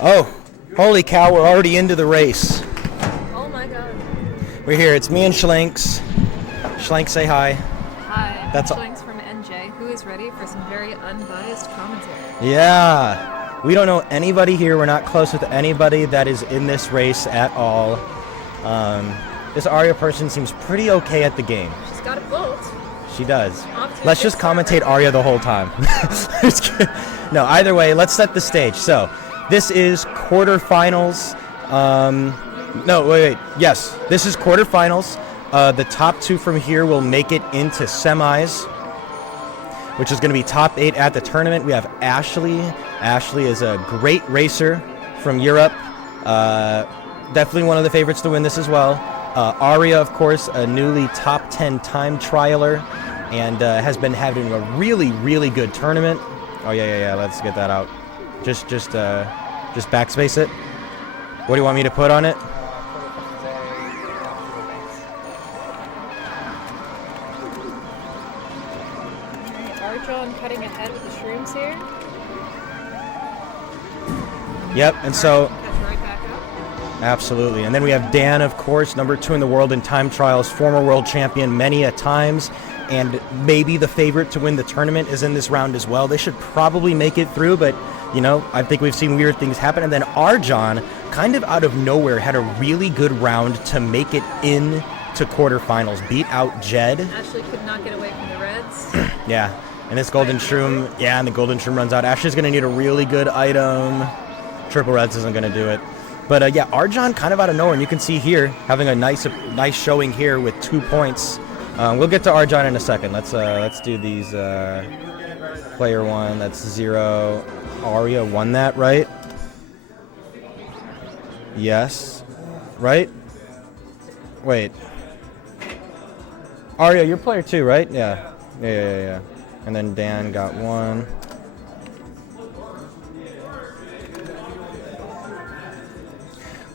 Oh, holy cow, we're already into the race. Oh my god. We're here. It's me and Schlenks. Schlenks, say hi. Hi, That's I'm Schlenks from NJ, who is ready for some very unbiased commentary. Yeah. We don't know anybody here. We're not close with anybody that is in this race at all. This Aria person seems pretty okay at the game. She's got a bolt. She does. Let's just commentate Aria the whole time. No, either way, let's set the stage. So, this is quarterfinals. No, wait. Yes, this is quarterfinals. The top two from here will make it into semis, which is going to be top 8 at the tournament. We have Ashley. Ashley is a great racer from Europe. Definitely one of the favorites to win this as well. Aria, of course, a newly top 10 time trialer, and has been having a really, really good tournament. Oh yeah. Let's get that out. Just backspace it. What do you want me to put on it? Rjohn cutting ahead with the shrooms here. Yep, and so Catch right back up. absolutely. And then we have Dan, of course, number 2 in the world in time trials, former world champion many a times, and maybe the favorite to win the tournament is in this round as well. They should probably make it through, but, you know, I think we've seen weird things happen. And then Rjohn, kind of out of nowhere, had a really good round to make it in to quarterfinals. Beat out Jed. Ashley could not get away from the reds. Yeah, and this golden shroom, and the golden shroom runs out. Ashley's going to need a really good item. Triple reds isn't going to do it. But yeah, Rjohn kind of out of nowhere, and you can see here, having a nice showing here with 2 points. We'll get to Rjohn in a second. Let's do these. Player 1, that's 0. Aria won that, right? Yes. Right? Wait. Aria, you're player 2, right? Yeah. Yeah. And then Dan got 1.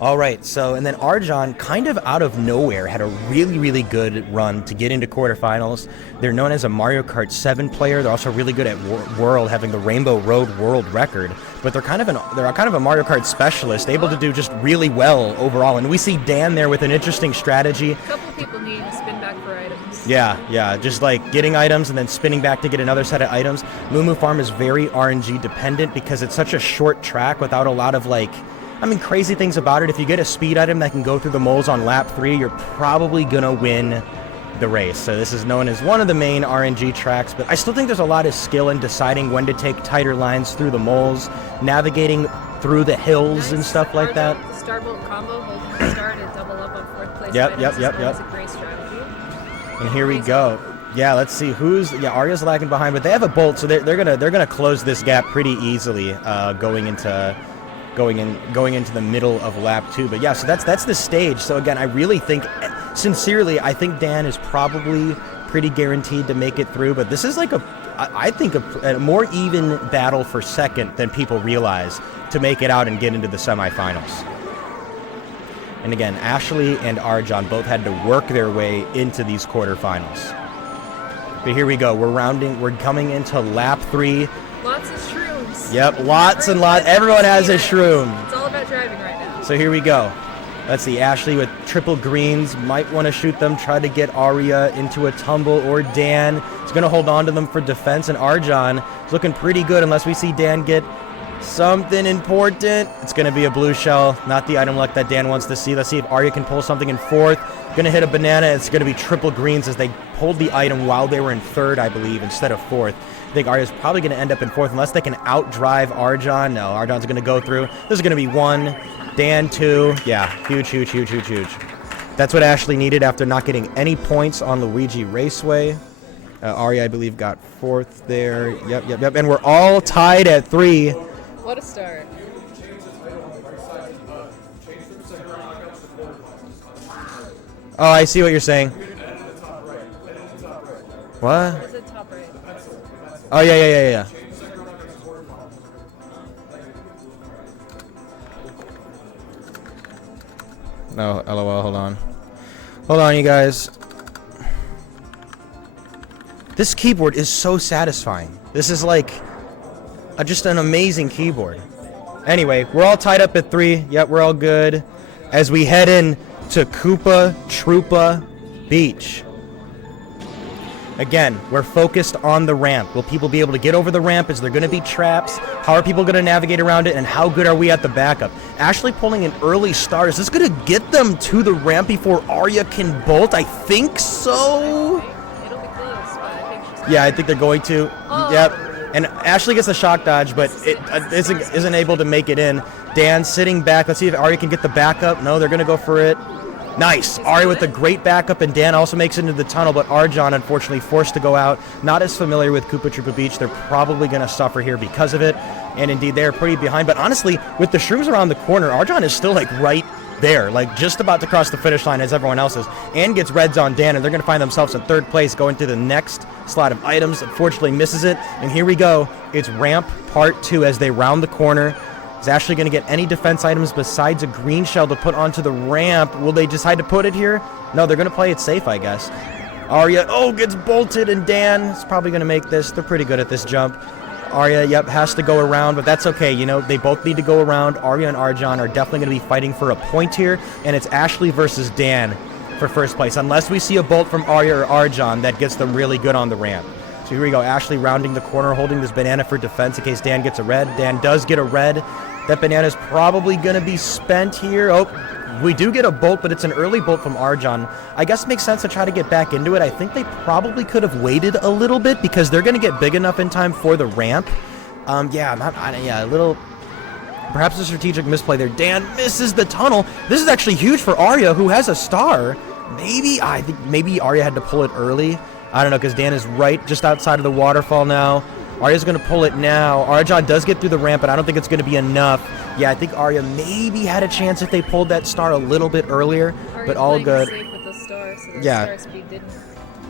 All right, so, and then Rjohn, kind of out of nowhere, had a really, really good run to get into quarterfinals. They're known as a Mario Kart 7 player. They're also really good at World, having the Rainbow Road world record. But they're kind of a Mario Kart specialist, able to do just really well overall. And we see Dan there with an interesting strategy. A couple people need to spin back for items. Yeah, just like getting items and then spinning back to get another set of items. Moo Farm is very RNG dependent because it's such a short track without a lot of crazy things about it. If you get a speed item that can go through the moles on lap 3, you're probably going to win the race. So this is known as one of the main RNG tracks, but I still think there's a lot of skill in deciding when to take tighter lines through the moles, navigating through the hills and stuff like that. The start bolt combo, holding the start and double up on 4th place. Yep. That's a great strategy. And here we go. Yeah, let's see Aria's lagging behind, but they have a bolt, so they're gonna close this gap pretty easily going into the middle of lap 2. But yeah, so that's the stage. So again, I really think, sincerely, I think Dan is probably pretty guaranteed to make it through. But this is I think a more even battle for second than people realize to make it out and get into the semifinals. And again, Ashley and Rjohn both had to work their way into these quarterfinals. But here we go. We're coming into lap 3. Lots of shrooms. Yep, lots and lots. Everyone has a shroom. It's all about driving right now. So here we go. Let's see, Ashley with triple greens. Might want to shoot them, try to get Aria into a tumble, or Dan is going to hold on to them for defense. And Rjohn is looking pretty good unless we see Dan get something important. It's going to be a blue shell, not the item luck that Dan wants to see. Let's see if Aria can pull something in 4th. Going to hit a banana. It's going to be triple greens as they pulled the item while they were in 3rd, I believe, instead of 4th. I think Aria's probably going to end up in 4th unless they can outdrive Rjohn. No, Rjohn's going to go through. This is going to be 1, Dan 2. Yeah, huge. That's what Ashley needed after not getting any points on Luigi Raceway. Aria, I believe, got 4th there. Yep. And we're all tied at 3. What a start. Oh, I see what you're saying. What? Is it top right? Oh, yeah. No, LOL, hold on. Hold on, you guys. This keyboard is so satisfying. This is like just an amazing keyboard. Anyway, we're all tied up at 3. Yep, we're all good. As we head in to Koopa Troopa Beach. Again, we're focused on the ramp. Will people be able to get over the ramp? Is there going to be traps? How are people going to navigate around it? And how good are we at the backup? Ashley pulling an early start. Is this going to get them to the ramp before Aria can bolt? I think so. It'll be close, but I think she's... Yeah, I think they're going to. Oh. Yep. And Ashley gets a shock dodge, but it isn't able to make it in. Dan sitting back. Let's see if Aria can get the backup. No, they're going to go for it. Nice. Aria with a great backup, and Dan also makes it into the tunnel, but Rjohn unfortunately forced to go out. Not as familiar with Koopa Troopa Beach. They're probably going to suffer here because of it, and indeed they're pretty behind. But honestly, with the shrooms around the corner, Rjohn is still like right there, like just about to cross the finish line as everyone else is, and gets reds on Dan, and they're going to find themselves in 3rd place going to the next slot of items. Unfortunately misses it, and here we go. It's ramp part 2 as they round the corner. Is Ashley going to get any defense items besides a green shell to put onto the ramp? Will they decide to put it here? No, they're going to play it safe, I guess. Aria, gets bolted, and Dan is probably going to make this. They're pretty good at this jump. Aria, yep, has to go around, but that's okay. You know, they both need to go around. Aria and Rjohn are definitely going to be fighting for a point here, and it's Ashley versus Dan for 1st place, unless we see a bolt from Aria or Rjohn that gets them really good on the ramp. So here we go. Ashley rounding the corner, holding this banana for defense in case Dan gets a red. Dan does get a red. That banana is probably going to be spent here. Oh, we do get a bolt, but it's an early bolt from Rjohn. I guess it makes sense to try to get back into it. I think they probably could have waited a little bit because they're going to get big enough in time for the ramp. A little... Perhaps a strategic misplay there. Dan misses the tunnel. This is actually huge for Aria, who has a star. I think maybe Aria had to pull it early. I don't know, because Dan is right just outside of the waterfall now. Aria's going to pull it now. Rjohn does get through the ramp, but I don't think it's going to be enough. Yeah, I think Aria maybe had a chance if they pulled that star a little bit earlier, but all good. Safe with the star, so the Yeah. star speed didn't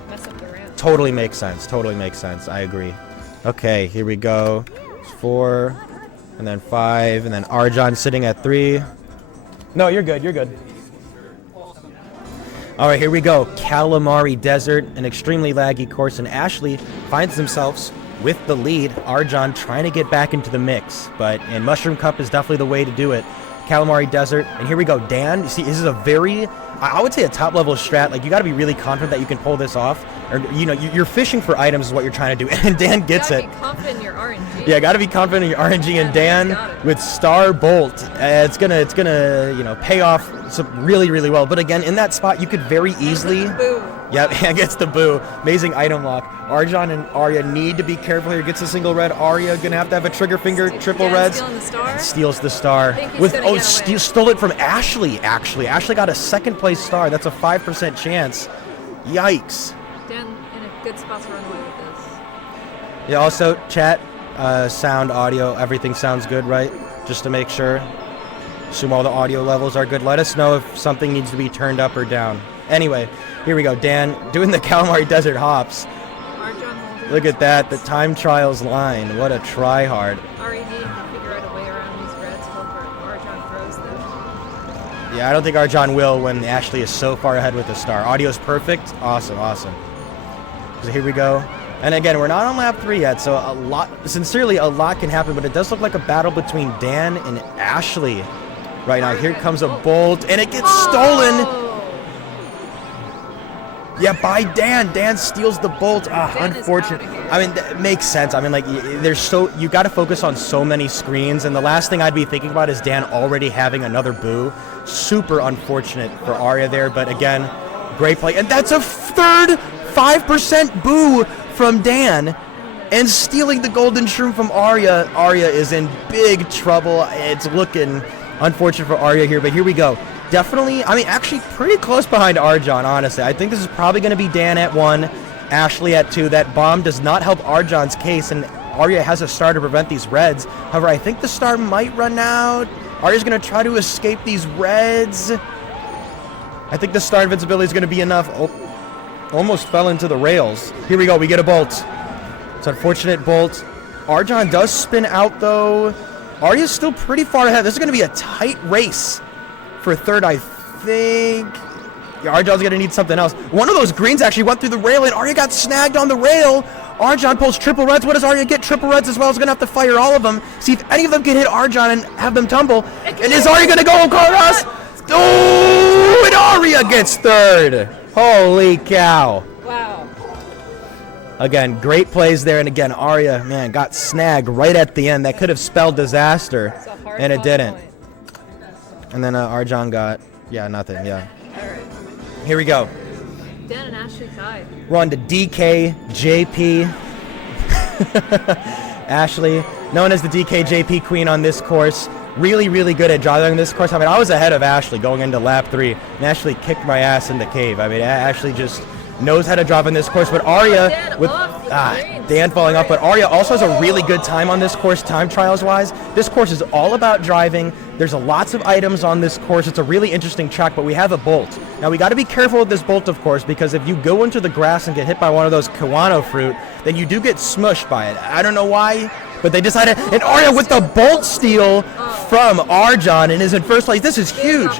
mess up the ramp. Totally makes sense. Totally makes sense. I agree. Okay, here we go. It's 4, and then 5, and then Rjohn sitting at 3. No, you're good. You're good. All right, here we go. Calamari Desert, an extremely laggy course, and Ashley finds themselves with the lead. Rjohn trying to get back into the mix, and Mushroom Cup is definitely the way to do it. Calamari Desert, and here we go. Dan, you see, this is a very, I would say a top-level strat. Like, you got to be really confident that you can pull this off. Or, you know, you're fishing for items is what you're trying to do, and Dan gets it. You gotta be confident in your RNG. Yeah, got to be confident in your RNG, and Dan with Star Bolt, it's gonna, you know, pay off really, really well. But again, in that spot, you could very easily. Boo. Yep, and gets the boo. Amazing item lock. Rjohn and Aria need to be careful here. Gets a single red. Aria gonna have to have a trigger finger, triple reds. Stealing the star. And steals the star. Stole it from Ashley. Actually, Ashley got a 2nd place star. That's a 5% chance. Yikes. Dan in a good spot to run away with this. Yeah. Also, chat, sound, audio, everything sounds good, right? Just to make sure. Assume all the audio levels are good. Let us know if something needs to be turned up or down. Anyway, here we go. Dan doing the Calamari Desert hops. Look at that, the time trials line. What a try hard. Aria needing to figure out a way around these reds before Rjohn throws them. Yeah, I don't think Rjohn will when Ashley is so far ahead with the star. Audio's perfect. Awesome. So here we go. And again, we're not on lap 3 yet, so a lot can happen, but it does look like a battle between Dan and Ashley right now. Here comes a bolt, and it gets stolen. Yeah, by Dan. Dan steals the bolt. Unfortunate. I mean, that makes sense. I mean, like, you got to focus on so many screens, and the last thing I'd be thinking about is Dan already having another boo. Super unfortunate for Aria there, but again, great play. And that's a 3rd 5% boo from Dan, and stealing the golden shroom from Aria. Aria is in big trouble. It's looking unfortunate for Aria here, but here we go. Definitely, I mean, actually pretty close behind Rjohn, honestly. I think this is probably going to be Dan at 1, Ashley at 2. That bomb does not help Rjohn's case, and Aria has a star to prevent these reds. However, I think the star might run out. Aria's going to try to escape these reds. I think the star invincibility is going to be enough. Oh, almost fell into the rails. Here we go, we get a bolt. It's an unfortunate bolt. Rjohn does spin out, though. Aria's still pretty far ahead. This is going to be a tight race for 3rd, I think. Yeah, Arjan's going to need something else. One of those greens actually went through the rail, and Aria got snagged on the rail. Arjan pulls triple reds. What does Aria get? Triple reds as well. He's going to have to fire all of them. See if any of them can hit Arjan and have them tumble. And is Aria going to go across? Oh, and Aria gets third. Holy cow. Wow. Again, great plays there. And again, Aria, man, got snagged right at the end. That could have spelled disaster, and it didn't. Point. And then Arjan got, yeah, nothing, yeah. All right. Here we go. Dan and Ashley tied. We're on to DK JP. Ashley, known as the DK JP queen on this course. Really, really good at driving this course. I mean, I was ahead of Ashley going into lap 3, and Ashley kicked my ass in the cave. I mean, Ashley just knows how to drive on this course. But Aria, with Dan falling off, but Aria also has a really good time on this course, time trials-wise. This course is all about driving. There's lots of items on this course. It's a really interesting track, but we have a bolt. Now, we got to be careful with this bolt, of course, because if you go into the grass and get hit by one of those Kiwano fruit, then you do get smushed by it. I don't know why, but they decided, and Aria with the bolt steal from Rjohn and is in first place. This is huge.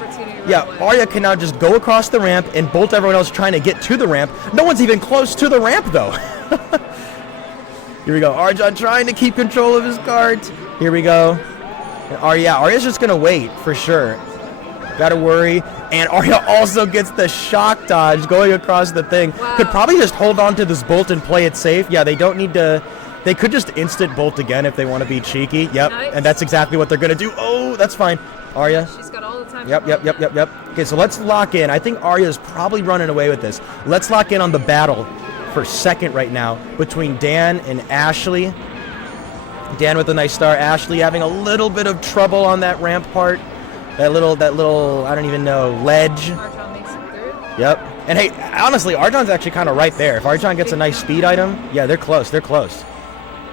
Yeah, Aria can now just go across the ramp and bolt everyone else trying to get to the ramp. No one's even close to the ramp, though. Here we go. Rjohn trying to keep control of his kart. Here we go. And Aria's just going to wait for sure. Got to worry. And Aria also gets the shock dodge going across the thing. Wow. Could probably just hold on to this bolt and play it safe. Yeah, they don't need to. They could just instant bolt again if they want to be cheeky. Yep, nice. And that's exactly what they're going to do. Oh, that's fine. Aria. She's got all the time. Yep. Okay, so let's lock in. I think Aria's probably running away with this. Let's lock in on the battle for second right now between Dan and Ashley. Dan with a nice start. Ashley having a little bit of trouble on that ramp part. That little, I don't even know, ledge. Rjohn makes it through. Yep. And hey, honestly, Rjohn's actually kind of right there. If Rjohn gets a nice speed item, yeah, they're close.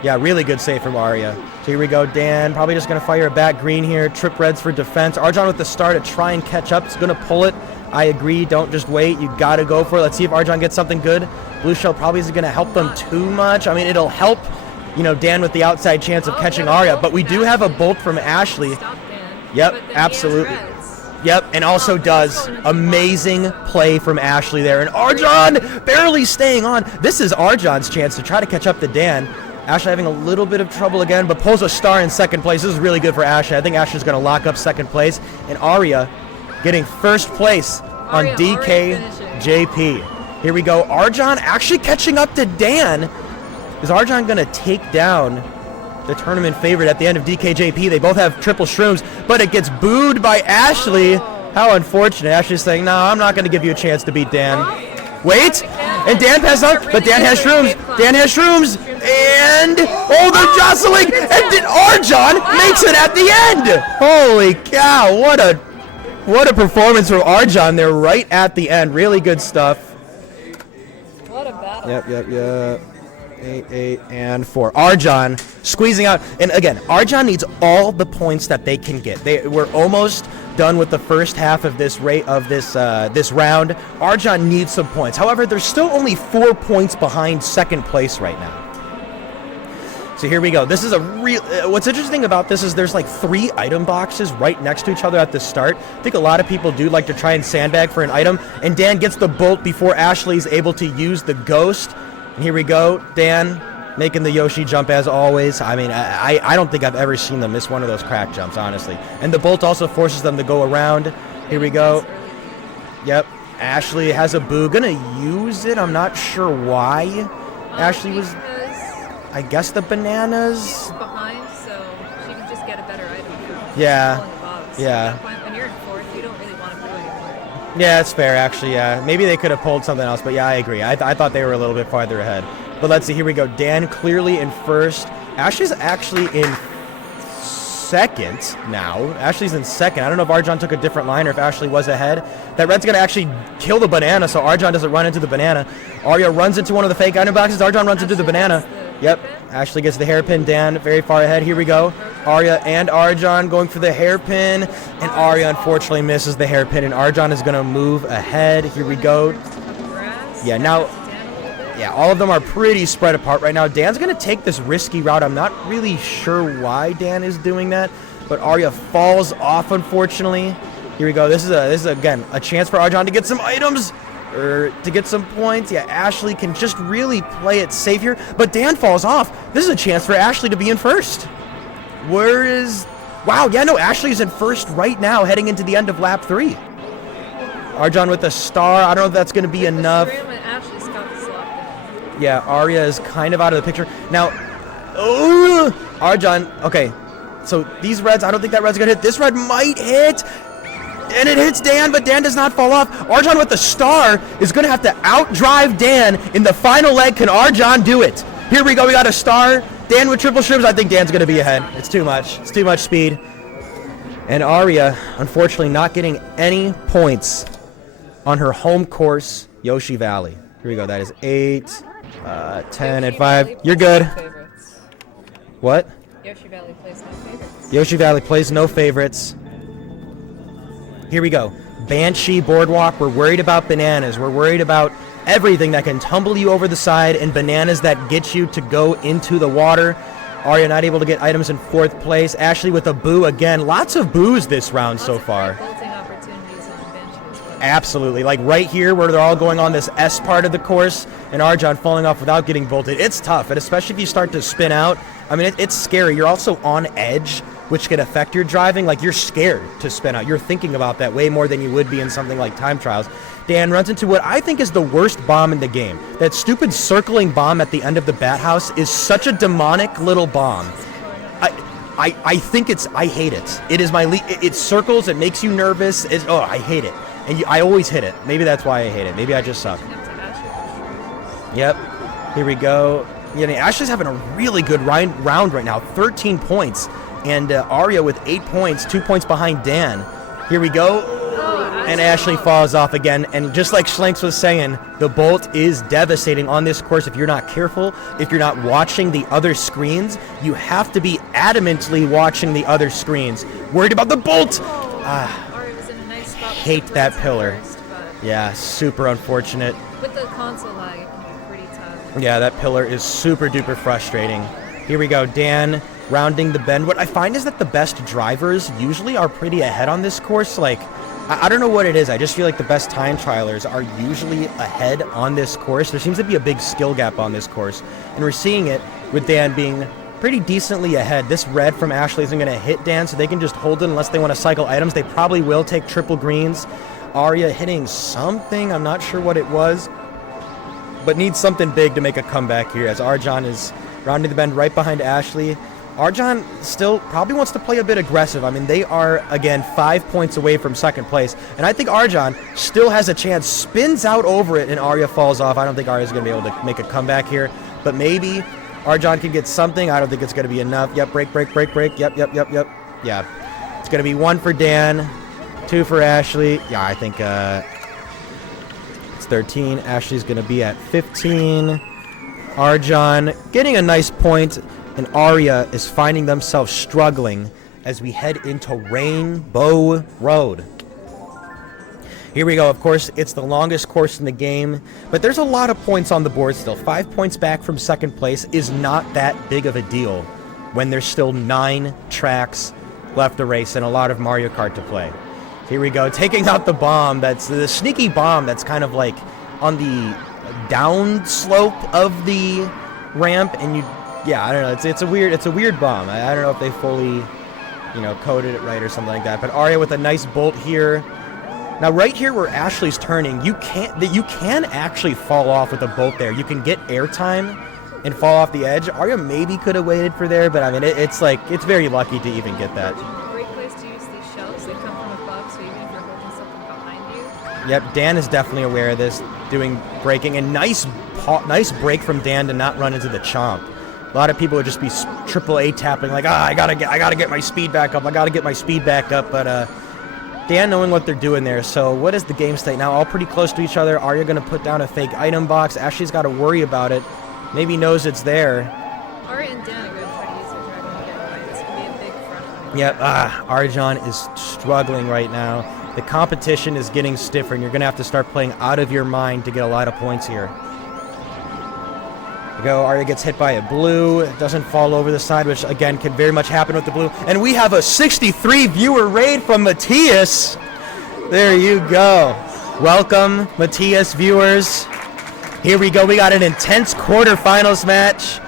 Yeah, really good save from Aria. So here we go, Dan. Probably just going to fire a back green here. Trip reds for defense. Rjohn with the start to try and catch up. It's going to pull it. I agree. Don't just wait. You got to go for it. Let's see if Rjohn gets something good. Blue shell probably isn't going to help them too much. I mean, it'll help, Dan with the outside chance of catching Aria. But we do have a bolt from Ashley. Stop Dan. Yep, But then absolutely. Dan reds. Yep, and also does amazing play from Ashley there. And Rjohn barely staying on. This is Rjohn's chance to try to catch up to Dan. Ashley having a little bit of trouble again, but pulls a star in second place. This is really good for Ashley. I think Ashley's going to lock up second place. And Aria getting first place on DK JP. Here we go. Rjohn actually catching up to Dan. Is Rjohn going to take down the tournament favorite at the end of DKJP? They both have triple shrooms, but it gets booed by Ashley. How unfortunate. Ashley's saying, no, I'm not going to give you a chance to beat Dan. Wait, and Dan passed up, but Dan has shrooms. Dan has shrooms, and they're jostling, and Rjohn makes it at the end. Holy cow! What a performance from Rjohn there right at the end. Really good stuff. What a battle. Yep. 8, and 4. Rjohn squeezing out, and again, Rjohn needs all the points that they can get. We're almost done with the first half of this round. Rjohn needs some points. However, they're still only 4 points behind second place right now. So here we go. This is a real. What's interesting about this is there's like 3 item boxes right next to each other at the start. I think a lot of people do like to try and sandbag for an item, and Dan gets the bolt before Ashley's able to use the ghost. And here we go, Dan making the Yoshi jump as always. I mean, I don't think I've ever seen them miss one of those crack jumps, honestly. And the bolt also forces them to go around. Here we go. Yep, Ashley has a boo. Gonna use it. I'm not sure why. Ashley was, I guess, the bananas. Behind, so she can just get a better item from Yeah. pulling the box. Yeah. At that point, when you're in fourth, you don't really want to do anymore. Yeah, it's fair, actually, yeah. Maybe they could have pulled something else, but yeah, I agree. I thought they were a little bit farther ahead. But let's see, here we go. Dan clearly in first. Ashley's actually in second now. Ashley's in second. I don't know if Rjohn took a different line or if Ashley was ahead. That red's going to actually kill the banana, so Rjohn doesn't run into the banana. Aria runs into one of the fake item boxes. Rjohn runs into the banana. Yep, Ashley gets the hairpin. Dan very far ahead. Here we go. Aria and Rjohn going for the hairpin, and Aria unfortunately misses the hairpin, and Rjohn is going to move ahead. Here we go. Yeah, now, yeah, all of them are pretty spread apart right now. Dan's going to take this risky route. I'm not really sure why Dan is doing that, but Aria falls off, unfortunately. Here we go. This is again a chance for Rjohn to get some items or to get some points. Yeah, Ashley can just really play it safe here, but Dan falls off. This is a chance for Ashley to be in first. Where is... Wow, yeah, no, Ashley's in first right now, heading into the end of lap 3. Rjohn with a star. I don't know if that's going to be enough. Yeah, Aria is kind of out of the picture. Now, Rjohn, okay. So these reds, I don't think that red's going to hit. This red might hit. And it hits Dan, but Dan does not fall off. Rjohn with the star is going to have to outdrive Dan in the final leg. Can Rjohn do it? Here we go. We got a star. Dan with triple shrooms. I think Dan's going to be ahead. It's too much. It's too much speed. And Aria, unfortunately, not getting any points on her home course, Yoshi Valley. Here we go. That is 8, 10, and 5. You're good. What? Yoshi Valley plays no favorites. Yoshi Valley plays no favorites. Here we go. Banshee Boardwalk. We're worried about bananas. We're worried about everything that can tumble you over the side and bananas that get you to go into the water. Aria not able to get items in 4th place. Ashley with a boo again. Lots of boos this round so far. Absolutely. Like right here where they're all going on this S part of the course and Rjohn falling off without getting bolted. It's tough, and especially if you start to spin out. I mean, it's scary. You're also on edge, which can affect your driving. Like, you're scared to spin out. You're thinking about that way more than you would be in something like time trials. Dan runs into what I think is the worst bomb in the game. That stupid circling bomb at the end of the bat house is such a demonic little bomb. I think I hate it. It is it circles, it makes you nervous. I hate it. And I always hit it. Maybe that's why I hate it. Maybe I just suck. Yep. Here we go. Yeah, Ashley's having a really good round right now. 13 points. And Aria with 8 points, 2 points behind Dan. Here we go. And Ashley falls off again. And just like Schlenks was saying, the bolt is devastating on this course if you're not careful, if you're not watching the other screens. You have to be adamantly watching the other screens. Worried about the bolt. Hate that pillar. Yeah, super unfortunate. With the console lag, it can be pretty tough. Yeah, that pillar is super duper frustrating. Here we go, Dan rounding the bend. What I find is that the best drivers usually are pretty ahead on this course. Like, I don't know what it is. I just feel like the best time trialers are usually ahead on this course. There seems to be a big skill gap on this course. And we're seeing it with Dan being pretty decently ahead. This red from Ashley isn't going to hit Dan, so they can just hold it unless they want to cycle items. They probably will take triple greens. Aria hitting something. I'm not sure what it was, but needs something big to make a comeback here as Rjohn is rounding the bend right behind Ashley. Rjohn still probably wants to play a bit aggressive. I mean, they are, again, 5 points away from second place, and I think Rjohn still has a chance. Spins out over it, and Aria falls off. I don't think Aria's going to be able to make a comeback here, but maybe Rjohn can get something. I don't think it's going to be enough. Yep, break. Yep. Yeah. It's going to be 1 for Dan, 2 for Ashley. Yeah, I think it's 13. Ashley's going to be at 15. Rjohn getting a nice point, and Aria is finding themselves struggling as we head into Rainbow Road. Here we go. Of course, it's the longest course in the game, but there's a lot of points on the board still. 5 points back from second place is not that big of a deal when there's still 9 tracks left to race and a lot of Mario Kart to play. Here we go. Taking out the bomb. That's the sneaky bomb that's kind of like on the down slope of the ramp, and I don't know. It's a weird bomb. I don't know if they fully, coded it right or something like that. But Aria with a nice bolt here. Now, right here where Ashley's turning, you can actually fall off with a bolt there. You can get airtime and fall off the edge. Aria maybe could have waited for there, but I mean, it's very lucky to even get that. Great place to use these shells. They come from above, so even if you're holding something behind you. Yep, Dan is definitely aware of this, doing braking, and nice break from Dan to not run into the chomp. A lot of people would just be AAA tapping, like, I gotta get my speed back up. But Dan knowing what they're doing there. So what is the game state now? All pretty close to each other. Aria going to put down a fake item box. Ashley's got to worry about it. Maybe knows it's there. Aria and Dan are going to try to use their driving to get away. This could be a big front. Yep. Rjohn is struggling right now. The competition is getting stiffer, and you're going to have to start playing out of your mind to get a lot of points here. Go. Aria gets hit by a blue. Doesn't fall over the side, which again can very much happen with the blue. And we have a 63 viewer raid from Matthias. There you go. Welcome, Matthias viewers. Here we go. We got an intense quarterfinals match.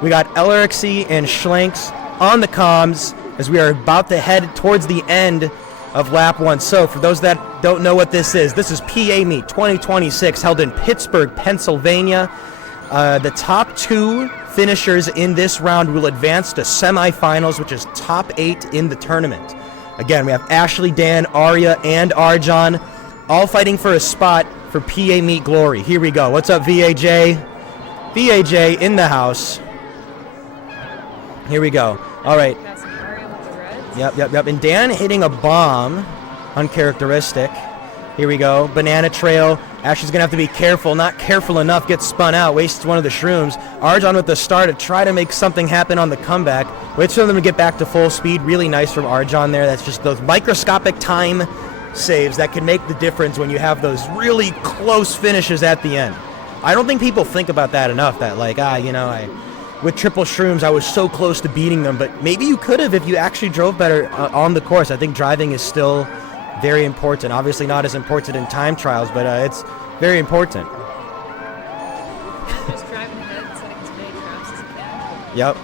We got LRXC and Schlenks on the comms as we are about to head towards the end of lap 1. So for those that don't know what this is PA Meet 2026 held in Pittsburgh, Pennsylvania. The top 2 finishers in this round will advance to semifinals, which is top 8 in the tournament. Again, we have Ashley, Dan, Aria, and Rjohn all fighting for a spot for PA Meet glory. Here we go. What's up, VAJ? VAJ in the house. Here we go. All right. Yep. And Dan hitting a bomb. Uncharacteristic. Here we go. Banana trail. Ashley's going to have to be careful. Not careful enough. Gets spun out. Wastes one of the shrooms. Rjohn with the star to try to make something happen on the comeback. Waits for them to get back to full speed. Really nice from Rjohn there. That's just those microscopic time saves that can make the difference when you have those really close finishes at the end. I don't think people think about that enough. That like, with triple shrooms, I was so close to beating them. But maybe you could have if you actually drove better on the course. I think driving is still very important. Obviously not as important in time trials, but it's very important. Just driving ahead, setting as many traps as you can. Yep.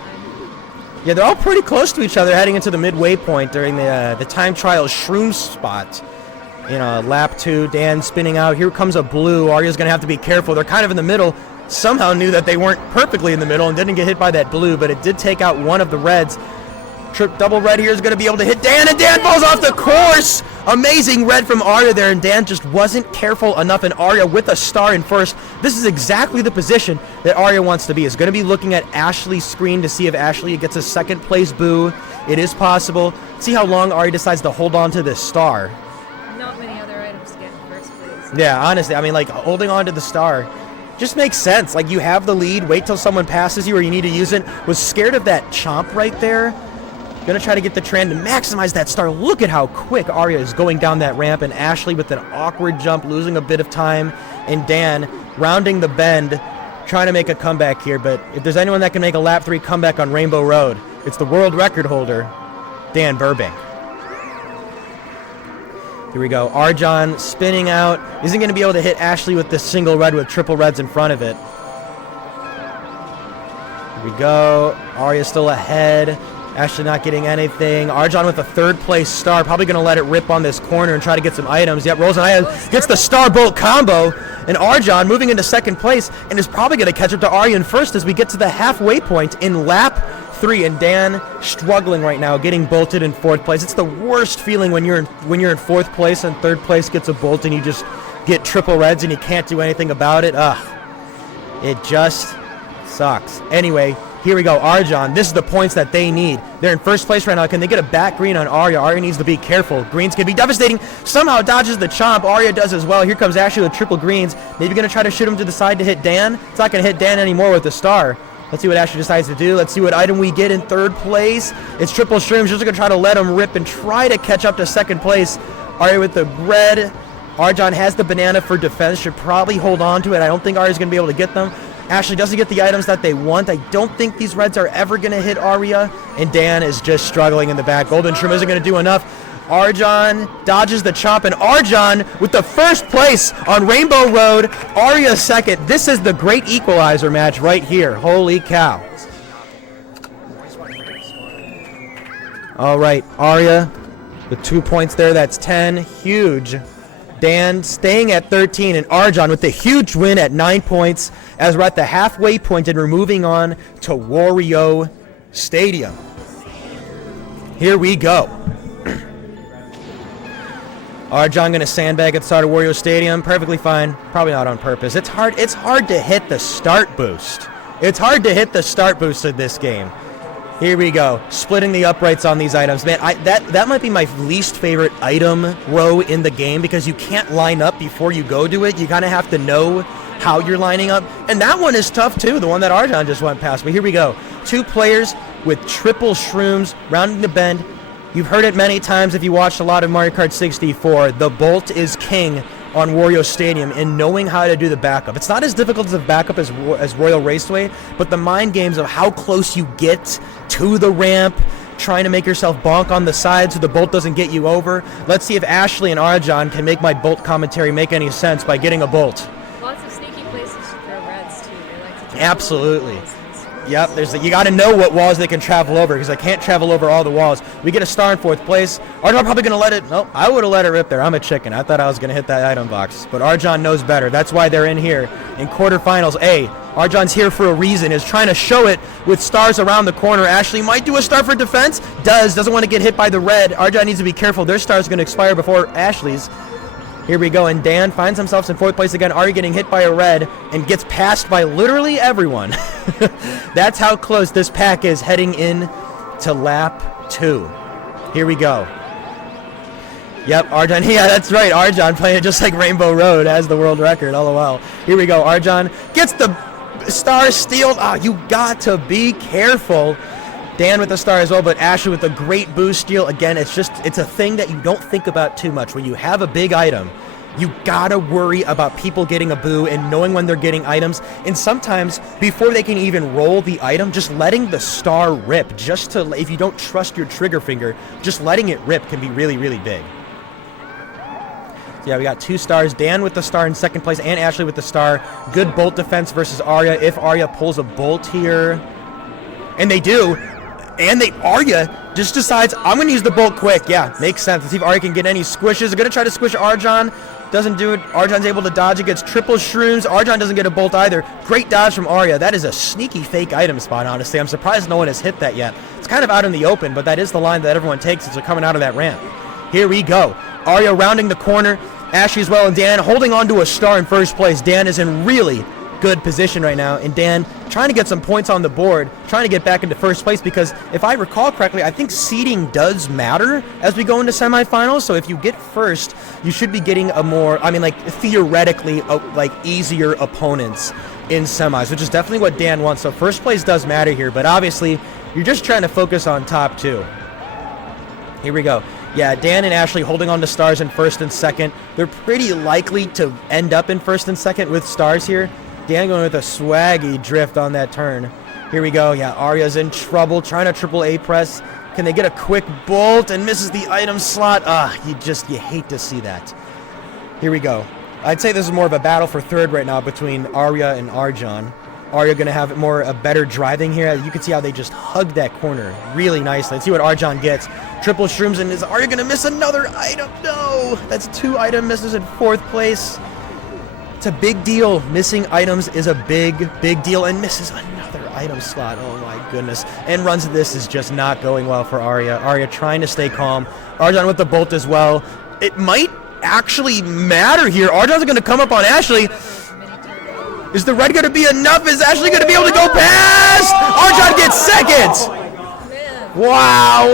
Yeah, they're all pretty close to each other heading into the midway point during the time trial shroom spot. Lap 2, Dan spinning out. Here comes a blue. Aria's going to have to be careful. They're kind of in the middle. Somehow knew that they weren't perfectly in the middle and didn't get hit by that blue, but it did take out one of the reds. Double red here is going to be able to hit Dan, and Dan falls off the course. Amazing red from Aria there, and Dan just wasn't careful enough, and Aria with a star in first. This is exactly the position that Aria wants to be. Is going to be looking at Ashley's screen to see if Ashley gets a second place boo. It is possible. See how long Aria decides to hold on to this star. Not many other items to get in first place. Yeah, honestly, I mean, like, holding on to the star just makes sense. Like, you have the lead, wait till someone passes you or you need to use it. Was scared of that chomp right there. Gonna try to get the trend to maximize that star. Look at how quick Aria is going down that ramp, and Ashley with an awkward jump, losing a bit of time, and Dan rounding the bend, trying to make a comeback here. But if there's anyone that can make a lap 3 comeback on Rainbow Road, it's the world record holder, Dan Burbank. Here we go. Rjohn spinning out. Isn't going to be able to hit Ashley with this single red with triple reds in front of it. Here we go. Aria still ahead. Ashley not getting anything. Rjohn with a third place star. Probably going to let it rip on this corner and try to get some items. Yep, rolls an item. Gets the star bolt combo. And Rjohn moving into second place and is probably going to catch up to Aria in first as we get to the halfway point in lap 3. And Dan struggling right now, getting bolted in fourth place. It's the worst feeling when you're in fourth place and third place gets a bolt and you just get triple reds and you can't do anything about it. It just sucks. Anyway, here we go, Rjohn. This is the points that they need. They're in first place right now. Can they get a back green on Aria? Aria needs to be careful. Greens can be devastating. Somehow dodges the chomp. Aria does as well. Here comes Ashley with triple greens. Maybe going to try to shoot him to the side to hit Dan. It's not going to hit Dan anymore with the star. Let's see what Ashley decides to do. Let's see what item we get in third place. It's triple shrooms. Just going to try to let him rip and try to catch up to second place. Aria with the red. Rjohn has the banana for defense. Should probably hold on to it. I don't think Aria's going to be able to get them. Ashley doesn't get the items that they want. I don't think these reds are ever going to hit Aria. And Dan is just struggling in the back. Golden Shroom isn't going to do enough. Rjohn dodges the chomp, and Rjohn with the first place on Rainbow Road. Aria second. This is the great equalizer match right here. Holy cow. All right, Aria with 2 points there. That's 10. Huge. Dan staying at 13, and Rjohn with the huge win at 9 points as we're at the halfway point and we're moving on to Wario Stadium. Here we go. Rjohn going to sandbag at the start of Wario Stadium. Perfectly fine. Probably not on purpose. It's hard to hit the start boost. It's hard to hit the start boost in this game. Here we go. Splitting the uprights on these items. Man, that might be my least favorite item row in the game because you can't line up before you go to it. You kind of have to know how you're lining up. And that one is tough too, the one that Rjohn just went past. But here we go. 2 players with triple shrooms rounding the bend. You've heard it many times if you watched a lot of Mario Kart 64. The bolt is king on Wario Stadium and knowing how to do the backup. It's not as difficult as a backup as Royal Raceway, but the mind games of how close you get to the ramp, trying to make yourself bonk on the side so the bolt doesn't get you over. Let's see if Ashley and Rjohn can make my bolt commentary make any sense by getting a bolt. Lots of sneaky places to throw reds too. They like to Absolutely. Yep, you got to know what walls they can travel over because I can't travel over all the walls. We get a star in 4th place. Rjohn probably going to let it. No, I would have let it rip there. I'm a chicken. I thought I was going to hit that item box. But Rjohn knows better. That's why they're in here in quarterfinals A. Rjohn's here for a reason. Is trying to show it with stars around the corner. Ashley might do a star for defense. Doesn't want to get hit by the red. Rjohn needs to be careful. Their star is going to expire before Ashley's. Here we go, and Dan finds himself in 4th place again. Aria getting hit by a red and gets passed by literally everyone. That's how close this pack is heading in to lap 2. Here we go. Yep, Rjohn. Yeah, that's right. Rjohn playing it just like Rainbow Road has the world record. LOL. Here we go. Rjohn gets the star steal. You got to be careful. Dan with the star as well, but Ashley with a great boost steal. Again, it's a thing that you don't think about too much. When you have a big item, you gotta worry about people getting a boo and knowing when they're getting items. And sometimes, before they can even roll the item, just letting the star rip, if you don't trust your trigger finger, just letting it rip can be really, really big. So yeah, we got 2 stars. Dan with the star in 2nd place and Ashley with the star. Good bolt defense versus Aria. If Aria pulls a bolt here, and they do, and Aria just decides, I'm going to use the bolt quick. Yeah, makes sense. Let's see if Aria can get any squishes. They're going to try to squish Rjohn. Doesn't do it. Rjohn's able to dodge it. Gets triple shrooms. Rjohn doesn't get a bolt either. Great dodge from Aria. That is a sneaky fake item spot, honestly. I'm surprised no one has hit that yet. It's kind of out in the open, but that is the line that everyone takes as they're coming out of that ramp. Here we go. Aria rounding the corner. Ashley as well, and Dan holding on to a star in 1st place. Dan is in really good position right now, and Dan trying to get some points on the board, trying to get back into 1st place, because if I recall correctly, I think seeding does matter as we go into semifinals. So if you get 1st, you should be getting a more, theoretically, easier opponents in semis, which is definitely what Dan wants. So 1st place does matter here, but obviously you're just trying to focus on top 2. Here we go. Yeah, Dan and Ashley holding on to stars in 1st and 2nd. They're pretty likely to end up in 1st and 2nd with stars here. Dan going with a swaggy drift on that turn. Here we go. Yeah, Aria's in trouble, trying to triple A press. Can they get a quick bolt and misses the item slot? You hate to see that. Here we go. I'd say this is more of a battle for 3rd right now between Aria and Rjohn. Aria going to have a better driving here. You can see how they just hug that corner really nicely. Let's see what Rjohn gets. Triple shrooms, and is Aria going to miss another item? No! That's 2 item misses in 4th place. It's a big deal. Missing items is a big, big deal, and misses another item slot. Oh my goodness. And runs this is just not going well for Aria. Aria trying to stay calm. Rjohn with the bolt as well. It might actually matter here. Rjohn's going to come up on Ashley. Is the red going to be enough? Is Ashley going to be able to go past? Rjohn gets 2nd. Wow.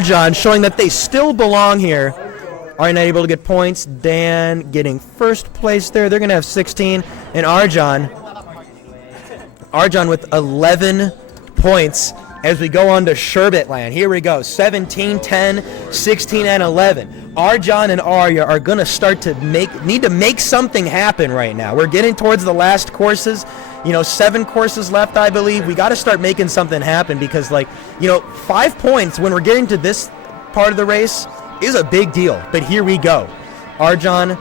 Rjohn showing that they still belong here. Aria not able to get points. Dan getting 1st place there. They're going to have 16. And Rjohn with 11 points as we go on to Sherbet Land. Here we go. 17, 10, 16, and 11. Rjohn and Aria are going to start to need to make something happen right now. We're getting towards the last courses. 7 courses left, I believe. We got to start making something happen because, 5 points when we're getting to this part of the race is a big deal. But here we go. Rjohn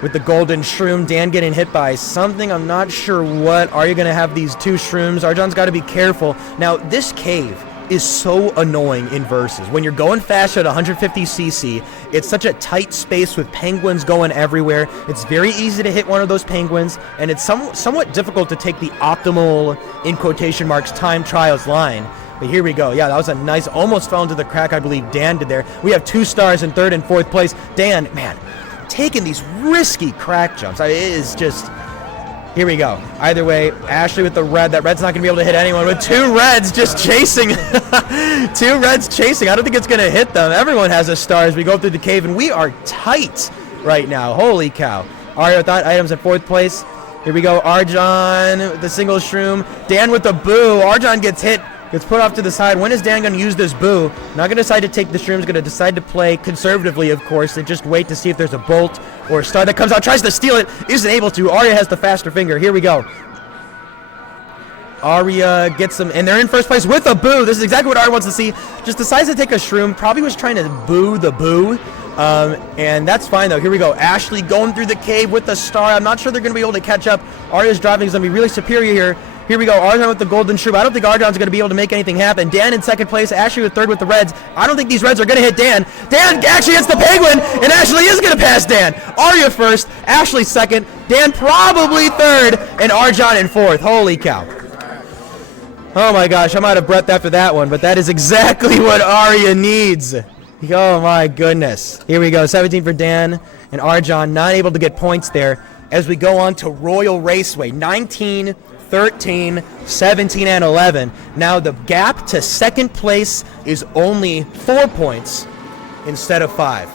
with the golden shroom. Dan getting hit by something. I'm not sure what. Are you going to have these 2 shrooms? Rjohn's got to be careful. Now, this cave is so annoying in versus. When you're going fast at 150cc, it's such a tight space with penguins going everywhere. It's very easy to hit one of those penguins, and it's somewhat difficult to take the optimal, in quotation marks, time trials line. But here we go. Yeah, that was a nice, almost fell into the crack, I believe Dan did there. We have 2 stars in 3rd and 4th place. Dan, man, taking these risky crack jumps. It is just... Here we go. Either way, Ashley with the red. That red's not going to be able to hit anyone. With 2 reds just chasing. 2 reds chasing. I don't think it's going to hit them. Everyone has a star as we go through the cave, and we are tight right now. Holy cow. Aria without items in 4th place. Here we go. Rjohn with the single shroom. Dan with the boo. Rjohn gets hit. Gets put off to the side. When is Dan going to use this boo? Not going to decide to take the shrooms. Going to decide to play conservatively, of course, and just wait to see if there's a bolt or a star that comes out. Tries to steal it. Isn't able to. Aria has the faster finger. Here we go. Aria gets them, and they're in first place with a boo. This is exactly what Aria wants to see. Just decides to take a shroom. Probably was trying to boo the boo. And that's fine, though. Here we go. Ashley going through the cave with the star. I'm not sure they're going to be able to catch up. Aria's driving is going to be really superior here. Here we go. Rjohn with the golden shroom. I don't think Rjohn's going to be able to make anything happen. Dan in second place. Ashley with third with the reds. I don't think these reds are going to hit Dan. Dan actually hits the penguin, and Ashley is going to pass Dan. Aria first. Ashley second. Dan probably third, and Rjohn in fourth. Holy cow. Oh, my gosh. I'm out of breath after that one, but that is exactly what Aria needs. Oh my goodness. Here we go. 17 for Dan and Rjohn, not able to get points there as we go on to Royal Raceway. 19, 13, 17, and 11. Now the gap to second place is only 4 points instead of 5.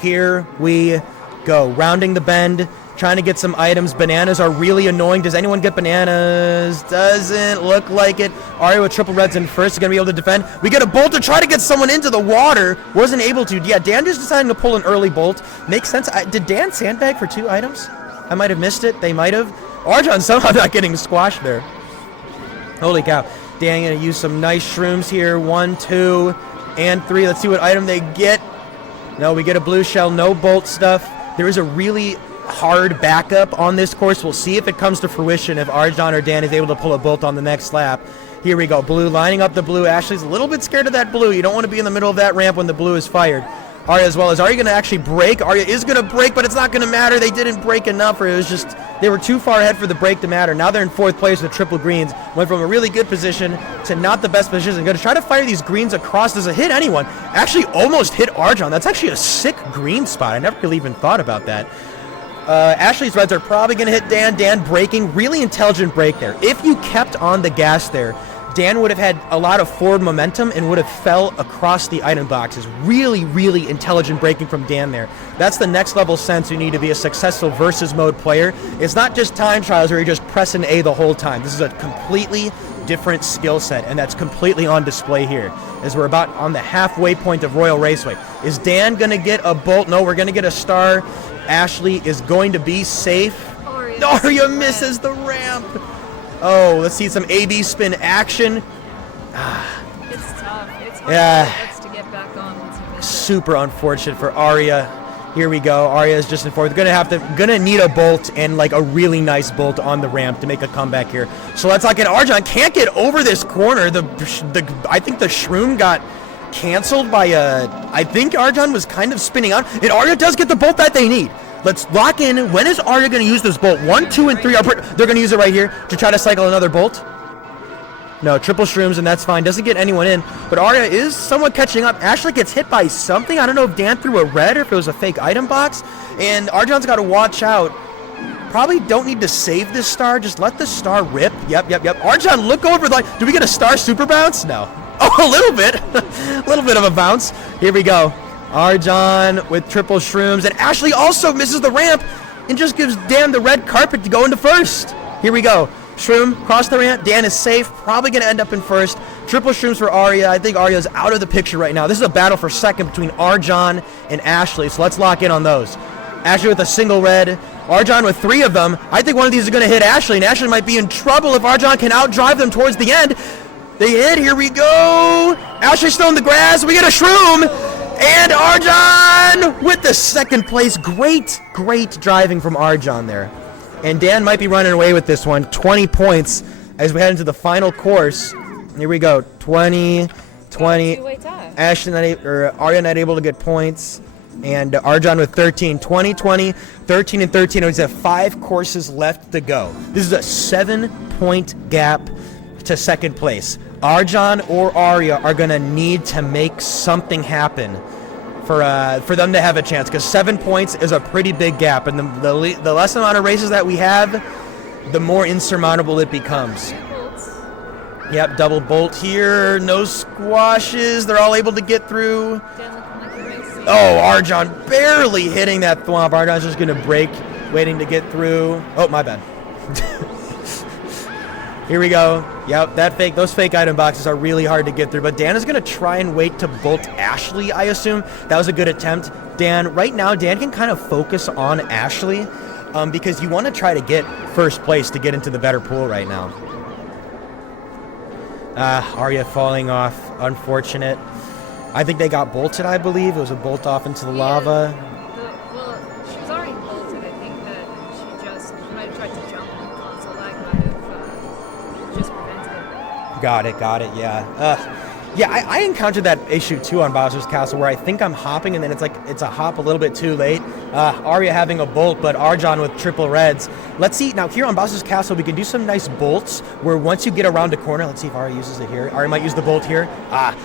Here we go. Rounding the bend, trying to get some items. Bananas are really annoying. Does anyone get bananas? Doesn't look like it. Aria with triple reds in first is going to be able to defend. We get a bolt to try to get someone into the water. Wasn't able to. Yeah, Dan just deciding to pull an early bolt. Makes sense. Did Dan sandbag for 2 items? I might have missed it. They might have. Rjohn somehow not getting squashed there. Holy cow. Dan going to use some nice shrooms here. 1, 2, and 3. Let's see what item they get. No, we get a blue shell. No bolt stuff. There is a really hard backup on this course. We'll see if it comes to fruition, if Rjohn or Dan is able to pull a bolt on the next lap. Here we go. Blue lining up the blue. Ashley's a little bit scared of that blue. You don't want to be in the middle of that ramp when the blue is fired. Aria as well. Is Aria going to actually break? Aria is going to break, but it's not going to matter. They didn't break enough, or it was just they were too far ahead for the break to matter. Now they're in fourth place with triple greens. Went from a really good position to not the best position. Going to try to fire these greens across. Does it hit anyone? Actually almost hit Rjohn. That's actually a sick green spot. I never really even thought about that. Ashley's reds are probably going to hit Dan. Dan braking. Really intelligent break there. If you kept on the gas there, Dan would have had a lot of forward momentum and would have fell across the item boxes. Really, really intelligent braking from Dan there. That's the next level sense you need to be a successful versus mode player. It's not just time trials where you're just pressing A the whole time. This is a completely different skill set, and that's completely on display here as we're about on the halfway point of Royal Raceway. Is Dan going to get a bolt? No, we're going to get a star. Ashley is going to be safe. Aria misses the ramp. Oh, let's see some A-B spin action. It's tough. It's hard to get back on once you miss it. Super unfortunate for Aria. Here we go. Aria is just in fourth. Gonna need a bolt and like a really nice bolt on the ramp to make a comeback here. So let's lock in. Rjohn can't get over this corner. I think the shroom got canceled by I think Rjohn was kind of spinning out, and Aria does get the bolt that they need. Let's lock in. When is Aria going to use this bolt? 1, 2, and 3 are they're going to use it right here to try to cycle another bolt. No, triple shrooms, and that's fine. Doesn't get anyone in, but Aria is somewhat catching up. Ashley gets hit by something. I don't know if Dan threw a red or if it was a fake item box, and Rjohn's got to watch out. Probably don't need to save this star. Just let the star rip. Yep. Rjohn, look over. Do we get a star super bounce? No. Oh, a little bit. A little bit of a bounce. Here we go. Rjohn with triple shrooms, and Ashley also misses the ramp and just gives Dan the red carpet to go into first. Here we go. Shroom, cross the ramp. Dan is safe. Probably going to end up in first. Triple shrooms for Aria. I think Aria's out of the picture right now. This is a battle for second between Rjohn and Ashley, so let's lock in on those. Ashley with a single red. Rjohn with 3 of them. I think one of these is going to hit Ashley, and Ashley might be in trouble if Rjohn can outdrive them towards the end. They hit. Here we go. Ashley's still in the grass. We get a shroom. And Rjohn with the second place. Great driving from Rjohn there. And Dan might be running away with this one. 20 points as we head into the final course. Here we go. 20. Ashley Aria not able to get points. And Rjohn with 13. 20, 20, 13, and 13. We have 5 courses left to go. This is a 7-point gap to second place. Rjohn or Aria are going to need to make something happen for them to have a chance, because 7 points is a pretty big gap, and the less amount of races that we have, the more insurmountable it becomes. Yep, double bolt here, no squashes, they're all able to get through. Oh, Rjohn barely hitting that thwomp. Rjohn's just going to break, waiting to get through. Oh, my bad. Here we go. Yep, those fake item boxes are really hard to get through, but Dan is going to try and wait to bolt Ashley, I assume. That was a good attempt. Right now, Dan can kind of focus on Ashley because you want to try to get first place to get into the better pool right now. Aria falling off. Unfortunate. I think they got bolted, I believe. It was a bolt off into the lava. Well, she was already bolted. I think that she just might have tried to jump and the console lag might have just prevented it. Got it, yeah. Yeah, I encountered that issue too on Bowser's Castle where I think I'm hopping and then it's a hop a little bit too late. Aria having a bolt, but Rjohn with triple reds. Let's see, now here on Bowser's Castle we can do some nice bolts where once you get around a corner, let's see if Aria uses it here. Aria might use the bolt here.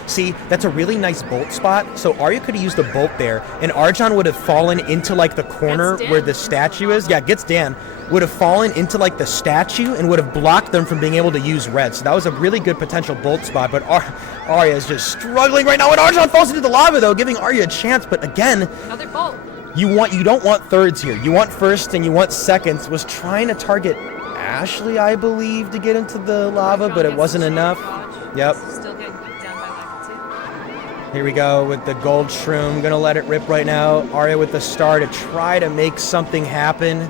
See, that's a really nice bolt spot. So Aria could have used the bolt there and Rjohn would have fallen into like the corner where the statue is. Yeah, gets Dan. Would have fallen into like the statue and would have blocked them from being able to use red. So that was a really good potential bolt spot, but Aria is just struggling right now. And Rjohn falls into the lava though, giving Aria a chance. But again, another bolt. You don't want thirds here. You want first and you want seconds. Was trying to target Ashley, I believe, to get into the lava, but it wasn't enough. Yep. Still getting beat down by like 2. Here we go with the gold shroom. Gonna let it rip right now. Aria with the star to try to make something happen.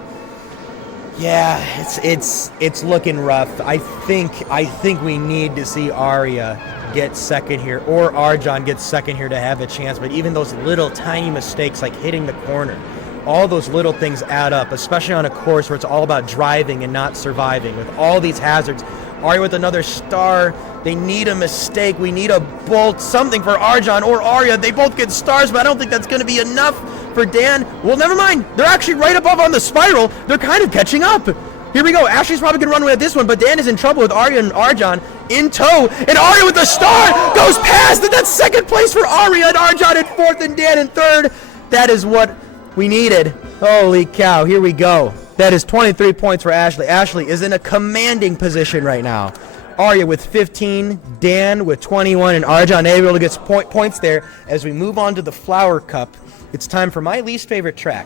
Yeah, it's looking rough. I think we need to see Aria get second here, or Rjohn get second here to have a chance. But even those little tiny mistakes like hitting the corner, all those little things add up, especially on a course where it's all about driving and not surviving. With all these hazards, Aria with another star. They need a mistake. We need a bolt, something for Rjohn or Aria. They both get stars, but I don't think that's going to be enough for Dan. Well, never mind. They're actually right above on the spiral. They're kind of catching up. Here we go. Ashley's probably going to run away with this one, but Dan is in trouble with Aria and Rjohn in tow. And Aria with the star goes past, and that's second place for Aria and Rjohn in fourth and Dan in third. That is what we needed. Holy cow. Here we go. That is 23 points for Ashley. Ashley is in a commanding position right now. Aria with 15, Dan with 21, and Rjohn able to get points there. As we move on to the Flower Cup, it's time for my least favorite track,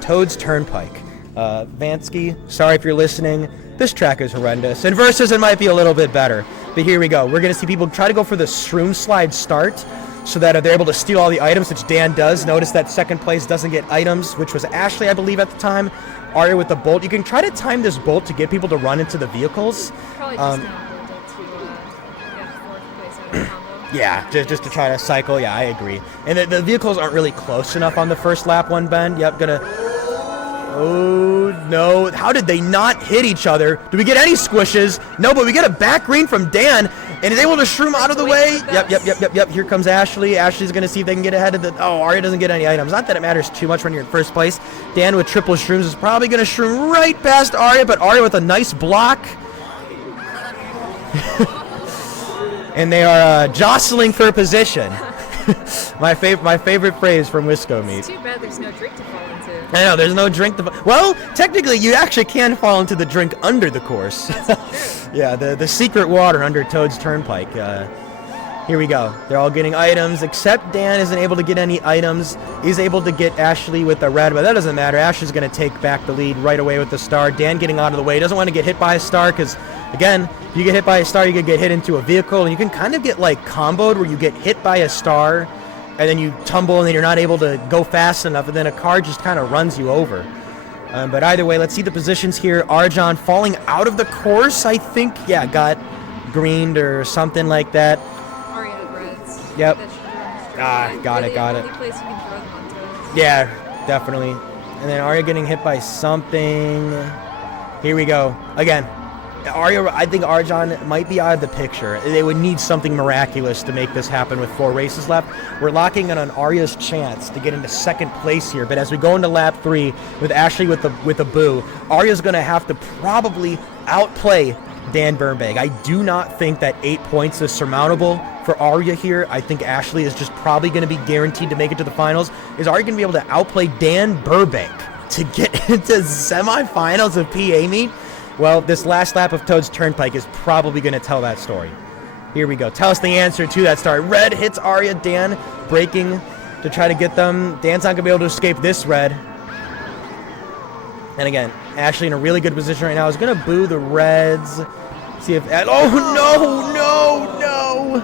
Toad's Turnpike. Vansky, sorry if you're listening. This track is horrendous. And versus, it might be a little bit better. But here we go. We're going to see people try to go for the shroom slide start so that they're able to steal all the items, which Dan does. Notice that second place doesn't get items, which was Ashley, I believe, at the time. Aria with the bolt. You can try to time this bolt to get people to run into the vehicles. Probably just now hold it to get fourth place out of combo. Yeah, just to try to cycle. Yeah, I agree. And the vehicles aren't really close enough on the first lap, one bend. Yep, gonna... Oh, no. How did they not hit each other? Do we get any squishes? No, but we get a back green from Dan, and is able to shroom out of the way. Yep. Here comes Ashley. Ashley's going to see if they can get ahead of the... Oh, Aria doesn't get any items. Not that it matters too much when you're in first place. Dan with triple shrooms is probably going to shroom right past Aria, but Aria with a nice block. And they are jostling for position. my favorite phrase from Wisco Meet. It's too bad there's no drink to fall into. I know, there's no drink to... Well, technically, you actually can fall into the drink under the course. That's true. Yeah, the secret water under Toad's Turnpike. Here we go. They're all getting items, except Dan isn't able to get any items. He's able to get Ashley with the red, but that doesn't matter. Ashley's going to take back the lead right away with the star. Dan getting out of the way. He doesn't want to get hit by a star because, again, if you get hit by a star, you can get hit into a vehicle, and you can kind of get, like, comboed where you get hit by a star, and then you tumble, and then you're not able to go fast enough, and then a car just kind of runs you over. But either way, let's see the positions here. Rjohn falling out of the course, I think. Yeah, got greened or something like that. Aria had reds. Yep. Got it. Only place you can throw them onto. Yeah, definitely. And then Aria getting hit by something. Here we go. Again, Aria, I think Rjohn might be out of the picture. They would need something miraculous to make this happen with 4 races left. We're locking in on Aria's chance to get into second place here, but as we go into lap 3 with Ashley with the boo, Aria's going to have to probably outplay Dan Bernbeg. I do not think that 8 points is surmountable for Aria here. I think Ashley is just probably going to be guaranteed to make it to the finals. Is Aria going to be able to outplay Dan Burbank to get into semifinals of PA meet? Well, this last lap of Toad's Turnpike is probably going to tell that story. Here we go. Tell us the answer to that story. Red hits Aria. Dan braking to try to get them. Dan's not going to be able to escape this red. And again, Ashley in a really good position right now is going to boo the reds. See if... Oh, no!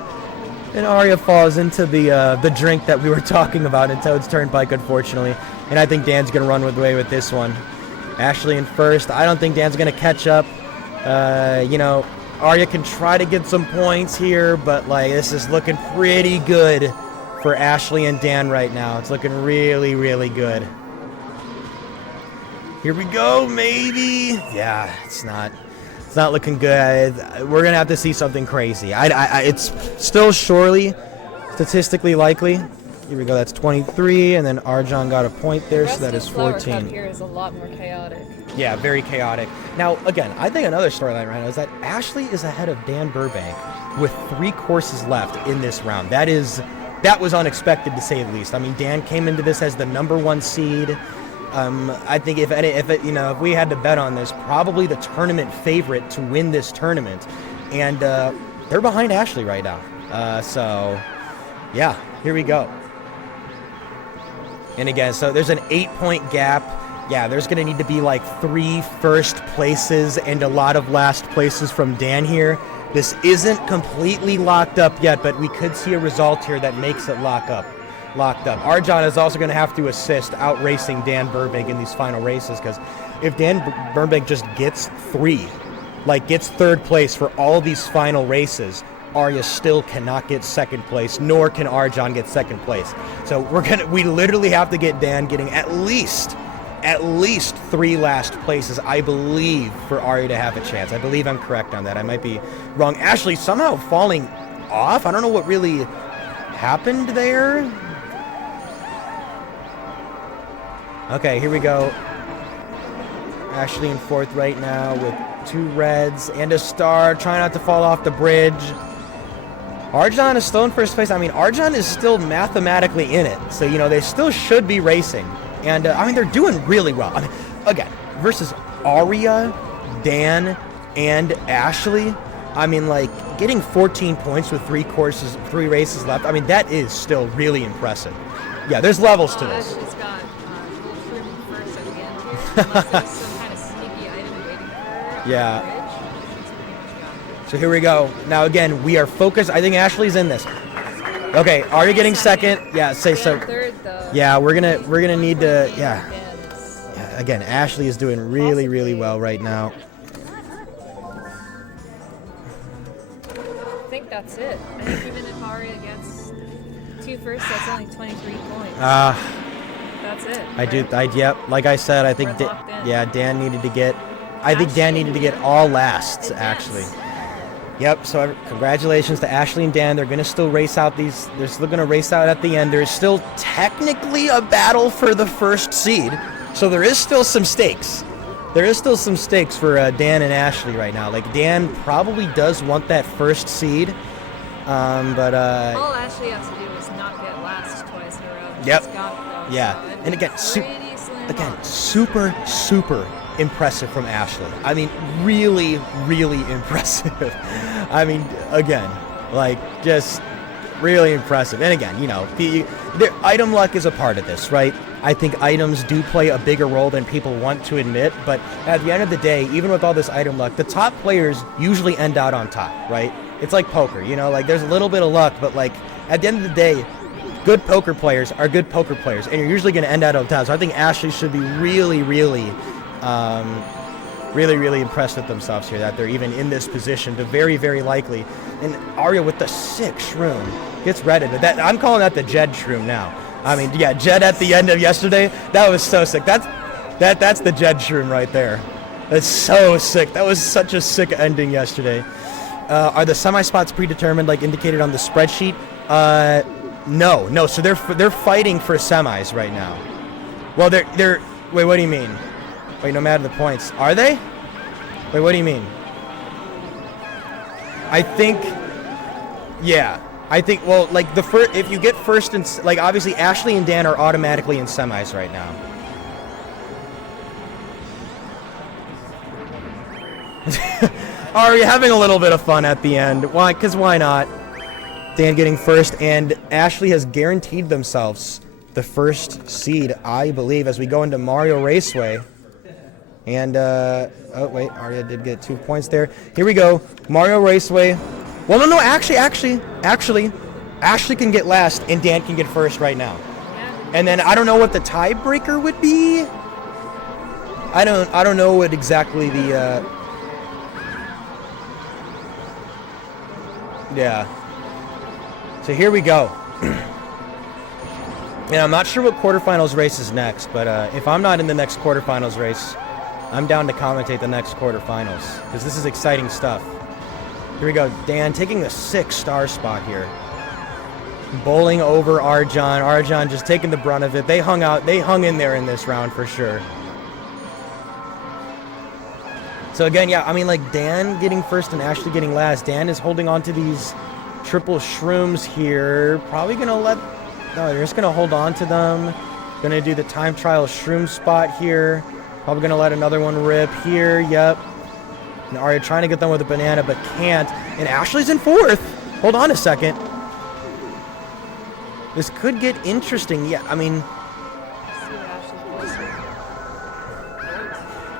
And Aria falls into the drink that we were talking about in Toad's Turnpike, unfortunately. And I think Dan's going to run away with this one. Ashley in first. I don't think Dan's going to catch up. Aria can try to get some points here, but like this is looking pretty good for Ashley and Dan right now. It's looking really, really good. Here we go, maybe. Yeah, it's not looking good. We're gonna have to see something crazy. It's still surely statistically likely. Here we go. That's 23, and then Rjohn got a point there, so that is 14. The rest of here is a lot more chaotic. Yeah, very chaotic. Now, again, I think another storyline right now is that Ashley is ahead of Dan Burbank with 3 courses left in this round. That was unexpected to say the least. I mean, Dan came into this as the #1 seed. I think if we had to bet on this, probably the tournament favorite to win this tournament, and they're behind Ashley right now. So, yeah, here we go. And again, so there's an 8-point gap. Yeah, there's going to need to be like 3 first places and a lot of last places from Dan here. This isn't completely locked up yet, but we could see a result here that makes it locked up. Rjohn is also going to have to assist out racing Dan Burbank in these final races, because if Dan Burbank just gets 3, like gets 3rd place for all these final races, Aria still cannot get 2nd place, nor can Rjohn get 2nd place. So we literally have to get Dan getting at least 3 last places, I believe, for Aria to have a chance. I believe I'm correct on that. I might be wrong. Ashley somehow falling off. I don't know what really happened there. Okay, here we go. Ashley in 4th right now with 2 reds and a star, trying not to fall off the bridge. Rjohn is still in 1st place. I mean, Rjohn is still mathematically in it, so they still should be racing. And I mean, they're doing really well. I mean, again, versus Aria, Dan, and Ashley. I mean, like getting 14 points with 3 races left. I mean, that is still really impressive. Yeah, there's levels to this. Ashley's got first at the end here, unless there's some kind of sneaky item waiting for her. Yeah. So here we go. Now again, we are focused. I think Ashley's in this. Okay, Aria getting 2nd. Yeah, say so. 3rd, though. Yeah, we're gonna need to. Yeah. Again, Ashley is doing really, really well right now. I think that's it. I think even if Aria gets 2 firsts, that's only 23 points. That's it. Yep. Like I said, I think Dan needed to get. I think Dan needed to get all lasts actually. Yep, so congratulations to Ashley and Dan. They're going to still race out these. They're still going to race out at the end. There's still technically a battle for the 1st seed. So there is still some stakes. There is still some stakes for Dan and Ashley right now. Like, Dan probably does want that 1st seed. But all Ashley has to do is not get last twice in a row. Yep. She's got it, though, Yeah. so And again, super impressive from Ashley. I mean, really, really impressive. I mean, again, like, just really impressive. And again, the item luck is a part of this, right? I think items do play a bigger role than people want to admit, but at the end of the day, even with all this item luck, the top players usually end out on top, right? It's like poker, like there's a little bit of luck, but like at the end of the day, good poker players are good poker players, and you're usually going to end out on top. So I think Ashley should be really, really impressed with themselves here, that they're even in this position to very, very likely. And Aria with the 6 shroom gets redded. But I'm calling that the Jed shroom now. I mean, yeah, Jed at the end of yesterday, that was so sick. That's the Jed shroom right there. That's so sick. That was such a sick ending yesterday. Are the semi-spots predetermined like indicated on the spreadsheet? No. So they're fighting for semis right now. Well, they're wait, what do you mean? Wait, no matter the points. Are they? Wait, what do you mean? I think, yeah. I think, well, like, if you get first and, like, obviously Ashley and Dan are automatically in semis right now. Are you having a little bit of fun at the end? Why? Because why not? Dan getting first, and Ashley has guaranteed themselves the 1st seed, I believe, as we go into Mario Raceway. And, oh, wait, Aria did get 2 points there. Here we go, Mario Raceway. Well, no, actually, Ashley can get last and Dan can get first right now. And then I don't know what the tiebreaker would be. I don't know what exactly the, Yeah. So here we go. And I'm not sure what quarterfinals race is next, but if I'm not in the next quarterfinals race, I'm down to commentate the next quarterfinals because this is exciting stuff. Here we go. Dan taking the 6-star spot here. Bowling over Rjohn. Rjohn just taking the brunt of it. They hung in there in this round for sure. So again, yeah, I mean, like Dan getting first and Ashley getting last. Dan is holding on to these triple shrooms here. Probably going to no, they're just going to hold on to them. Going to do the time trial shroom spot here. Probably going to let another one rip here. Yep. And Aria trying to get them with a banana, but can't. And Ashley's in 4th. Hold on a second. This could get interesting. Yeah, I mean...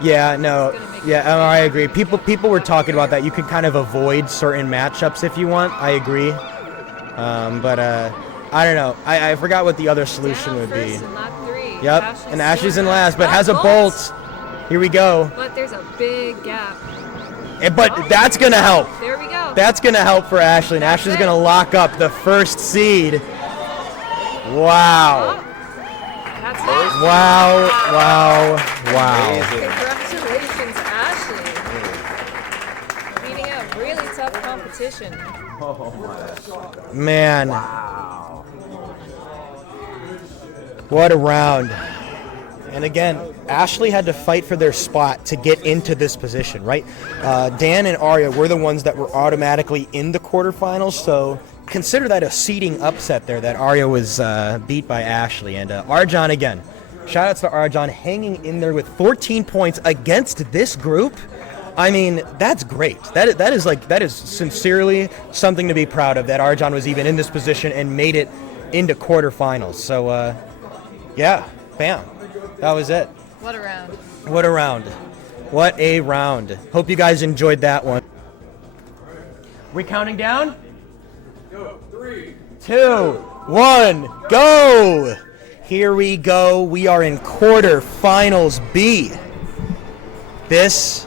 Yeah, no. Yeah, I agree. People were talking about that. You could kind of avoid certain matchups if you want. I agree. But I don't know. I forgot what the other solution would be. Yep, and Ashley's in last, but has a bolt. Here we go. But there's a big gap. But that's going to help. There we go. That's going to help for Ashley, and Ashley's going to lock up the first seed. Wow. That's it. Wow. Congratulations, Ashley. Beating out really tough competition. Man. What a round. And again, Ashley had to fight for their spot to get into this position, right? Dan and Aria were the ones that were automatically in the quarterfinals, so consider that a seeding upset there that Aria was beat by Ashley. And Rjohn again. Shout-outs to Rjohn hanging in there with 14 points against this group. I mean, that's great. That is sincerely something to be proud of, that Rjohn was even in this position and made it into quarterfinals. So, yeah, bam. That was it. What a round. What a round. What a round. Hope you guys enjoyed that one. We counting down? 3, 2, 1, go! Here we go. We are in quarterfinals B. This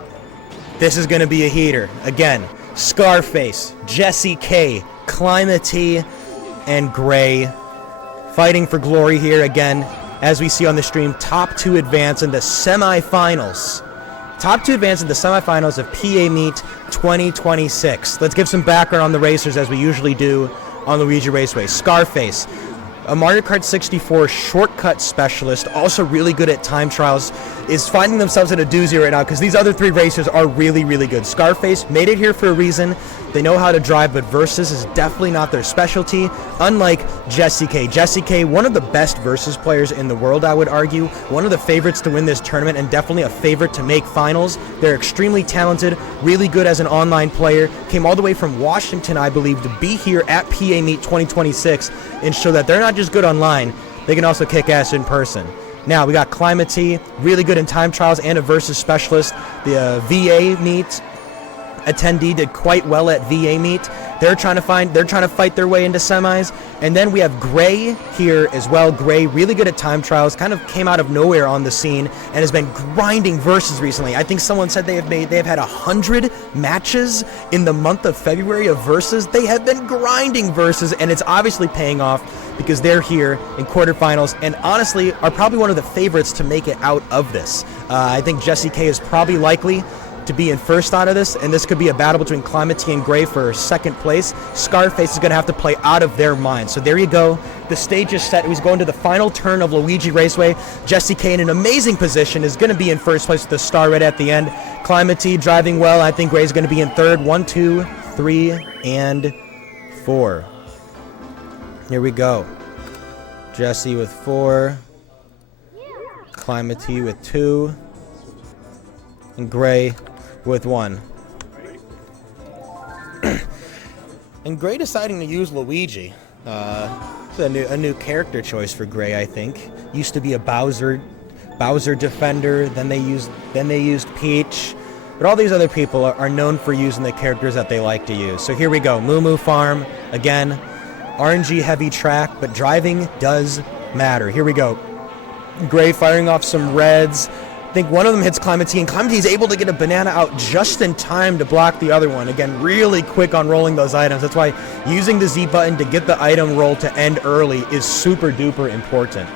is going to be a heater. Again, SkarFace, Jessie K, Climatee, and Gray fighting for glory here again. As we see on the stream, top 2 advance in the semifinals. Top 2 advance in the semifinals of PA Meet 2026. Let's give some background on the racers as we usually do on Luigi Raceway. SkarFace, a Mario Kart 64 shortcut specialist, also really good at time trials, is finding themselves in a doozy right now because these other 3 racers are really, really good. SkarFace made it here for a reason. They know how to drive, but Versus is definitely not their specialty, unlike Jessie K. Jessie K, one of the best Versus players in the world, I would argue. One of the favorites to win this tournament and definitely a favorite to make finals. They're extremely talented, really good as an online player. Came all the way from Washington, I believe, to be here at PA Meet 2026 and show that they're not just good online, they can also kick ass in person. Now, we got Climatee, really good in time trials and a Versus specialist. The VA Meet attendee did quite well at VA Meet. They're trying to fight their way into semis. And then we have Gray here as well. Gray, really good at time trials, kind of came out of nowhere on the scene and has been grinding Versus recently. I think someone said they have had 100 matches in the month of February of Versus. They have been grinding Versus, and it's obviously paying off because they're here in quarterfinals and honestly are probably one of the favorites to make it out of this. I think Jessie K is probably likely to be in first out of this, and this could be a battle between Climatee and Gray for second place. SkarFace is going to have to play out of their mind. So there you go. The stage is set. He's going to the final turn of Luigi Raceway. Jessie K in an amazing position is going to be in first place with the star right at the end. Climatee driving well. I think Gray's going to be in third. 1, 2, 3, and 4. Here we go. Jessie with 4. Climatee with 2. And Gray with 1. And Gray deciding to use Luigi. It's a new character choice for Gray, I think. Used to be a Bowser defender, then they used Peach. But all these other people are known for using the characters that they like to use. So here we go. Moo Moo Farm, again. RNG heavy track, but driving does matter. Here we go. Gray firing off some reds. I think one of them hits Climatee, and Climatee is able to get a banana out just in time to block the other one. Again, really quick on rolling those items. That's why using the Z button to get the item roll to end early is super duper important.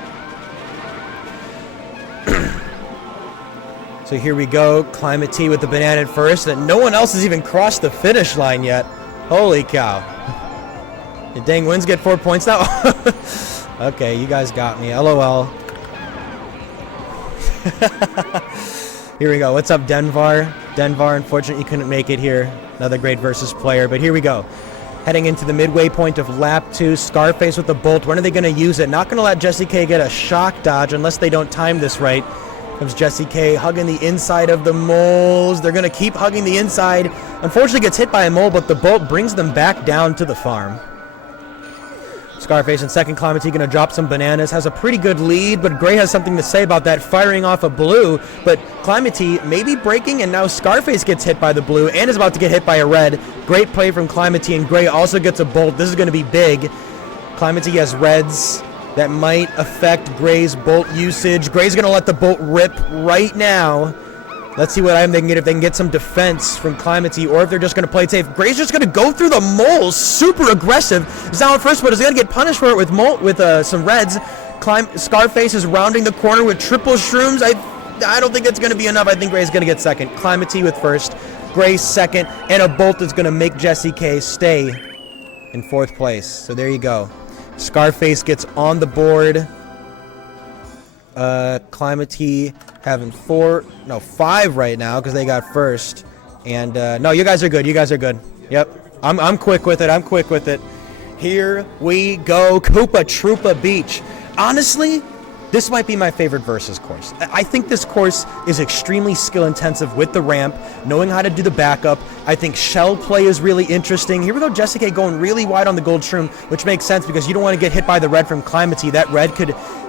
So here we go, Climatee with the banana at first, and no one else has even crossed the finish line yet. Holy cow. The dang wins get 4 points now? Okay, you guys got me, LOL. Here we go, what's up Denvar? Denvar, unfortunately you couldn't make it here. Another great versus player, but here we go. Heading into the midway point of lap 2, SkarFace with the bolt. When are they going to use it? Not going to let Jessie K get a shock dodge unless they don't time this right. Comes Jessie K hugging the inside of the moles. They're going to keep hugging the inside. Unfortunately gets hit by a mole, but the bolt brings them back down to the farm. SkarFace in second, Climatee going to drop some bananas. Has a pretty good lead, but Gray has something to say about that, firing off a blue. But Climatee maybe breaking, and now SkarFace gets hit by the blue and is about to get hit by a red. Great play from Climatee, and Gray also gets a bolt. This is going to be big. Climatee has reds. That might affect Gray's bolt usage. Gray's going to let the bolt rip right now. Let's see what item they can get, if they can get some defense from Climatee, or if they're just going to play it safe. Gray's just going to go through the moles, super aggressive. He's down first, but he's going to get punished for it with some reds. SkarFace is rounding the corner with triple shrooms. I don't think that's going to be enough. I think Gray's going to get second. Climatee with first, Gray second, and a bolt is going to make Jessie K stay in fourth place. So there you go. SkarFace gets on the board. Climatee having 5 right now because they got first. And no, you guys are good. You guys are good. Yep. I'm quick with it. I'm quick with it. Here we go. Koopa Troopa Beach. Honestly, this might be my favorite versus course. I think this course is extremely skill intensive with the ramp, knowing how to do the backup. I think shell play is really interesting. Here we go, Jessie K going really wide on the gold shroom, which makes sense because you don't want to get hit by the red from Climatee. That red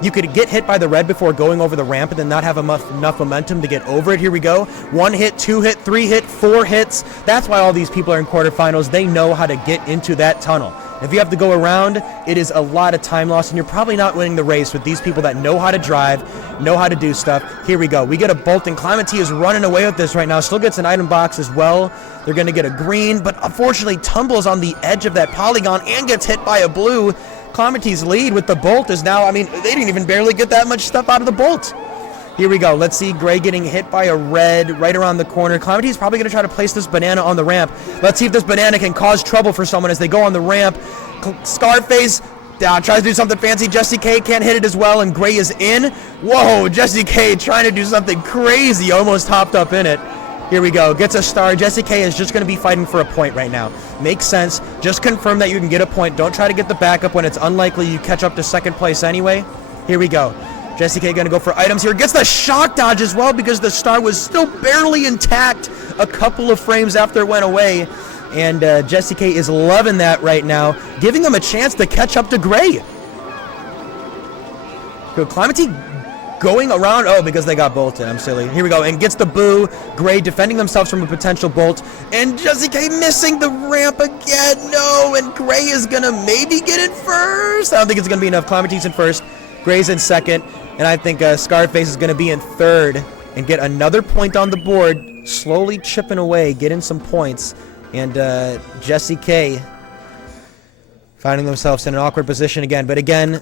you could get hit by the red before going over the ramp and then not have enough momentum to get over it. Here we go. 1 hit, 2 hit, 3 hit, 4 hits. That's why all these people are in quarterfinals. They know how to get into that tunnel. If you have to go around, it is a lot of time loss, and you're probably not winning the race with these people that know how to drive, know how to do stuff. Here we go. We get a bolt, and Climatee is running away with this right now. Still gets an item box as well. They're going to get a green, but unfortunately tumbles on the edge of that polygon and gets hit by a blue. Climatee's lead with the bolt is now, they didn't even barely get that much stuff out of the bolt. Here we go. Let's see Gray getting hit by a red right around the corner. Climatee's probably going to try to place this banana on the ramp. Let's see if this banana can cause trouble for someone as they go on the ramp. SkarFace tries to do something fancy. Jessie K can't hit it as well, and Gray is in. Whoa, Jessie K trying to do something crazy. Almost hopped up in it. Here we go. Gets a star. Jessie K is just going to be fighting for a point right now. Makes sense. Just confirm that you can get a point. Don't try to get the backup when it's unlikely you catch up to second place anyway. Here we go. Jessie K gonna go for items here. Gets the shock dodge as well because the star was still barely intact a couple of frames after it went away. And Jessie K is loving that right now, giving them a chance to catch up to Gray. Good. Climatee going around. Oh, because they got bolted. I'm silly. Here we go. And gets the boo. Gray defending themselves from a potential bolt. And Jessie K missing the ramp again. No. And Gray is gonna maybe get it first. I don't think it's gonna be enough. Climatee's in first. Gray's in second. And I think SkarFace is going to be in third and get another point on the board, slowly chipping away, getting some points. And Jessie K finding themselves in an awkward position again. But again,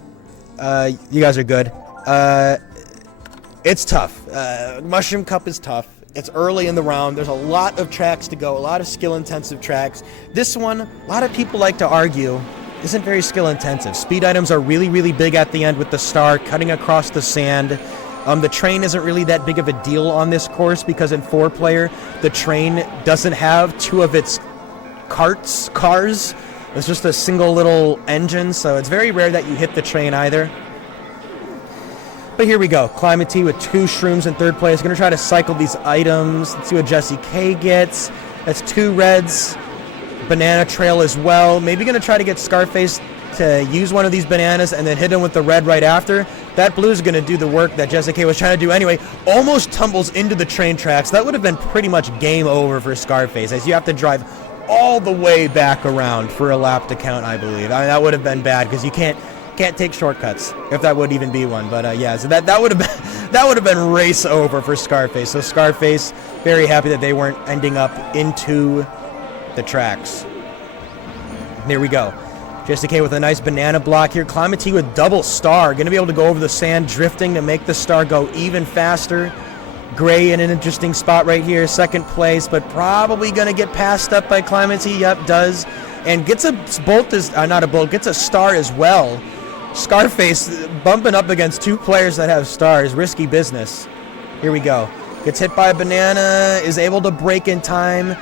you guys are good. It's tough. Mushroom Cup is tough. It's early in the round. There's a lot of tracks to go, a lot of skill-intensive tracks. This one, a lot of people like to argue, isn't very skill intensive. Speed items are really, really big at the end with the star cutting across the sand. The train isn't really that big of a deal on this course because in 4-player, the train doesn't have 2 of its cars. It's just a single little engine, so it's very rare that you hit the train either. But here we go. Climatee with 2 shrooms in third place. Gonna try to cycle these items. Let's see what Jessie K gets. That's 2 reds. Banana trail as well. Maybe going to try to get SkarFace to use one of these bananas and then hit him with the red right after. That blue is going to do the work that Jessie K was trying to do anyway. Almost tumbles into the train tracks. That would have been pretty much game over for SkarFace, as you have to drive all the way back around for a lap to count, I believe. That would have been bad because you can't take shortcuts, if that would even be one. But yeah, so that would have been that would have been race over for SkarFace. So SkarFace, very happy that they weren't ending up into the tracks. There we go. Jesse K with a nice banana block here. Climatee with double star. Going to be able to go over the sand, drifting to make the star go even faster. Gray in an interesting spot right here, second place, but probably going to get passed up by Climatee. Yep, does. And gets a bolt, gets a star as well. SkarFace bumping up against two players that have stars. Risky business. Here we go. Gets hit by a banana, is able to break in time.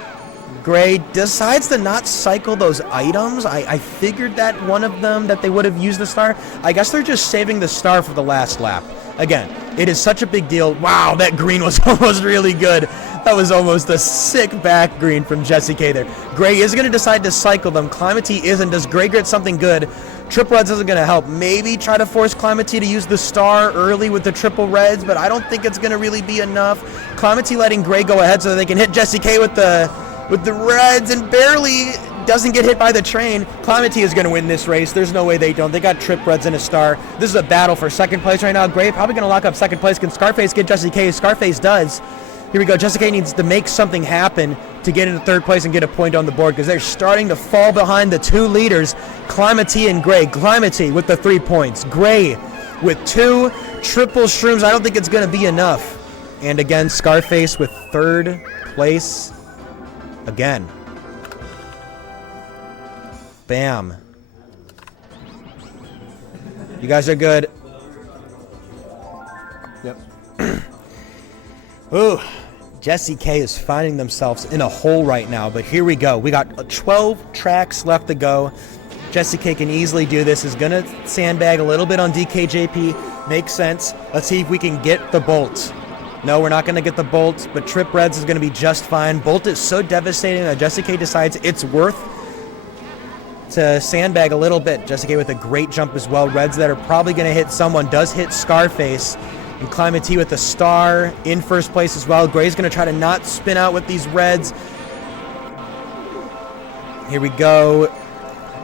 Gray decides to not cycle those items. I figured that one of them, that they would have used the star. I guess they're just saving the star for the last lap. Again, it is such a big deal. Wow, that green was almost really good. That was almost a sick back green from Jesse K there. Gray is going to decide to cycle them. Climatee isn't. Does Gray get something good? Triple Reds isn't going to help. Maybe try to force Climatee to use the star early with the triple Reds, but I don't think it's going to really be enough. Climatee letting Gray go ahead so that they can hit Jesse K with the Reds and barely doesn't get hit by the train. Climatee is going to win this race. There's no way they don't. They got trip Reds and a star. This is a battle for second place right now. Gray probably going to lock up second place. Can SkarFace get Jesse K? SkarFace does. Here we go. Jesse K needs to make something happen to get into third place and get a point on the board because they're starting to fall behind the two leaders, Climatee and Gray. Climatee with the 3 points. Gray with 2 triple shrooms. I don't think it's going to be enough. And again, SkarFace with third place again. Bam. You guys are good. Yep. Ooh. Jesse K is finding themselves in a hole right now, but here we go. We got 12 tracks left to go. Jesse K can easily do this. Is going to sandbag a little bit on DKJP. Makes sense. Let's see if we can get the bolt. No, we're not going to get the bolt, but Trip Reds is going to be just fine. Bolt is so devastating that Jesse K decides it's worth to sandbag a little bit. Jesse K with a great jump as well. Reds that are probably going to hit someone. Does hit SkarFace. And Climatee with the star in first place as well. Gray's going to try to not spin out with these Reds. Here we go.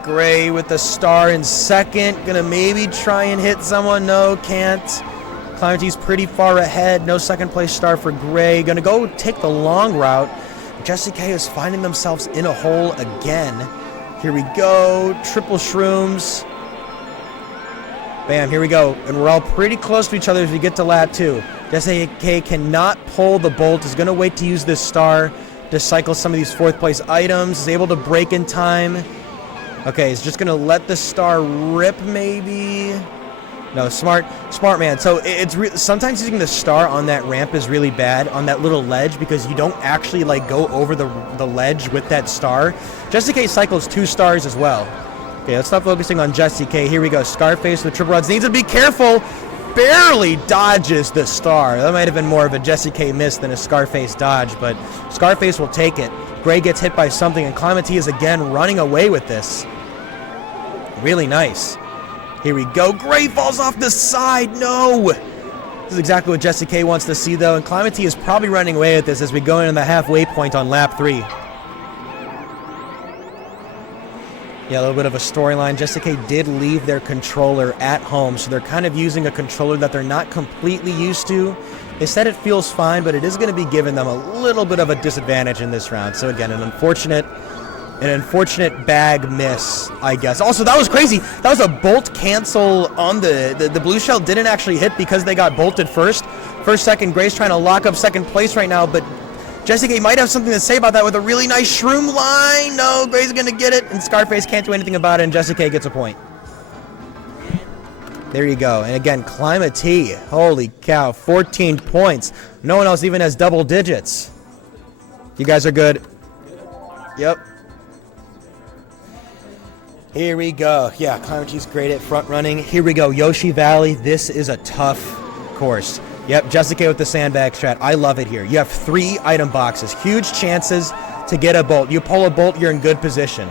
Gray with the star in second. Going to maybe try and hit someone. No, can't. Climatee's pretty far ahead. No second place star for Gray. Going to go take the long route. Jesse K is finding themselves in a hole again. Here we go. Triple shrooms. Bam, here we go. And we're all pretty close to each other as we get to lap 2. Jesse K cannot pull the bolt. Is going to wait to use this star to cycle some of these fourth place items. Is able to break in time. Okay, he's just going to let the star rip maybe. No, smart man. So it's sometimes using the star on that ramp is really bad on that little ledge because you don't actually like go over the ledge with that star. Jesse K cycles 2 stars as well. Okay, let's stop focusing on Jesse K. Here we go. SkarFace with triple rods. Needs to be careful. Barely dodges the star. That might have been more of a Jesse K miss than a SkarFace dodge, but SkarFace will take it. Gray gets hit by something, and Climatee is again running away with this. Really nice. Here we go. Gray falls off the side. No! This is exactly what Jesse K wants to see, though, and Climatee is probably running away with this as we go into the halfway point on lap 3. Yeah, a little bit of a storyline. Jesse K did leave their controller at home, so they're kind of using a controller that they're not completely used to. They said it feels fine, but it is going to be giving them a little bit of a disadvantage in this round. So again, an unfortunate bag miss, I guess. Also, that was crazy. That was a bolt cancel on the blue shell. Didn't actually hit because they got bolted first. First, second, Gray's trying to lock up second place right now, but Jesse K might have something to say about that with a really nice shroom line. No, Gray's going to get it, and SkarFace can't do anything about it, and Jesse K gets a point. There you go. And again, Climatee. Holy cow, 14 points. No one else even has double digits. You guys are good. Yep. Here we go. Yeah, Climatee's great at front running. Here we go. Yoshi Valley. This is a tough course. Yep, Jesse K with the sandbag strat. I love it here. You have 3 item boxes. Huge chances to get a bolt. You pull a bolt, you're in good position.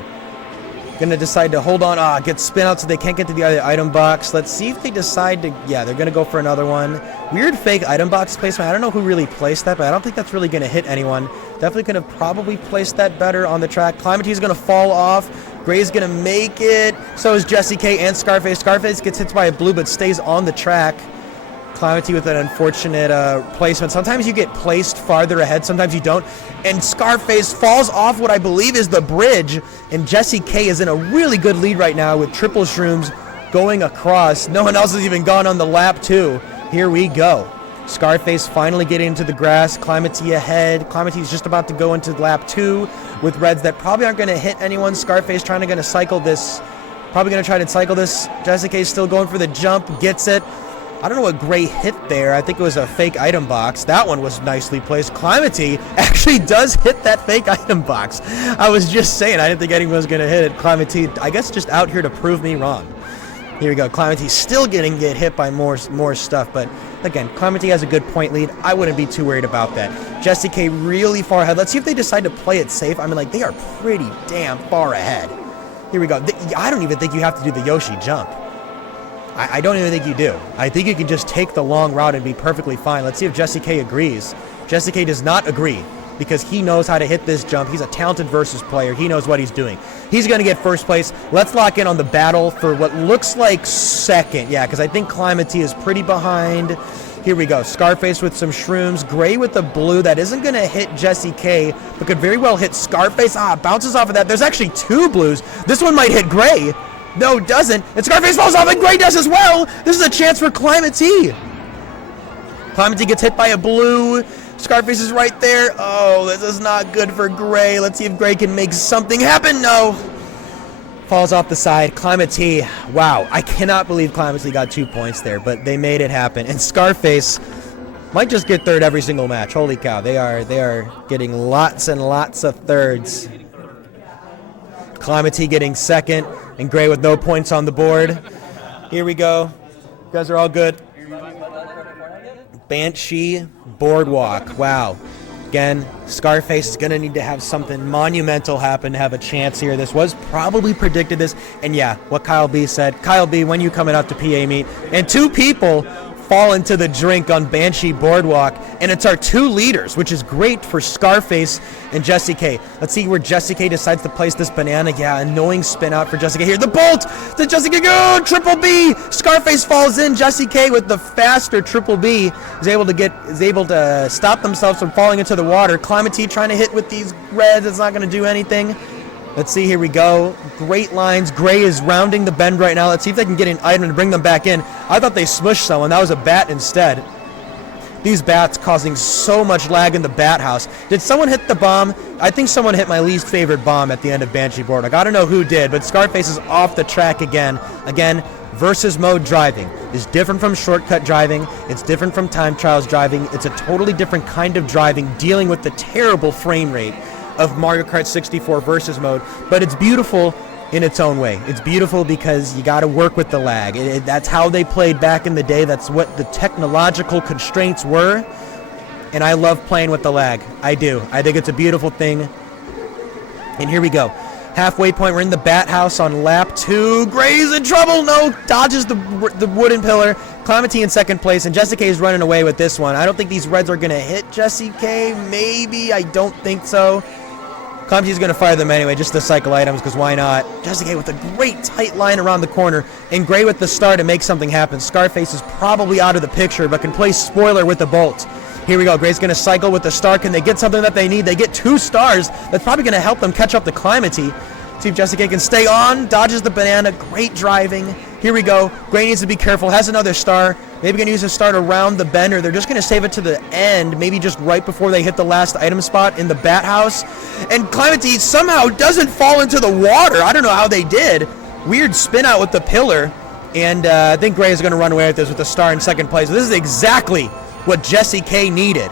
Going to decide to hold on. Get spin out so they can't get to the other item box. Let's see if they decide to... Yeah, they're going to go for another one. Weird fake item box placement. I don't know who really placed that, but I don't think that's really going to hit anyone. Definitely could have probably placed that better on the track. Climatee's going to fall off. Gray's going to make it. So is Jesse K and SkarFace. SkarFace gets hit by a blue but stays on the track. Climatee with an unfortunate placement. Sometimes you get placed farther ahead, sometimes you don't. And SkarFace falls off what I believe is the bridge. And Jessie K is in a really good lead right now with triple shrooms going across. No one else has even gone on the lap too. Here we go. SkarFace finally getting into the grass. Climatee ahead. Climatee's just about to go into lap 2 with reds that probably aren't going to hit anyone. SkarFace trying to cycle this. Probably going to try to cycle this. Jessie K still going for the jump. Gets it. I don't know what Gray hit there. I think it was a fake item box. That one was nicely placed. Climatee actually does hit that fake item box. I was just saying, I didn't think anyone was going to hit it. Climatee, I guess, just out here to prove me wrong. Here we go. Climatee still get hit by more stuff, but again, Climatee has a good point lead. I wouldn't be too worried about that. Jessie K really far ahead. Let's see if they decide to play it safe. I mean, like, they are pretty damn far ahead. Here we go. I don't even think you have to do the Yoshi jump. I don't even think you do. I think you can just take the long route and be perfectly fine. Let's see if Jessie K agrees. Jessie K does not agree because he knows how to hit this jump. He's a talented versus player. He knows what he's doing. He's going to get first place. Let's lock in on the battle for what looks like second. Yeah, because I think Climatee is pretty behind. Here we go. SkarFace with some shrooms. Gray with the blue. That isn't going to hit Jessie K, but could very well hit SkarFace. Bounces off of that. There's actually 2 blues. This one might hit Gray. No, it doesn't. And SkarFace falls off, and Gray does as well. This is a chance for Climatee. Climatee gets hit by a blue. SkarFace is right there. Oh, this is not good for Gray. Let's see if Gray can make something happen. No. Falls off the side. Climatee. Wow, I cannot believe Climatee got 2 points there, but they made it happen. And SkarFace might just get third every single match. Holy cow, they are getting lots and lots of thirds. Climatee getting second, and Gray with no points on the board. Here we go. You guys are all good. Banshee Boardwalk. Wow. Again, SkarFace is going to need to have something monumental happen to have a chance here. This was probably predicted this. And yeah, what Kyle B said. Kyle B, when you coming up to PA meet? And 2 people fall into the drink on Banshee Boardwalk, and it's our 2 leaders, which is great for SkarFace and Jessie K. Let's see where Jessie K decides to place this banana. Yeah, annoying spin out for Jessie K here. The bolt! Did Jessie K go? Triple B! SkarFace falls in. Jessie K with the faster triple B is able to stop themselves from falling into the water. Climatee trying to hit with these reds. It's not going to do anything. Let's see, here we go. Great lines. Gray is rounding the bend right now. Let's see if they can get an item to bring them back in. I thought they smushed someone. That was a bat instead. These bats causing so much lag in the bat house. Did someone hit the bomb? I think someone hit my least favorite bomb at the end of Banshee Board. I gotta know who did, but SkarFace is off the track again. Again, versus mode driving is different from shortcut driving. It's different from time trials driving. It's a totally different kind of driving, dealing with the terrible frame rate of Mario Kart 64 versus mode, but it's beautiful in its own way. It's beautiful because you got to work with the lag. That's how they played back in the day. That's what the technological constraints were, and I love playing with the lag. I do. I think it's a beautiful thing. And here we go. Halfway point. We're in the bat house on lap 2. Gray's in trouble. No, dodges the wooden pillar. Climatee in second place, and Jessie K is running away with this one. I don't think these reds are going to hit Jessie K. Maybe. I don't think so. Climatee's going to fire them anyway, just to cycle items, because why not? Jessie K with a great tight line around the corner, and Gray with the star to make something happen. SkarFace is probably out of the picture, but can play spoiler with the bolt. Here we go. Gray's going to cycle with the star. Can they get something that they need? They get 2 stars. That's probably going to help them catch up to Climatee. See if Jessie K can stay on. Dodges the banana. Great driving. Here we go. Gray needs to be careful. Has another star. Maybe going to use a star to round the bend, or they're just going to save it to the end, maybe just right before they hit the last item spot in the bat house. And Climatee somehow doesn't fall into the water. I don't know how they did. Weird spin out with the pillar. And I think Gray is going to run away with this with a star in second place. This is exactly what Jessie K needed.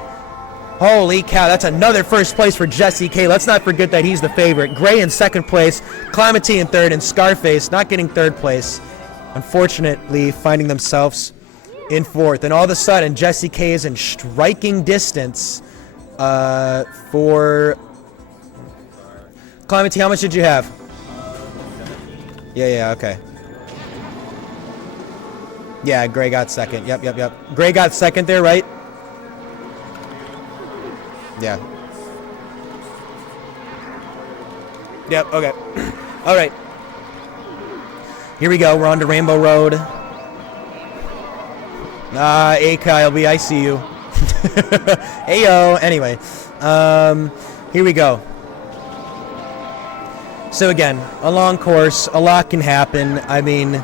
Holy cow, that's another first place for Jessie K. Let's not forget that he's the favorite. Gray in second place, Climatee in third, and SkarFace not getting third place. Unfortunately, finding themselves in fourth. And all of a sudden, Jessie K is in striking distance for Climatee. How much did you have? Yeah, okay. Yeah, Gray got second. Yep. Gray got second there, right? Yeah. Yep, okay. All right. Here we go. We're on to Rainbow Road. A Kyleby, I see you. Ayo. Anyway, here we go. So again, a long course, a lot can happen. I mean,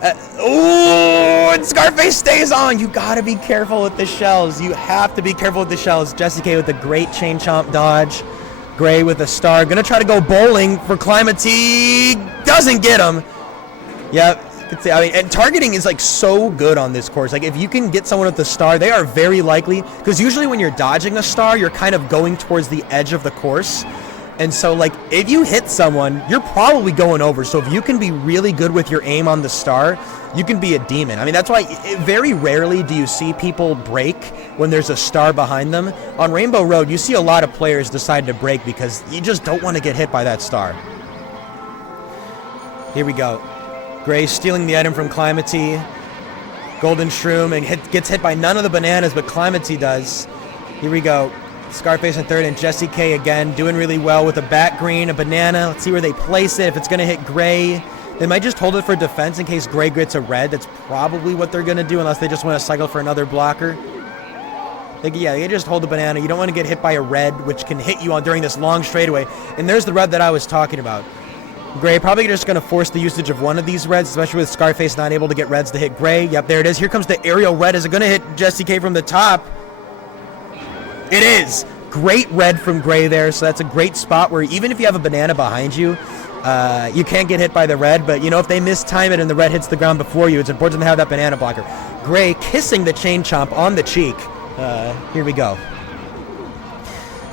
and SkarFace stays on. You gotta be careful with the shells. You have to be careful with the shells. Jessie K with a great chain chomp dodge. Gray with a star. Gonna try to go bowling for Climatee. Doesn't get him. Yep. I mean, and targeting is like so good on this course. Like if you can get someone with the star, they are very likely, because usually when you're dodging a star, you're kind of going towards the edge of the course. And so like if you hit someone, you're probably going over. So if you can be really good with your aim on the star, you can be a demon. I mean, that's why very rarely do you see people break when there's a star behind them. On Rainbow Road, you see a lot of players decide to break because you just don't want to get hit by that star. Here we go. Gray stealing the item from Climatee. Golden Shroom and gets hit by none of the bananas, but Climatee does. Here we go. SkarFace in third and Jessie K again doing really well with a bat green, a banana. Let's see where they place it. If it's going to hit Gray, they might just hold it for defense in case Gray gets a red. That's probably what they're going to do unless they just want to cycle for another blocker. They just hold the banana. You don't want to get hit by a red, which can hit you on during this long straightaway. And there's the red that I was talking about. Gray probably just going to force the usage of one of these reds, especially with SkarFace not able to get reds to hit Gray. Yep, there it is. Here comes the aerial red. Is it going to hit Jessie K from the top? It is. Great red from Gray there, so that's a great spot where even if you have a banana behind you, you can't get hit by the red, but you know, if they mistime it and the red hits the ground before you, it's important to have that banana blocker. Gray kissing the chain chomp on the cheek. Here we go.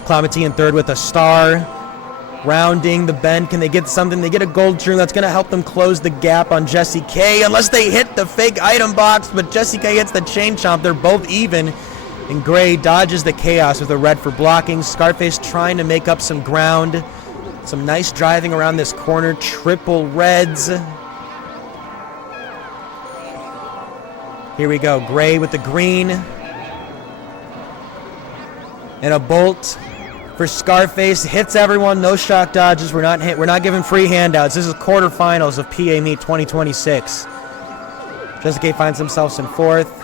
Climatee in third with a star. Rounding the bend. Can they get something? They get a gold shroom. That's going to help them close the gap on Jessie K, unless they hit the fake item box, but Jessie K hits the chain chomp. They're both even. And Gray dodges the chaos with a red for blocking. SkarFace trying to make up some ground. Some nice driving around this corner. Triple reds. Here we go. Gray with the green. And a bolt for SkarFace. Hits everyone. No shock dodges. We're not giving free handouts. This is quarterfinals of PA Meet 2026. Jessie K finds themselves in fourth.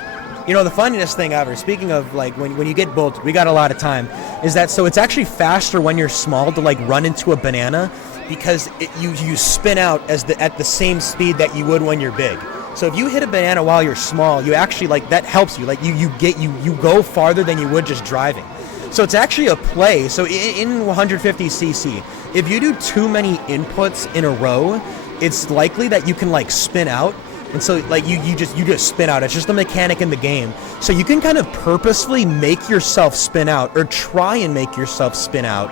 You know, the funniest thing ever, speaking of like when you get bolted, we got a lot of time, is that so it's actually faster when you're small to like run into a banana because you spin out at the same speed that you would when you're big. So if you hit a banana while you're small, you actually like that helps you. Like you go farther than you would just driving. So it's actually a play. So in 150cc, if you do too many inputs in a row, it's likely that you can like spin out. And so like you just spin out. It's just a mechanic in the game. So you can kind of purposefully make yourself spin out or try and make yourself spin out.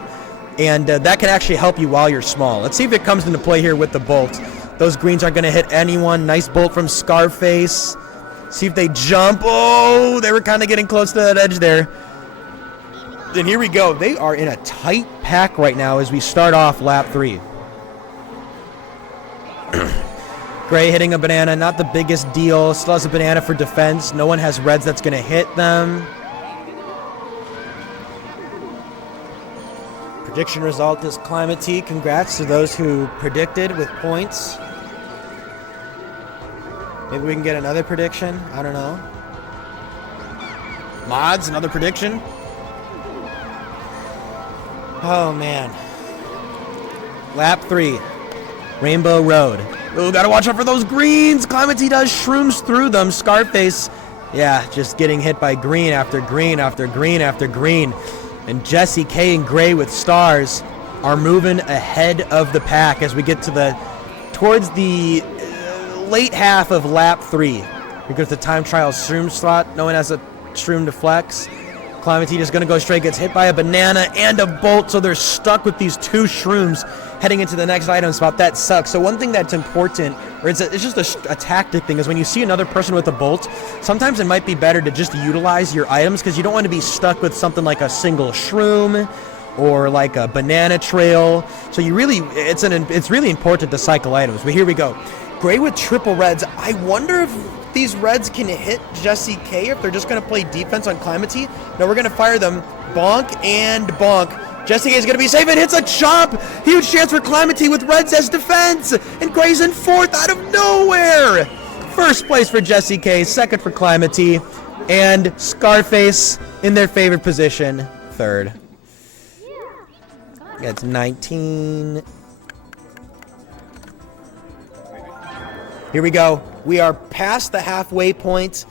And that can actually help you while you're small. Let's see if it comes into play here with the bolt. Those greens aren't going to hit anyone. Nice bolt from SkarFace. See if they jump. Oh, they were kind of getting close to that edge there. And here we go. They are in a tight pack right now as we start off lap 3. Gray hitting a banana, not the biggest deal. Still has a banana for defense. No one has reds that's going to hit them. Prediction result is Climatee. Congrats to those who predicted with points. Maybe we can get another prediction. I don't know. Mods, another prediction? Oh, man. Lap 3. Rainbow Road. Oh, gotta watch out for those greens. Climatee does shrooms through them. SkarFace, yeah, just getting hit by green after green after green after green. And Jessie K and Gray with stars are moving ahead of the pack as we get to towards the late half of lap 3. Because the time trial shroom slot, no one has a shroom to flex. Climatee just gonna go straight, gets hit by a banana and a bolt, so they're stuck with these 2 shrooms heading into the next item spot. That sucks. So one thing that's important, or it's just a tactic thing, is when you see another person with a bolt, sometimes it might be better to just utilize your items because you don't want to be stuck with something like a single shroom or like a banana trail. So it's really important to cycle items. But here we go. Gray with triple reds. I wonder if these reds can hit Jessie K, if they're just going to play defense on Climatee. No, we're going to fire them. Bonk and bonk. Jessie K is going to be safe and hits a chomp. Huge chance for Climatee with reds as defense. And Gray's in fourth out of nowhere. First place for Jessie K, second for Climatee, and SkarFace in their favorite position, third. That's 19. Here we go. We are past the halfway point.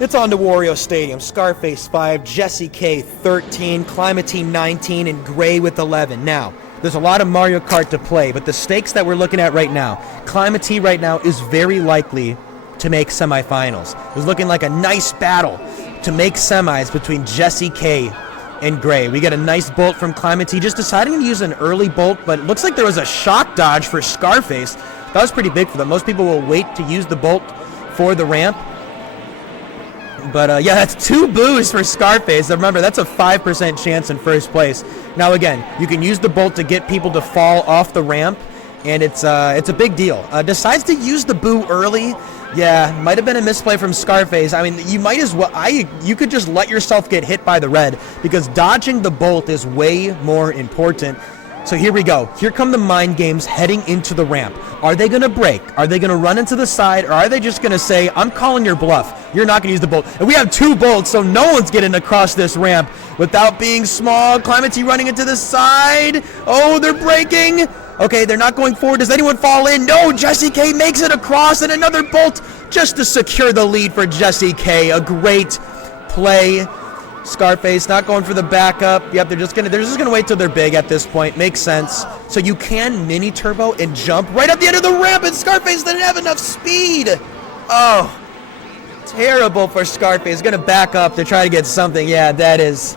It's on to Wario Stadium. SkarFace 5, Jessie K 13, Climatee 19, and Gray with 11. Now, there's a lot of Mario Kart to play, but the stakes that we're looking at right now, Climatee right now is very likely to make semifinals. It's looking like a nice battle to make semis between Jessie K and Gray. We get a nice bolt from Climatee, just deciding to use an early bolt, but it looks like there was a shock dodge for SkarFace. That was pretty big for them. Most people will wait to use the bolt for the ramp. But yeah, that's 2 boos for SkarFace. Remember, that's a 5% chance in first place. Now again, you can use the bolt to get people to fall off the ramp, and it's a big deal. Decides to use the boo early. Yeah, might have been a misplay from SkarFace. I mean, you might as well. You could just let yourself get hit by the red, because dodging the bolt is way more important. So here we go. Here come the mind games heading into the ramp. Are they going to break? Are they going to run into the side? Or are they just going to say, I'm calling your bluff. You're not going to use the bolt. And we have 2 bolts, so no one's getting across this ramp without being small. Climatee running into the side. Oh, they're breaking. Okay, they're not going forward. Does anyone fall in? No, Jessie K makes it across, and another bolt just to secure the lead for Jessie K. A great play. SkarFace not going for the backup. Yep, they're just gonna wait till they're big at this point. Makes sense. So you can mini turbo and jump right at the end of the ramp, and SkarFace didn't have enough speed. Oh, terrible for SkarFace. Gonna back up to try to get something. Yeah, that's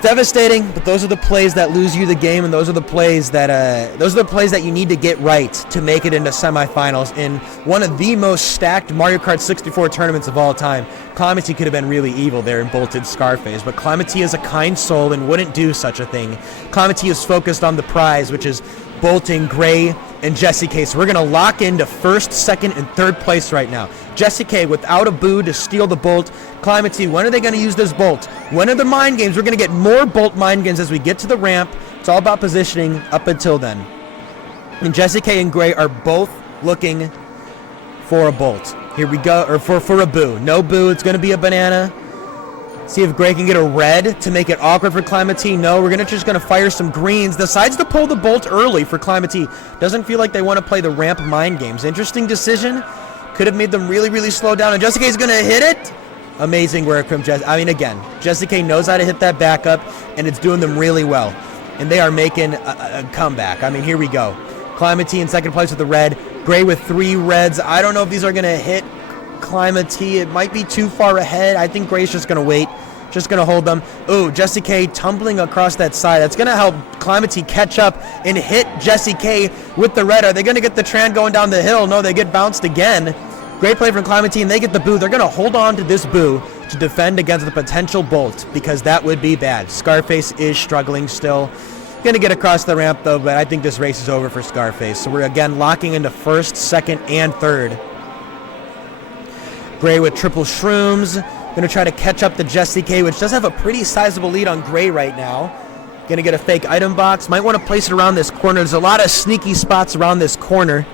devastating. But those are the plays that lose you the game, and those are the plays that you need to get right to make it into semifinals in one of the most stacked Mario Kart 64 tournaments of all time. Climatee could have been really evil there and bolted SkarFace, but Climatee is a kind soul and wouldn't do such a thing. Climatee is focused on the prize, which is bolting Gray and Jessie K. So we're going to lock into first, second, and third place right now. Jessie K without a boo to steal the bolt. Climatee, when are they going to use this bolt? When are the mind games? We're going to get more bolt mind games as we get to the ramp. It's all about positioning up until then. And Jessie K and Gray are both looking for a bolt. Here we go, or for a boo. No boo, it's going to be a banana. See if Gray can get a red to make it awkward for Climatee. No, we're just going to fire some greens. Decides to pull the bolt early for Climatee. Doesn't feel like they want to play the ramp mind games. Interesting decision. Could have made them really, really slow down. And Jessie K is going to hit it. Amazing work from Jessie. I mean, again, Jessie K knows how to hit that backup, and it's doing them really well. And they are making a comeback. I mean, here we go. Climatee in second place with the red. Gray with 3 reds. I don't know if these are going to hit Climatee. It might be too far ahead. I think Gray's just going to wait. Just going to hold them. Ooh, Jessie K tumbling across that side. That's going to help Climatee catch up and hit Jessie K with the red. Are they going to get the Tran going down the hill? No, they get bounced again. Great play from Climatee, and they get the boo. They're going to hold on to this boo to defend against the potential bolt, because that would be bad. SkarFace is struggling still. Going to get across the ramp, though, but I think this race is over for SkarFace. So we're, again, locking into first, second, and third. Gray with triple shrooms. Going to try to catch up to Jessie K, which does have a pretty sizable lead on Gray right now. Going to get a fake item box. Might want to place it around this corner. There's a lot of sneaky spots around this corner.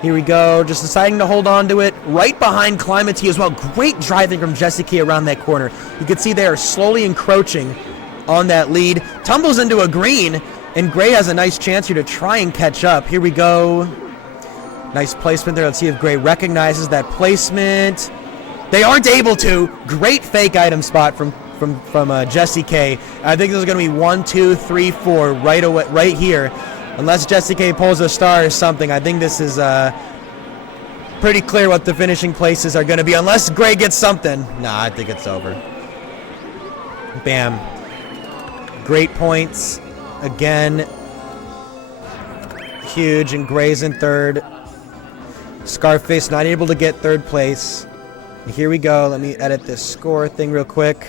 Here we go. Just deciding to hold on to it. Right behind Climatee as well. Great driving from Jessie K around that corner. You can see they are slowly encroaching on that lead. Tumbles into a green, and Gray has a nice chance here to try and catch up. Here we go. Nice placement there. Let's see if Gray recognizes that placement. They aren't able to. Great fake item spot from Jessie K. I think this is going to be 1, 2, 3, 4 right away, right here. Unless Jessie K pulls a star or something, I think this is pretty clear what the finishing places are going to be. Unless Gray gets something. Nah, I think it's over. Bam. Great points. Again. Huge, and Gray's in third. SkarFace not able to get third place. Here we go. Let me edit this score thing real quick.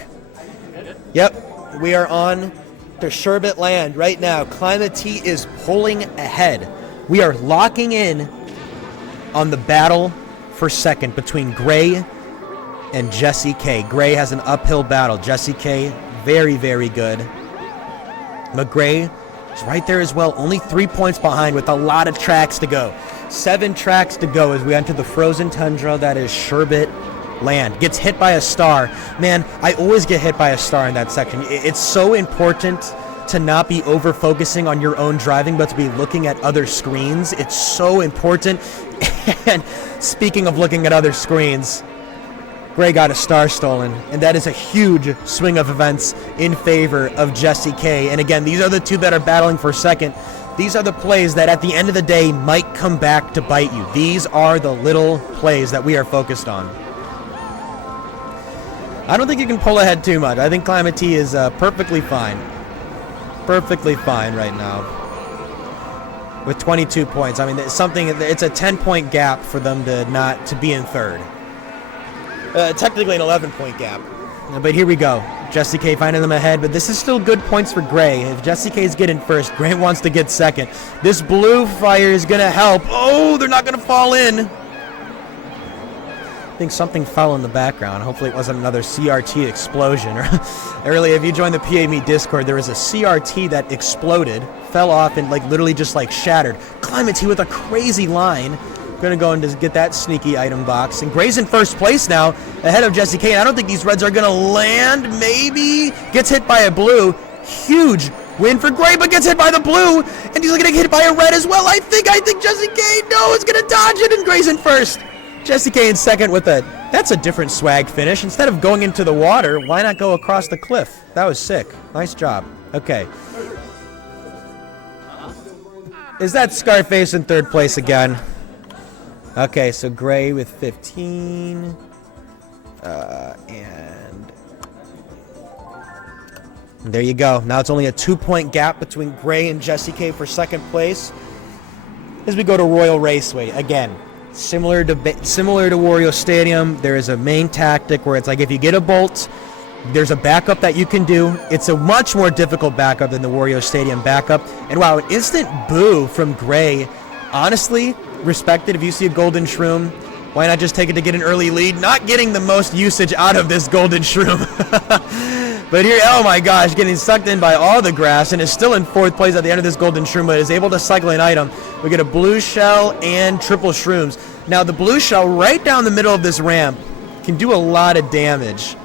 Yep, we are on to Sherbet Land right now. Climatee is pulling ahead. We are locking in on the battle for second between Gray and Jessie K. Gray has an uphill battle. Jessie K, very, very good. But Gray is right there as well. Only 3 points behind with a lot of tracks to go. 7 tracks to go as we enter the frozen tundra that is Sherbet Land. Gets hit by a star. Man, I always get hit by a star in that section. It's so important to not be over-focusing on your own driving, but to be looking at other screens. It's so important. And speaking of looking at other screens, Gray got a star stolen, and that is a huge swing of events in favor of Jesse K. And again, these are the two that are battling for second. These are the plays that at the end of the day might come back to bite you. These are the little plays that we are focused on. I don't think you can pull ahead too much. I think Climatee is perfectly fine. Perfectly fine right now with 22 points. I mean, it's a 10-point gap for them to be in third. Technically an 11-point gap. But here we go. Jesse K finding them ahead, but this is still good points for Gray. If Jesse K's getting first, Gray wants to get second. This blue fire is going to help. Oh, they're not going to fall in. I think something fell in the background. Hopefully it wasn't another CRT explosion. Earlier, if you joined the PAME Discord, there was a CRT that exploded, fell off, and literally just shattered. Climatee with a crazy line. Gonna go and just get that sneaky item box. And Gray's in first place now, ahead of Jesse K. And I don't think these reds are gonna land. Maybe gets hit by a blue. Huge win for Gray, but gets hit by the blue, and he's gonna get hit by a red as well. I think Jesse K, no, is gonna dodge it, and Gray's in first. Jesse K in second with that's a different swag finish. Instead of going into the water, why not go across the cliff? That was sick. Nice job. Okay. Is that SkarFace in third place again? Okay, so Gray with 15. And there you go. Now it's only a 2-point gap between Gray and Jesse K for second place. As we go to Royal Raceway again. Similar to Wario Stadium, there is a main tactic where it's if you get a bolt, there's a backup that you can do. It's a much more difficult backup than the Wario Stadium backup. And wow, an instant boo from Gray. Honestly, respected. If you see a golden shroom, why not just take it to get an early lead? Not getting the most usage out of this golden shroom. But here, oh my gosh, getting sucked in by all the grass and is still in fourth place at the end of this golden shroom, but is able to cycle an item. We get a blue shell and triple shrooms. Now the blue shell right down the middle of this ramp can do a lot of damage.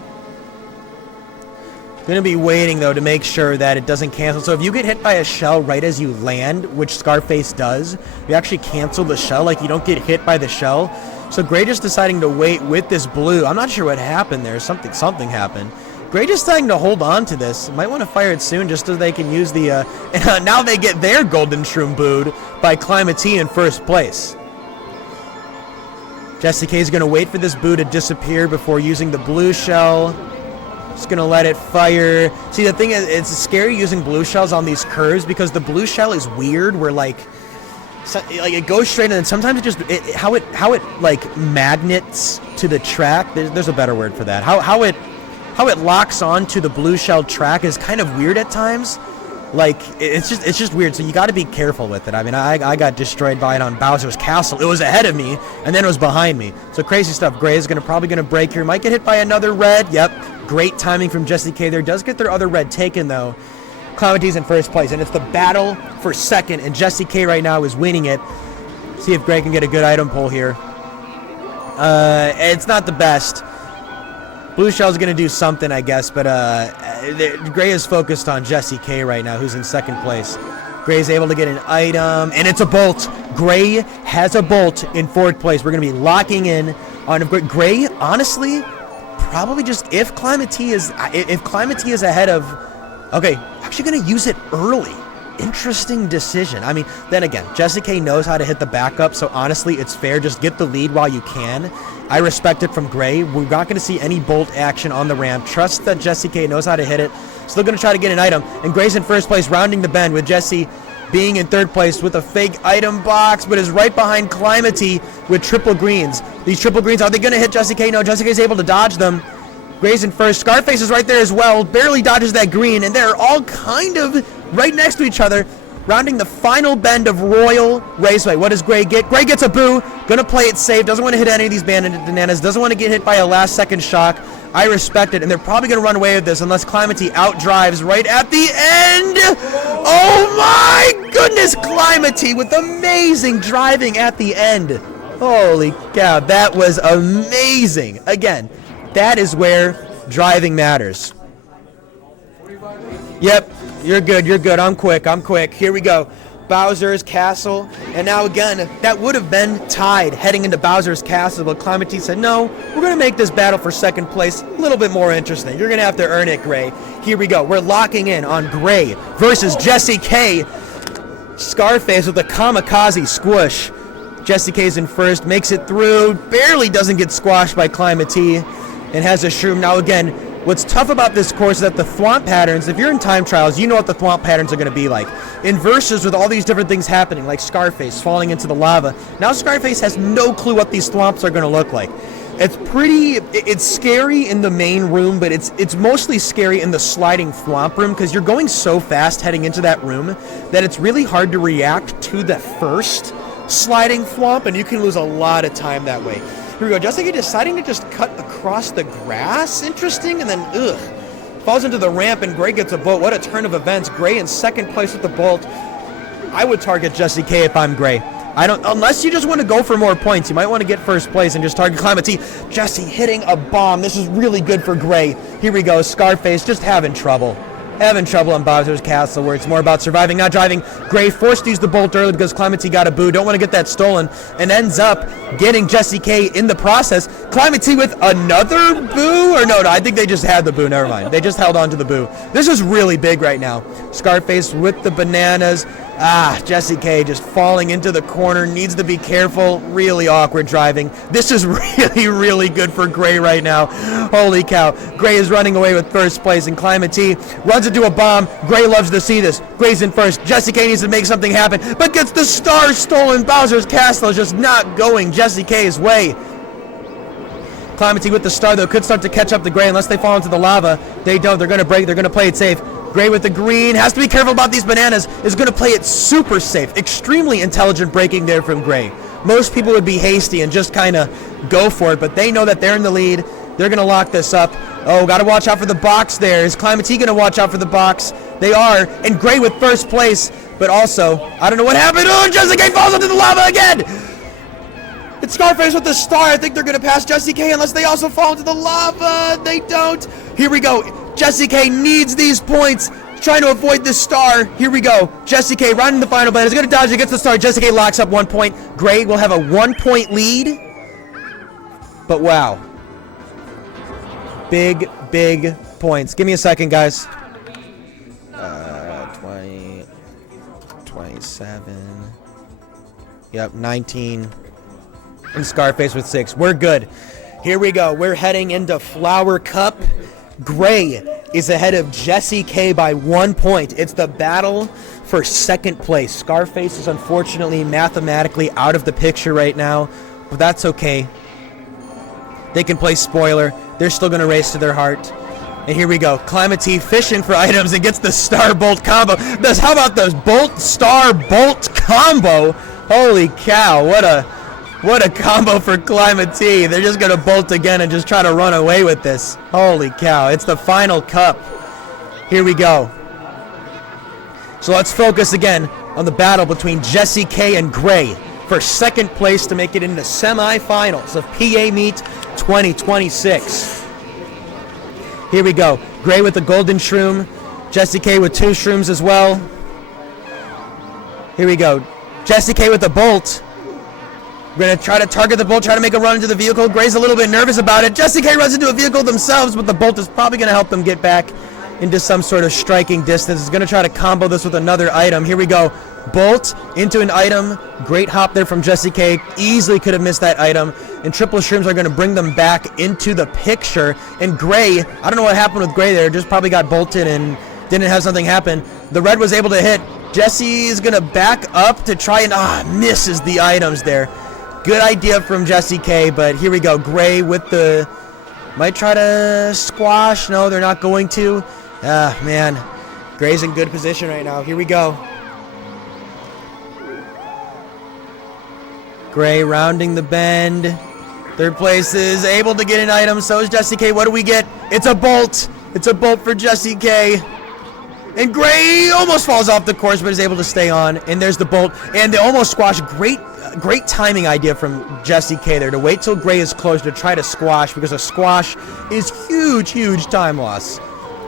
Gonna be waiting though to make sure that it doesn't cancel. So if you get hit by a shell right as you land, which SkarFace does, you actually cancel the shell, you don't get hit by the shell. So Gray just deciding to wait with this blue. I'm not sure what happened there. Something happened. Gray just deciding to hold on to this. Might want to fire it soon just so they can use the now they get their golden shroom booed by Climatee in first place. Jesse K is gonna wait for this boo to disappear before using the blue shell. Just gonna let it fire. See, the thing is, it's scary using blue shells on these curves because the blue shell is weird. Where it goes straight, and then sometimes how it magnets to the track. There's a better word for that. How it locks on to the blue shell track is kind of weird at times. It's just weird. So you got to be careful with it. I mean, I got destroyed by it on Bowser's Castle. It was ahead of me, and then it was behind me. So crazy stuff. Gray is probably gonna break here. Might get hit by another red. Yep. Great timing from Jesse K there. Does get their other red taken, though. Climatee's in first place, and it's the battle for second, and Jesse K right now is winning it. See if Gray can get a good item pull here. It's not the best. Blue Shell's going to do something, I guess, but Gray is focused on Jesse K right now, who's in second place. Gray's able to get an item, and it's a bolt. Gray has a bolt in fourth place. We're going to be locking in on Gray, honestly. Probably just if Climatee is ahead of, okay, actually going to use it early. Interesting decision. I mean, then again, Jesse K knows how to hit the backup, so honestly, it's fair. Just get the lead while you can. I respect it from Gray. We're not going to see any bolt action on the ramp. Trust that Jesse K knows how to hit it. Still going to try to get an item, and Gray's in first place, rounding the bend with Jesse being in third place with a fake item box, but is right behind Climatee with triple greens. These triple greens, are they going to hit Jesse K? No, Jesse K is able to dodge them. Gray's in first. SkarFace is right there as well. Barely dodges that green, and they're all kind of right next to each other, rounding the final bend of Royal Raceway. What does Gray get? Gray gets a boo. Gonna play it safe. Doesn't want to hit any of these bananas. Doesn't want to get hit by a last-second shock. I respect it, and they're probably gonna run away with this unless Climatee outdrives right at the end. Oh my goodness, Climatee with amazing driving at the end. Holy cow, that was amazing. Again, that is where driving matters. Yep, you're good. I'm quick. Here we go. Bowser's Castle, and now again, that would have been tied heading into Bowser's Castle, but Climatee said, no, we're going to make this battle for second place a little bit more interesting. You're going to have to earn it, Gray. Here we go. We're locking in on Gray versus Jessie K. SkarFace with a kamikaze squish. Jessie K's in first, makes it through, barely doesn't get squashed by Climatee, and has a shroom. Now again, what's tough about this course is that the thwomp patterns, if you're in time trials, you know what the thwomp patterns are going to be like. In verses with all these different things happening, like SkarFace falling into the lava, now SkarFace has no clue what these thwomps are going to look like. It's scary in the main room, but it's mostly scary in the sliding thwomp room because you're going so fast heading into that room that it's really hard to react to the first sliding thwomp, and you can lose a lot of time that way. Here we go, Jessica deciding to just cut across the grass, interesting, and then, falls into the ramp, and Gray gets a bolt. What a turn of events. Gray in second place with the bolt. I would target Jessie K if I'm Gray. Unless you just want to go for more points, you might want to get first place and just target Climatee. Jessie hitting a bomb. This is really good for Gray. Here we go, SkarFace just having trouble in Bowser's Castle, where it's more about surviving, not driving. Gray forced to use the bolt early because Climatee got a boo. Don't want to get that stolen, and ends up getting Jessie K in the process. Climatee with another boo? Or no, I think they just had the boo. Never mind. They just held on to the boo. This is really big right now. SkarFace with the bananas. Jessie K just falling into the corner, needs to be careful, really awkward driving. This is really good for Gray right now. Holy cow. Gray is running away with first place, and Climatee runs into a bomb. Gray loves to see this. Gray's in first. Jessie K needs to make something happen, but gets the star stolen. Bowser's Castle is just not going Jessie K's way. Climatee with the star, though, could start to catch up to Gray unless they fall into the lava. They don't. They're going to break. They're going to play it safe. Gray with the green, has to be careful about these bananas, is going to play it super safe. Extremely intelligent braking there from Gray. Most people would be hasty and just kind of go for it, but they know that they're in the lead. They're going to lock this up. Oh, got to watch out for the box there. Is Climatee going to watch out for the box? They are, and Gray with first place, but also, I don't know what happened. Oh, Jessie K falls into the lava again! It's SkarFace with the star. I think they're going to pass Jessie K unless they also fall into the lava. They don't. Here we go. Jessie K needs these points. Trying to avoid this star. Here we go. Jessie K right in the final plan. Is going to dodge it. Gets the star. Jessie K locks up 1 point. Gray will have a 1 point lead. But wow. Big points. Give me a second, guys. 20, 27. Yep, 19. And SkarFace with 6. We're good. Here we go. We're heading into Flower Cup. Gray is ahead of Jessie K by 1 point. It's the battle for second place. SkarFace is unfortunately mathematically out of the picture right now, but that's okay. They can play spoiler. They're still going to race to their heart. And here we go. Climatee fishing for items and gets the star bolt combo. How about the bolt star bolt combo? Holy cow, what a combo for Climatee. They're just going to bolt again and just try to run away with this. Holy cow. It's the final cup. Here we go. So let's focus again on the battle between Jessie K and Gray for second place to make it into semifinals of PA Meet 2026. Here we go. Gray with the golden shroom. Jessie K with 2 shrooms as well. Here we go. Jessie K with the bolt. We're going to try to target the bolt, try to make a run into the vehicle. Gray's a little bit nervous about it. Jessie K runs into a vehicle themselves, but the bolt is probably going to help them get back into some sort of striking distance. It's going to try to combo this with another item. Here we go. Bolt into an item. Great hop there from Jessie K. Easily could have missed that item. And triple shrooms are going to bring them back into the picture. And Gray, I don't know what happened with Gray there. Just probably got bolted and didn't have something happen. The red was able to hit. Jessie is going to back up to try and misses the items there. Good idea from Jessie K, but here we go. Gray with the... Might try to squash. No, they're not going to. Man. Gray's in good position right now. Here we go. Gray rounding the bend. Third place is able to get an item. So is Jessie K. What do we get? It's a bolt. It's a bolt for Jessie K. And Gray almost falls off the course, but is able to stay on. And there's the bolt. And they almost squash. Great timing idea from Jessie K there to wait till Gray is close to try to squash, because a squash is huge time loss.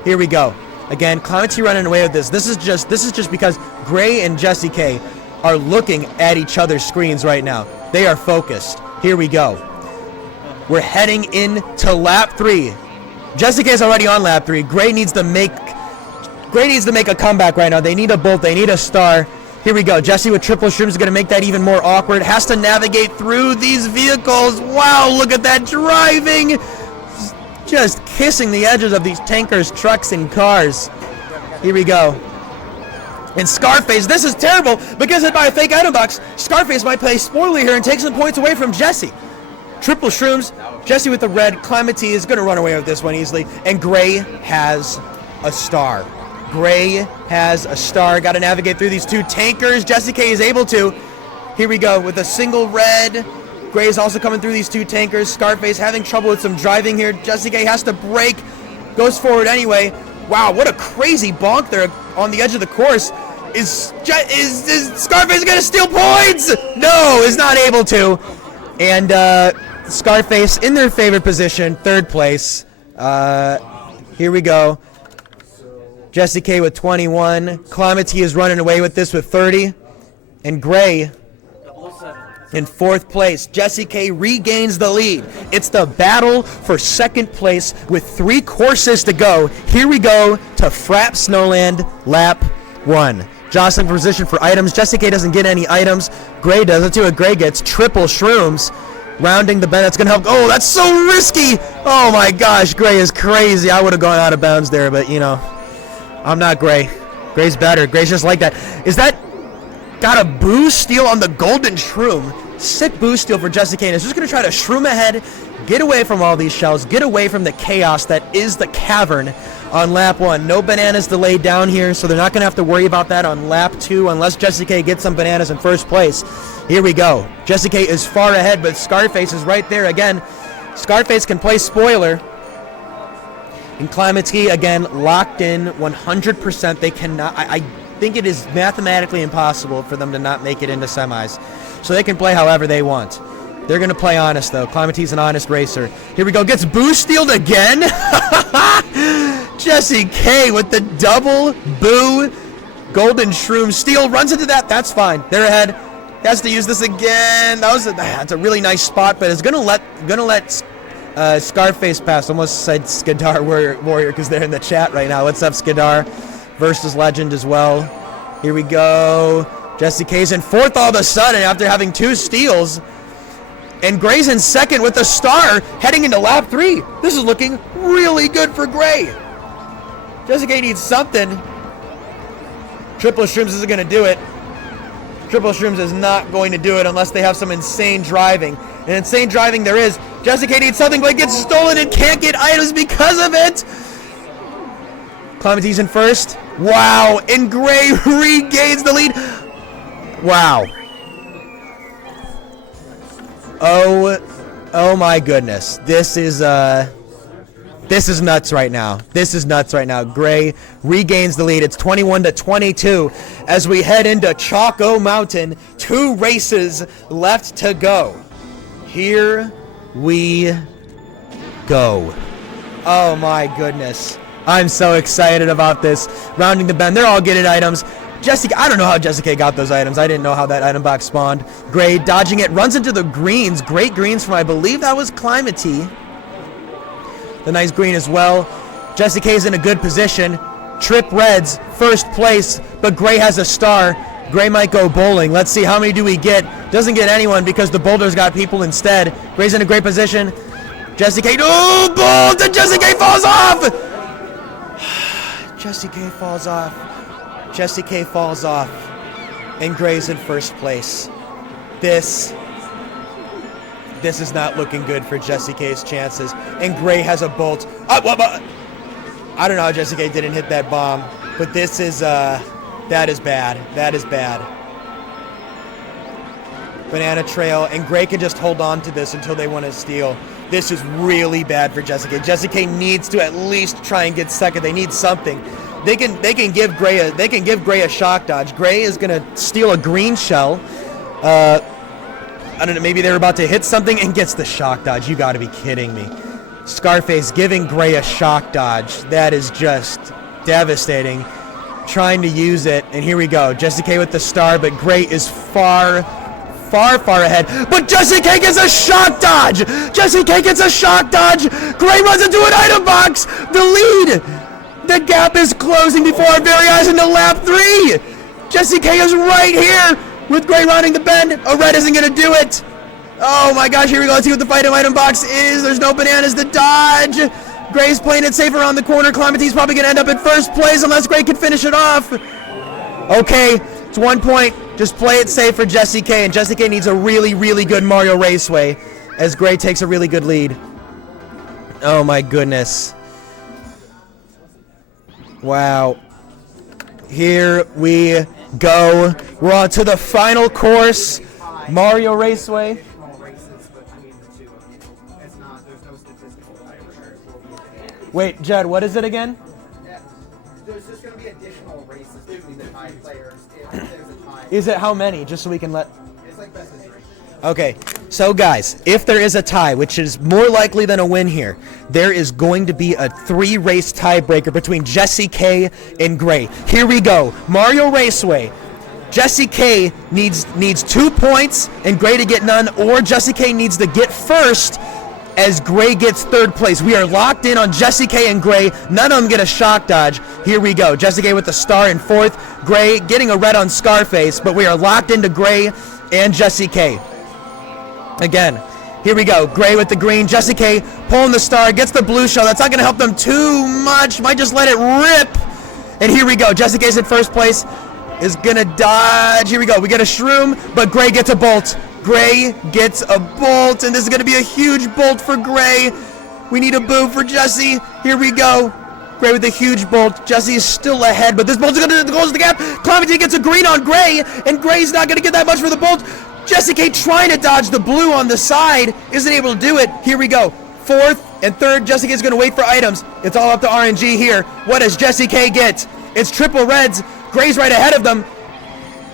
Here we go. Again, Climatee running away with this. This is just because Gray and Jessie K are looking at each other's screens right now. They are focused. Here we go. We're heading into lap 3. Jessie K is already on lap 3. Gray needs to make a comeback right now. They need a bolt. They need a star. Here we go. Jessie with triple shrooms is going to make that even more awkward. Has to navigate through these vehicles. Wow, look at that driving. Just kissing the edges of these tankers, trucks, and cars. Here we go. And SkarFace, this is terrible because hit by a fake item box. SkarFace might play spoiler here and take some points away from Jessie. Triple shrooms. Jessie with the red. Climatee is going to run away with this one easily. And Gray has a star. Gray has a star. Got to navigate through these two tankers. Jessie K is able to. Here we go with a single red. Gray is also coming through these two tankers. SkarFace having trouble with some driving here. Jessie K has to brake. Goes forward anyway. Wow, what a crazy bonk there on the edge of the course. Is SkarFace going to steal points? No, is not able to. And SkarFace in their favorite position, 3rd place. Here we go. Jessie K with 21. Climatee is running away with this with 30. And Gray in 4th place. Jessie K regains the lead. It's the battle for 2nd place with 3 courses to go. Here we go to Frap Snowland lap 1. Jostling for position for items. Jessie K doesn't get any items. Gray does it too. Gray gets triple shrooms. Rounding the bend. That's going to help. Oh, that's so risky. Oh my gosh, Gray is crazy. I would have gone out of bounds there, but you know, I'm not Gray. Gray's better. Gray's just like that. Is that got a boost steal on the golden shroom? Sick boost steal for Jessie K. And is just going to try to shroom ahead, get away from all these shells, get away from the chaos that is the cavern on lap 1. No bananas delayed down here, so they're not going to have to worry about that on lap 2 unless Jessie K gets some bananas in 1st place. Here we go. Jessie K is far ahead, but SkarFace is right there again. SkarFace can play spoiler. And Climatee, again, locked in 100%. They cannot, I think it is mathematically impossible for them to not make it into semis. So they can play however they want. They're going to play honest, though. Climatee's an honest racer. Here we go. Gets boost stealed again. Jessie K with the double boo golden shroom steal. Runs into that. That's fine. They're ahead. Has to use this again. That's a really nice spot, but it's going to let SkarFace pass. Almost said Skidar Warrior because they're in the chat right now. What's up, Skidar? Versus Legend as well. Here we go. Jessie K's in 4th all of a sudden after having 2 steals. And Gray's in 2nd with a star heading into lap 3. This is looking really good for Gray. Jessie K needs something. Triple Shrooms isn't going to do it. Triple Shrooms is not going to do it unless they have some insane driving. And insane driving there is. Jessie K needs something, but gets stolen and can't get items because of it. Climatee's in 1st. Wow, and Gray regains the lead. Wow. Oh my goodness. This is nuts right now. This is nuts right now. Gray regains the lead. It's 21-22 as we head into Choco Mountain. 2 races left to go. Here we go. Oh my goodness. I'm so excited about this. Rounding the bend. They're all getting items. Jessie, I don't know how Jessie K got those items. I didn't know how that item box spawned. Gray dodging it, runs into the greens. Great greens from, I believe that was Climatee. The nice green as well. Jessie K's in a good position. Trip Reds, 1st place, but Gray has a star. Gray might go bowling. Let's see, how many do we get? Doesn't get anyone because the boulders got people instead. Gray's in a great position. Jessie K, oh, bolt, and Jessie K falls off! Jessie K falls off. Jessie K falls off. And Gray's in 1st place. This is not looking good for Jessie K's chances. And Gray has a bolt. I don't know how Jessie K didn't hit that bomb, but this is, that is bad. That is bad. Banana trail, and Gray can just hold on to this until they want to steal. This is really bad for Jessie K. Jessie K needs to at least try and get 2nd. They need something. They can give Gray a shock dodge. Gray is gonna steal a green shell. I don't know, maybe they're about to hit something and gets the shock dodge. You gotta be kidding me. SkarFace giving Gray a shock dodge. That is just devastating. Trying to use it, and here we go. Jessie K with the star, but Gray is far ahead. But Jessie K gets a shock dodge! Jessie K gets a shock dodge! Gray runs into an item box! The lead! The gap is closing before our very eyes into lap 3! Jessie K is right here with Gray rounding the bend. A red isn't gonna do it. Oh my gosh, here we go. Let's see what the fight item box is. There's no bananas to dodge. Gray's playing it safe around the corner. Climatee's probably gonna end up in first place unless Gray can finish it off. Okay, it's 1 point. Just play it safe for Jessie K, and Jessie K needs a really, really good Mario Raceway as Gray takes a really good lead. Oh my goodness. Wow. Here we go. We're on to the final course. Mario Raceway. Wait, Jed, what is it again? There's just going to be additional races between the tie players if there's a tie. Is it how many? Just so we can let... It's like best of 3. Okay, so guys, if there is a tie, which is more likely than a win here, there is going to be a 3-race tiebreaker between Jessie K and Gray. Here we go. Mario Raceway. Jessie K needs 2 points and Gray to get none, or Jessie K needs to get first as Gray gets 3rd place. We are locked in on Jessie K and Gray. None of them get a shock dodge. Here we go. Jessie K with the star in 4th. Gray getting a red on SkarFace, but we are locked into Gray and Jessie K. Again, here we go. Gray with the green. Jessie K pulling the star, gets the blue shell. That's not going to help them too much. Might just let it rip. And here we go. Jessie K's in 1st place. Is going to dodge. Here we go. We get a shroom, but Gray gets a bolt. Gray gets a bolt, and this is going to be a huge bolt for Gray. We need a boo for Jessie. Here we go. Gray with a huge bolt. Jessie is still ahead, but this bolt's going to close the gap. Climatee gets a green on Gray, and Gray's not going to get that much for the bolt. Jessie K trying to dodge the blue on the side. Isn't able to do it. Here we go. 4th and 3rd. Jessie K is going to wait for items. It's all up to RNG here. What does Jessie K get? It's triple reds. Gray's right ahead of them.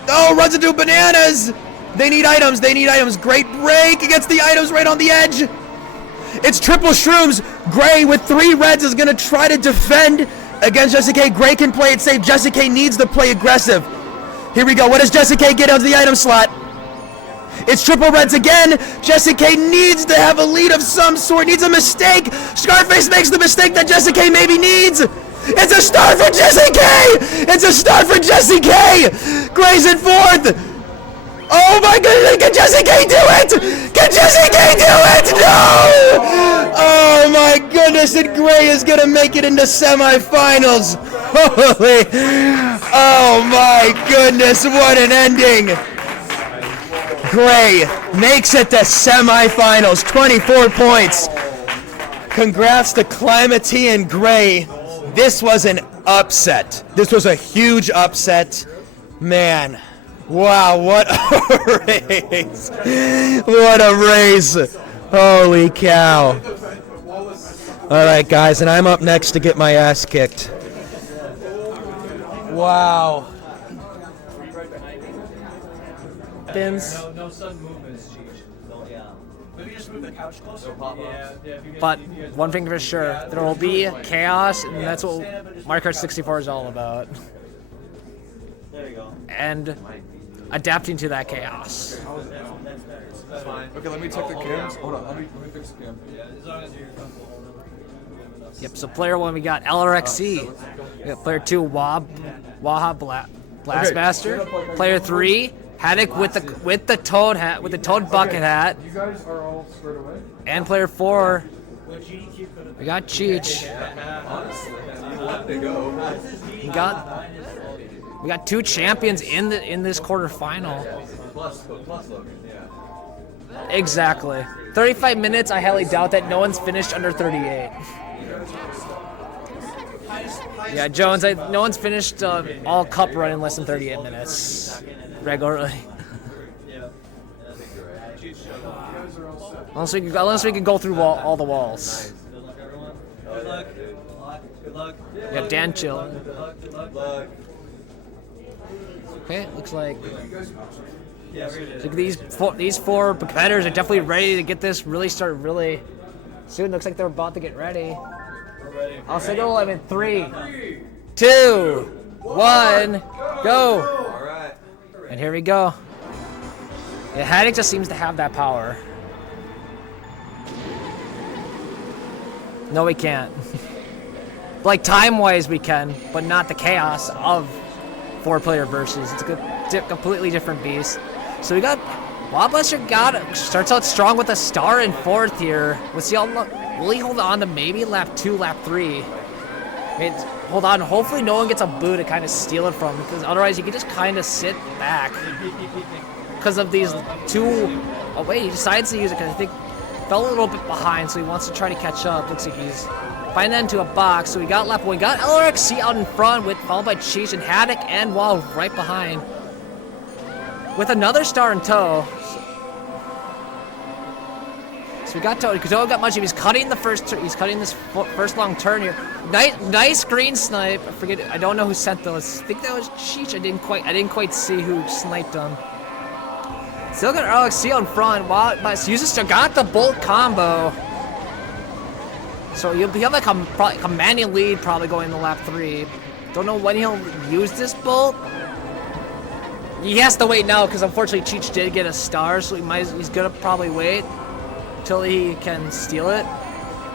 Oh, runs into bananas. They need items. They need items. Great break. He gets the items right on the edge. It's triple shrooms. Gray with 3 reds is going to try to defend against Jessie K. Gray can play it safe. Jessie K needs to play aggressive. Here we go. What does Jessie K get out of the item slot? It's triple reds again. Jessie K needs to have a lead of some sort. Needs a mistake. SkarFace makes the mistake that Jessie K maybe needs. It's a start for Jessie K! It's a start for Jessie K! Gray's in 4th. Oh my goodness, can Jessie K do it? Can Jessie K do it? No! Oh my goodness, and Gray is gonna make it into semifinals. Holy, oh my goodness, what an ending. Gray makes it to semifinals, 24 points. Congrats to Climatee and Gray. This was an upset. This was a huge upset. Man, wow, what a race. What a race. Holy cow. All right, guys, and I'm up next to get my ass kicked. Wow. Pins. No sudden movements, Cheech. Maybe just move the couch closer. But one thing for sure, there will be chaos, and that's what Mario Kart 64 is all about. There you go. And adapting to that chaos. That's fine. Okay, let me check the cams. Hold on, let me fix the cam. Yeah, as long as you're comfortable. Yep, so player 1 we got LRXC. We got player 2 Blastmaster. Player 3 Hattok with the toad hat, with the toad bucket hat. You guys are all squared away? And player 4 we got Cheech. We got 2 champions in this quarterfinal. Exactly. 35 minutes, I highly doubt that no one's finished under 38. Yeah, Jones, no one's finished all cup run in less than 38 minutes regularly. Unless we can go through all the walls. Good luck. Yeah, Dan chill. Okay, looks like these four competitors are definitely ready to get this really soon. Looks like they're about to get ready. I'll signal them in 3, 2, 1, go! Alright. And here we go. Yeah, Hattok just seems to have that power. No, we can't. Like, time-wise we can, but not the chaos of 4-player versus. It's a completely different beast. So we got... Wild Blaster starts out strong with a star in 4th here. Let's see will he hold on to maybe lap 2, lap 3? Hold on, hopefully no one gets a boo to kind of steal it from him, because otherwise he could just kind of sit back. Because of these two... Oh wait, he decides to use it because I think fell a little bit behind, so he wants to try to catch up. Looks like he's finding that into a box. So we got lap 1. We got LRXC out in front, followed by Cheech and Hattok and Wild right behind. With another star in tow. So we got Toad, because Toad got much. He's cutting he's cutting this first long turn here. Nice green snipe. I forget. I don't know who sent those. I think that was Cheech. I didn't quite see who sniped them. Still got LRXC on front. But uses got the bolt combo. So he'll have like a commanding lead probably going to lap 3. Don't know when he'll use this bolt. He has to wait now because unfortunately Cheech did get a star, so he's gonna probably wait until he can steal it.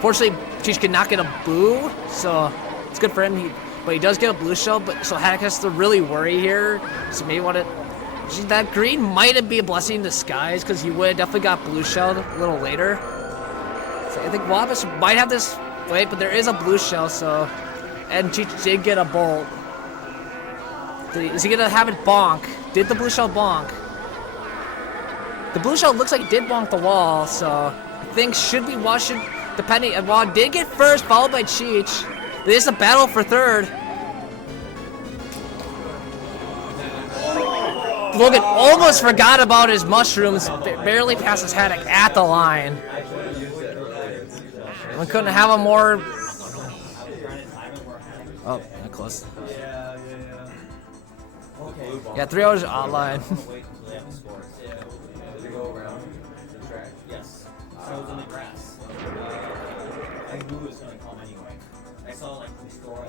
Fortunately, Cheech cannot get a boo, so it's good for him. But he does get a blue shell, so Hattok has to really worry here. So maybe that green might be a blessing in disguise because he would have definitely got blue shelled a little later. So I think Wabash might have this wait, but there is a blue shell, and Cheech did get a bolt. Is he gonna have it bonk? Did the blue shell bonk? The blue shell looks like it did bonk the wall, so I think should be watching, depending. And Wad did get first, followed by Cheech. There's a battle for 3rd. Logan almost forgot about his mushrooms, barely passes Hattok at the line. We couldn't have a more... Oh, not close. Yeah, 3 hours online. Yes. So it was on the grass. I knew it was going to come anyway. I saw like the story.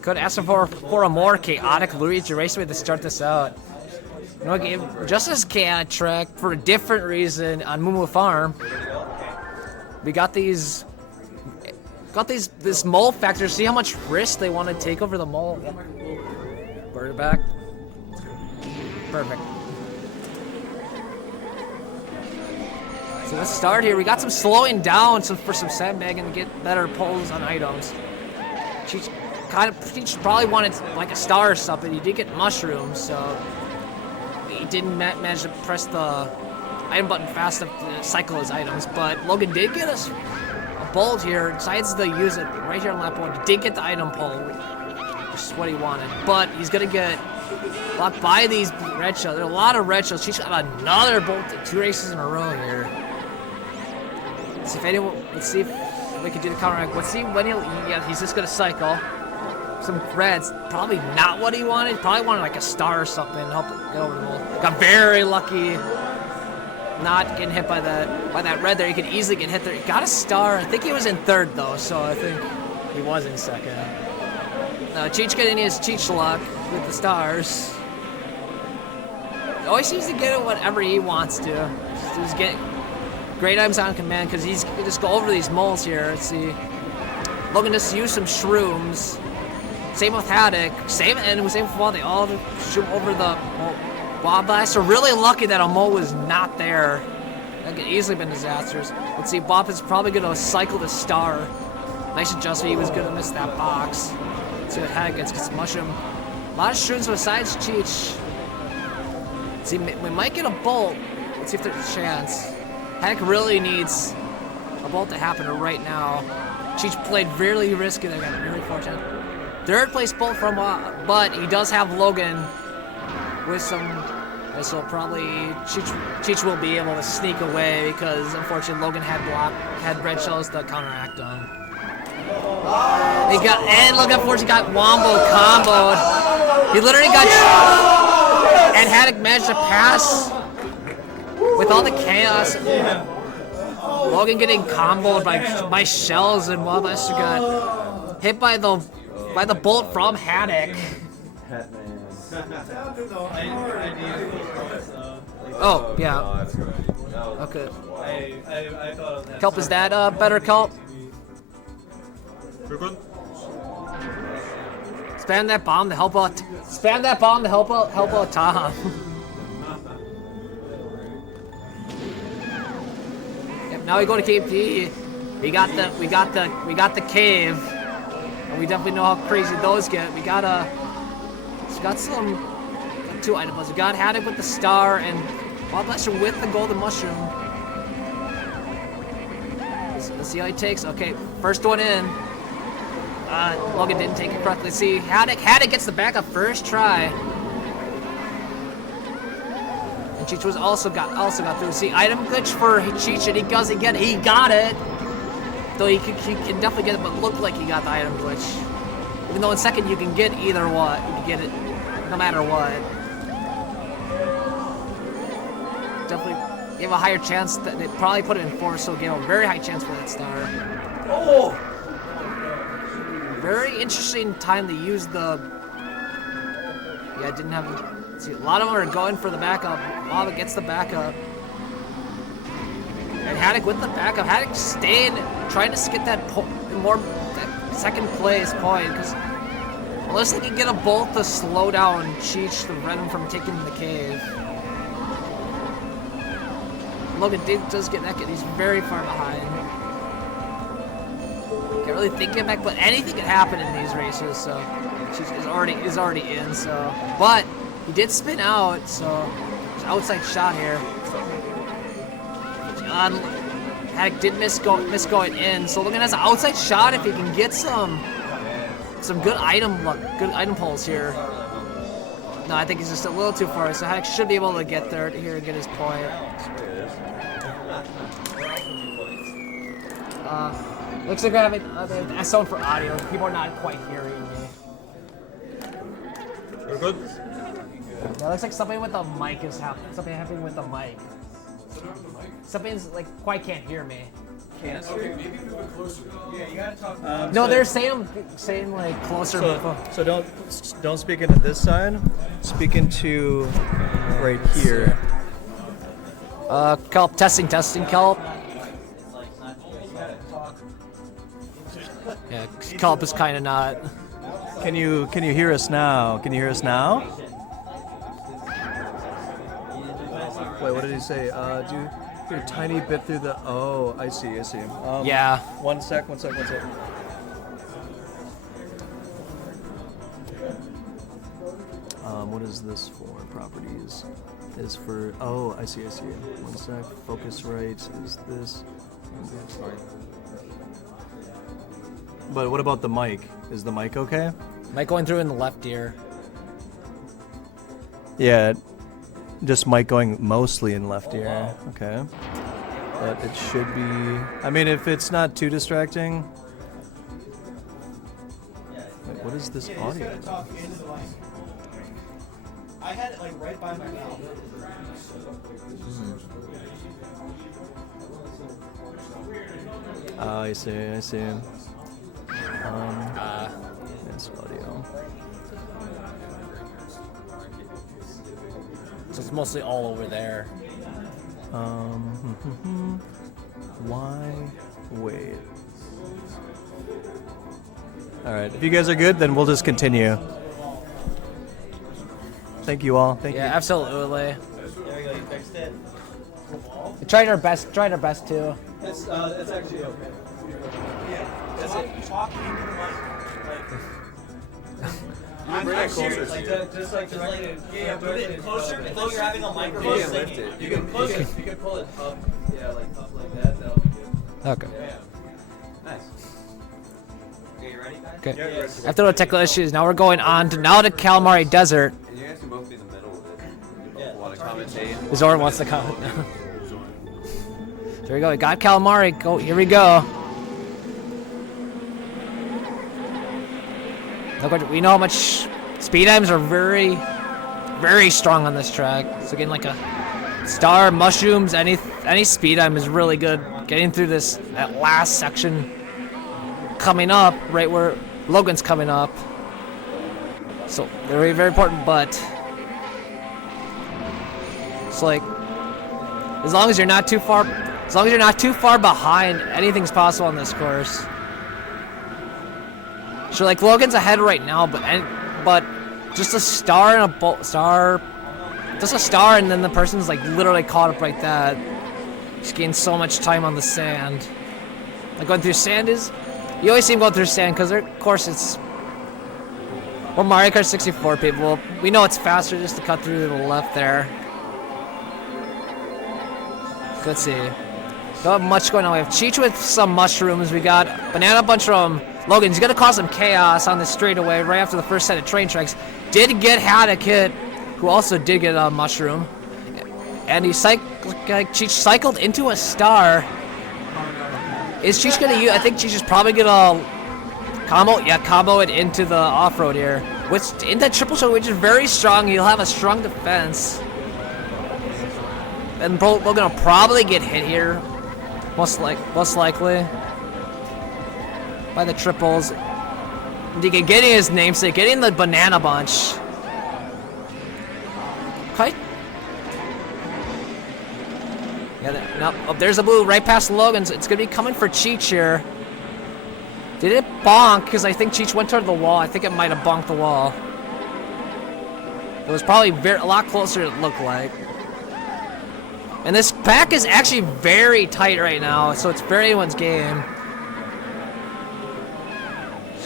Could ask for a more chaotic Luigi Raceway to start this out. You know, just as chaotic track for a different reason on Mumu Farm. We got this mole factor. See how much risk they want to take over the mole. Yeah. Bird it back. Perfect. So let's start here. We got some slowing down for some sandbagging to get better pulls on items. Cheech probably wanted like a star or something. He did get mushrooms, so he didn't manage to press the item button fast enough to cycle his items. But Logan did get us a bolt here. Decides to use it right here on lap 1. He did get the item pull, which is what he wanted. But he's gonna get blocked by these red shells. There are a lot of red shells. Cheech got another bolt, 2 races in a row here. Let's see if we can do the counteract. Let's see when he's just gonna cycle. Some reds, probably not what he wanted. Probably wanted like a star or something to help get over the mole. Got very lucky not getting hit by that red there. He could easily get hit there. He got a star. I think he was in 3rd though, so I think he was in 2nd. Cheech getting his Cheech luck with the stars. He always seems to get it whatever he wants to. Just get great items on command because he's just go over these moles here. Let's see. Logan just used some shrooms. Same with Hattok. Same with Wall. They all shoot over the Wild Blaster. Really lucky that a mole was not there. That could easily been disastrous. Let's see. Bop is probably going to cycle the star. Nice adjustment. He was going to miss that box. Let's see what Hattok gets mushroom. A lot of shrooms besides Cheech. Let's see. We might get a bolt. Let's see if there's a chance. Hattok really needs a bolt to happen right now. Cheech played really risky. They got really fortunate. 3rd place bolt from, but he does have Logan with some. So probably Cheech will be able to sneak away because unfortunately Logan had red shells to counteract him. They got, and look, unfortunately, got Wombo comboed. He literally got, and Hattok managed to pass with all the chaos. Logan getting comboed by shells, and Wild Lester got hit by the bolt from Hattok. Oh yeah. Okay. Kelp, is that better, Kelp? We're good. Spam that bomb to help out. Spam that bomb to help out Tom. Yep, now we go to KP. We got the cave, and we definitely know how crazy those get. We got some 2 items. We got Hattok with the star and Wild Lester with the golden mushroom. Let's see how he takes. Okay, first one in. Logan didn't take it correctly. Let's see, Hattok gets the backup first try. And Cheech was also got through. See, item glitch for Cheech, and he doesn't get it. He got it. Though he can definitely get it, but looked like he got the item glitch. Even though in second you can get either what. You can get it no matter what. Definitely gave a higher chance. That they probably put it in 4, so gave a very high chance for that star. Oh! Very interesting time to use the. Yeah, didn't have. See, a lot of them are going for the backup. Lava gets the backup. And Hattok with the backup. Hattok stayed, trying to get that second place point, because unless they can get a bolt to slow down Cheech to prevent him from taking the cave. Logan does get that. He's very far behind. Can't really think him back, but anything can happen in these races. So Cheech is already in. So, but he did spin out. So there's an outside shot here. Hattok did miss going in. So Logan has an outside shot if he can get some good item luck, good item pulls here. No, I think he's just a little too far. So Hattok should be able to get there here and get his point. Looks like we're having a sound for audio. People are not quite hearing me. We're good. Yeah, looks like something with the mic is happening. Something happening with the mic. Something's like quite can't hear me. Okay, maybe move it closer. Yeah, you gotta talk. No, they're saying like closer. So don't speak into this side. Speak into right here. Kelp, testing, Kelp. Yeah, Kelp is kind of not. Can you hear us now? Can you hear us now? Wait, what did he say? Do a tiny bit through the. Oh, I see. Yeah. One sec. What is this for? Properties is for. Oh, I see. One sec. Focus right is this. But what about the mic? Is the mic okay? Mic going through in the left ear. Yeah, just mic going mostly in left ear. Okay. But it should be. I mean, if it's not too distracting. Wait, what is this audio? I had it like right by my mouth. Oh, I see. It's audio. So it's mostly all over there. Why wait? All right. If you guys are good, then we'll just continue. Thank you all. Thank you. Yeah, absolutely. There we go, you fixed it. We tried our best too. It's actually okay. Yeah, that's it. Talking into the mic. Bring it closer. Just like put it closer. It's like you're having a microphone. You can lift it. You can push it. You can pull it up. Yeah, like up like that. That'll be good. Okay. Yeah. Nice. Okay, you ready, guys? Okay. Yeah, ready. After the technical issues, now we're going on to Calamari Desert. And you guys can both be in the middle of it. You want to commentate? Zoran wants to comment. There we go. We got Calamari. Go. Here we go. We know how much speed items are very, very strong on this track. So getting like a star, mushrooms, any speed item is really good. Getting through that last section coming up, right where Logan's coming up. So very, very important, but it's like as long as you're not too far behind, anything's possible on this course. So like Logan's ahead right now, but just a star and just a star, and then the person's like literally caught up like that. Just gained so much time on the sand. Like going through sand you always see him going through sand because of course it's. Well, Mario Kart 64 people, we know it's faster just to cut through to the left there. Let's see. Not much going on. We have Cheech with some mushrooms. We got Banana Bunch from Logan. He's going to cause some chaos on this straightaway right after the first set of train tracks. Did get Hattok hit, who also did get a mushroom. And Cheech cycled into a star. Is Cheech going to use... I think Cheech is probably going to... combo it into the off-road here. In that triple shot, which is very strong, he'll have a strong defense. And Logan will probably get hit here, most likely, by the triples. Getting his namesake, getting the Banana Bunch. Okay. Yeah, there's a blue right past Logan's. It's gonna be coming for Cheech here. Did it bonk? Because I think Cheech went toward the wall. I think it might have bonked the wall. It was probably a lot closer than it looked like. And this pack is actually very tight right now, so it's very anyone's game.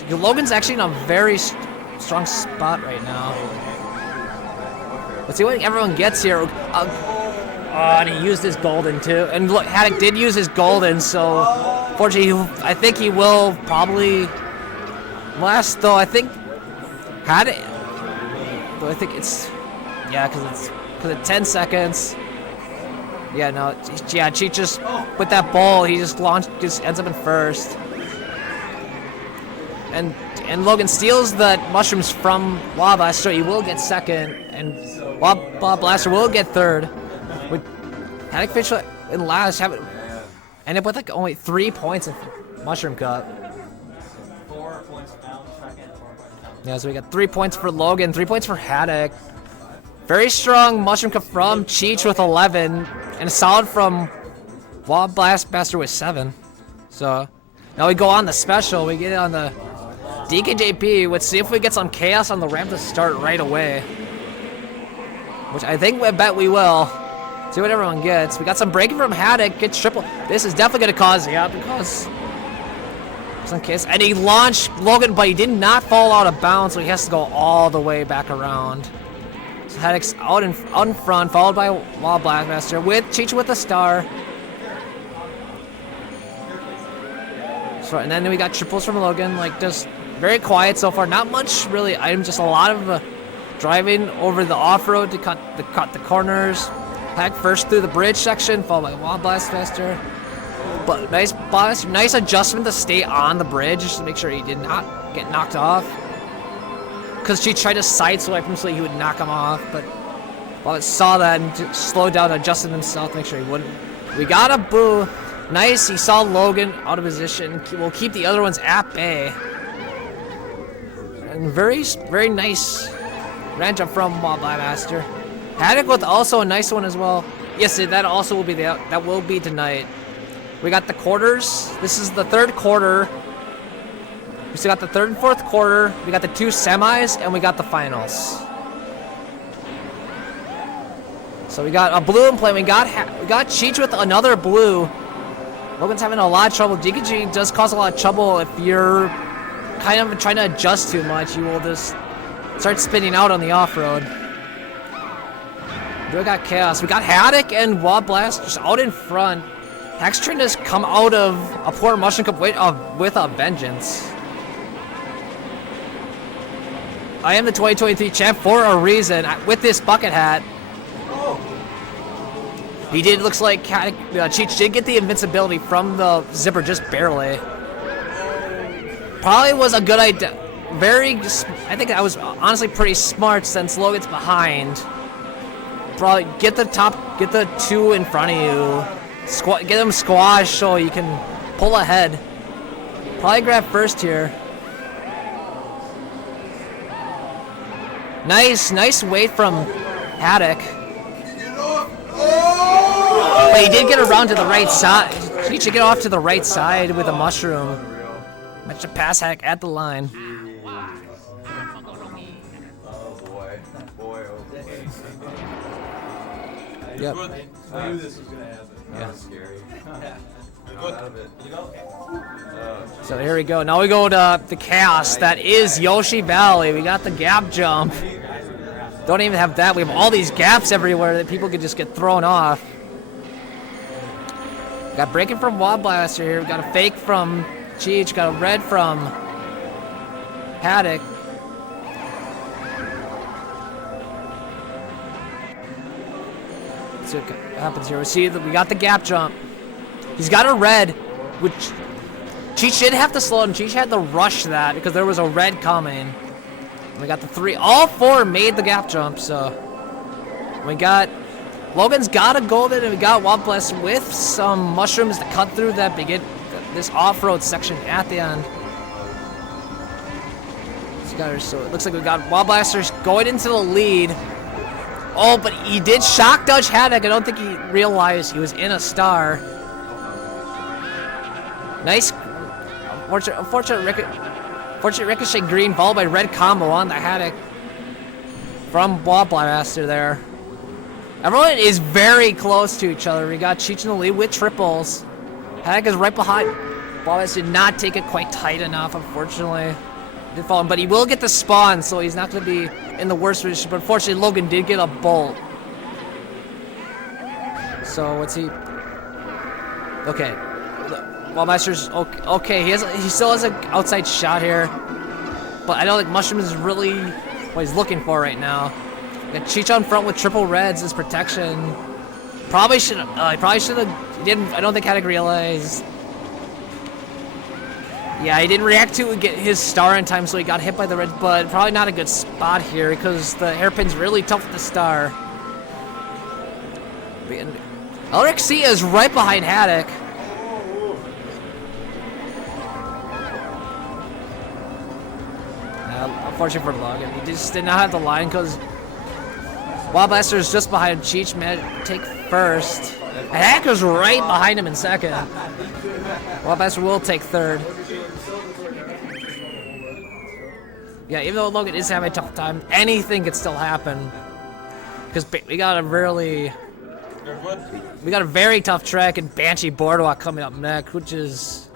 So Logan's actually in a very strong spot right now. Let's see what everyone gets here. And he used his golden too. And look, Hattok did use his golden, so fortunately, I think he will probably last. Though I think Hattok. Though I think it's because it's 10 seconds. Yeah, no, yeah, Cheech just with that ball, he just ends up in first. And Logan steals the mushrooms from Wild Blaster, so he will get second, and Wild Blaster will get third. With Hattok finished in last, end up with like only 3 points in Mushroom Cup. 4 points down, second, 4 points down. Yeah, so we got 3 points for Logan, 3 points for Hattok. Very strong Mushroom Cup from Cheech with 11, and a solid from Wild Blaster with 7. So now we go on the special. We get it on the DKJP. Let's see if we get some chaos on the ramp to start right away. Which I bet we will. See what everyone gets. We got some braking from Hattok. Gets triple. This is definitely going to cause because some case. And he launched Logan, but he did not fall out of bounds, so he has to go all the way back around. So Hattok's out in front, followed by Wild Blackmaster with Cheech with a star. So, and then we got triples from Logan, like just very quiet so far. Not much really items, just a lot of driving over the off-road to cut the corners. Hattok first through the bridge section, followed by Wild Blackmaster. But nice adjustment to stay on the bridge just to make sure he did not get knocked off. Because Cheech tried to sideswipe him so he would knock him off, but Bobbit saw that and slowed down, adjusted himself to make sure he wouldn't. We got a boo. Nice, he saw Logan out of position. We'll keep the other ones at bay. And very, very nice range up from Blackmaster. Hattok with also a nice one as well. Yes, that also will be that will be tonight. We got the quarters. This is the third quarter. We still got the third and fourth quarter. We got the 2 semis, and we got the finals. So we got a blue in play. We got Cheech with another blue. Logan's having a lot of trouble. DKG does cause a lot of trouble if you're kind of trying to adjust too much. You will just start spinning out on the off-road. We got chaos. We got Hattok and Wild Blast just out in front. Hattok's trying to come out of a poor Mushroom Cup with a vengeance. I am the 2023 champ for a reason. With this bucket hat, he did. Looks like Cheech did get the invincibility from the zipper, just barely. Probably was a good idea. I think that was honestly pretty smart since Logan's behind. Probably get the 2 in front of you. Get them squashed so you can pull ahead. Probably grab first here. Nice wait from Hattok. But he did get around to the right side. He should get off to the right side with a mushroom. Match a pass Hattok at the line. Oh boy. Boy, oh boy. Yep. I knew this was gonna happen. That was scary. Out of it. So here we go. Now we go to the chaos that is Yoshi Valley. We got the gap jump. Don't even have that. We have all these gaps everywhere that people could just get thrown off. Got breaking from Wall Blaster here. We got a fake from Cheech. Got a red from Hattok. Let's see what happens here. We see that we got the gap jump. He's got a red, which Cheech did have to slow him. Cheech had to rush that because there was a red coming. We got the 3. All 4 made the gap jump, so we got Logan's got a golden, and we got Wall Blast with some mushrooms to cut through that begin this off-road section at the end. So it looks like we got Wall Blasters going into the lead. Oh, but he did shock dodge Hattok. I don't think he realized he was in a star. Nice, unfortunate ricochet green followed by red combo on the Hattok from Wall Blaster there. Everyone is very close to each other. We got Cheech in the lead with triples. Hattok is right behind. Wall Blaster did not take it quite tight enough, unfortunately. Did fall him, but he will get the spawn, so he's not going to be in the worst position. But unfortunately, Logan did get a bolt. So what's he? Okay. Wallmaster's okay. He still has an outside shot here, but I don't think Mushroom is really what he's looking for right now. Got Cheech on front with triple reds as protection. Probably should have. He probably should have. He didn't. I don't think Hattok realized. Yeah, he didn't react to get his star in time, so he got hit by the red. But probably not a good spot here because the hairpin's really tough with the star. LRXC is right behind Hattok. Unfortunately for Logan, he just did not have the line because Wall Blaster is just behind Cheech. Man, take first. And Hattock's right behind him in second. Wall Blaster will take third. Yeah, even though Logan is having a tough time, anything could still happen. Because we got a very tough track in Banshee Boardwalk coming up next, which is.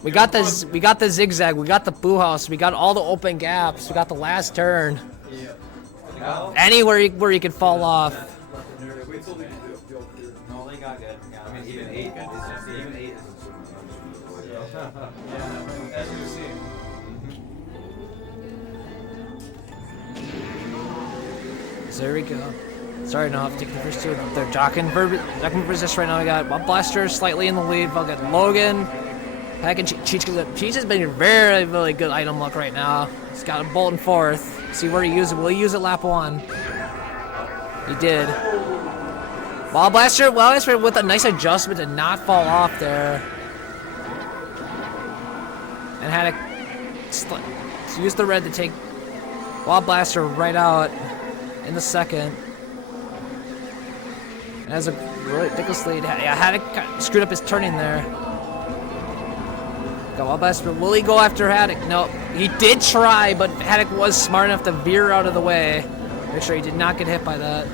We got the zigzag, we got the boo house, we got all the open gaps, we got the last turn. Anywhere where you can fall off. No, they got good. I mean, even 8 is As you see. So there we go. Sorry, no, I've taken the first two. They're jockeying for resist right now. We got Wall Blaster slightly in the lead. We'll get Logan. Heck and Cheech. Cheech has been very, really good item luck right now. He's got a bolt in fourth. See where he uses it. Will he use it lap 1? He did. Wall Blaster with a nice adjustment to not fall off there. And had to use the red to take Wall Blaster right out in the second. And has a really ridiculous lead. Yeah, Hattok screwed up his turning there. Got Wall Blaster. Will he go after Hattok? No, he did try, but Hattok was smart enough to veer out of the way. Make sure he did not get hit by that.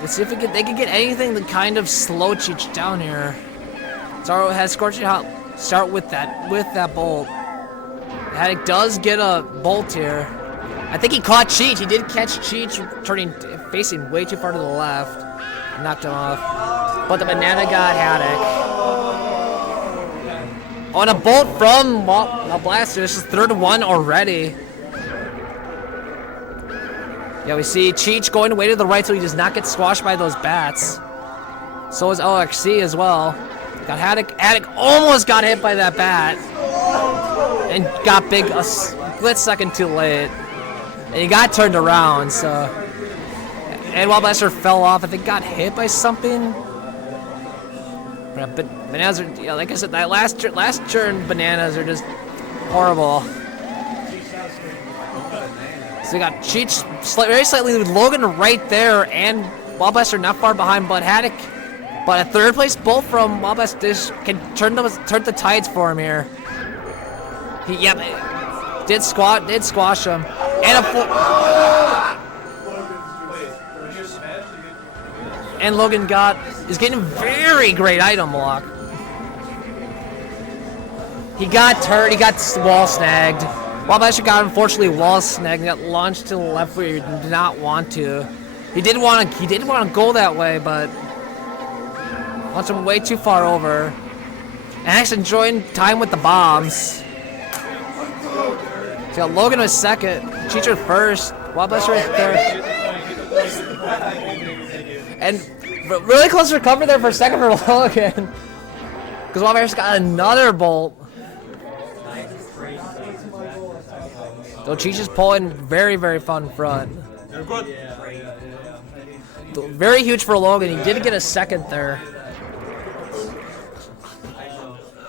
Let's see if they can get anything to kind of slow Cheech down here. Zoro has Scorching Hot start with that bolt. Hattok does get a bolt here. I think he caught Cheech. He did catch Cheech facing way too far to the left. Knocked him off. But the banana got Hattok. On a bolt from Wall Blaster. This is third one already. Yeah, we see Cheech going way to the right so he does not get squashed by those bats. So is LRXC as well. Got Hattok. Hattok almost got hit by that bat. and got big a split second too late. And he got turned around, so. And Wild Blaster fell off, I think got hit by something. But bananas are, yeah, like I said, that last turn bananas are just horrible. So we got Cheech very slightly with Logan right there, and Wild Blaster not far behind, but Hattok. But a third place bolt from Wild Blaster can turn the tides for him here. He did squash him, and and Logan is getting very great item block. He got turned, he got wall snagged. Wild Blaster got unfortunately wall snagged, got launched to the left where he did not want to. He did want to go that way, but launched him way too far over. And actually enjoying time with the bombs. So Logan was second, Cheech first, Wild Blaster right there. And really close recovery there for a second for Logan. Because Wild Blaster got another bolt. So Cheech is pulling very, very far in front. Very huge for Logan. He did get a second there.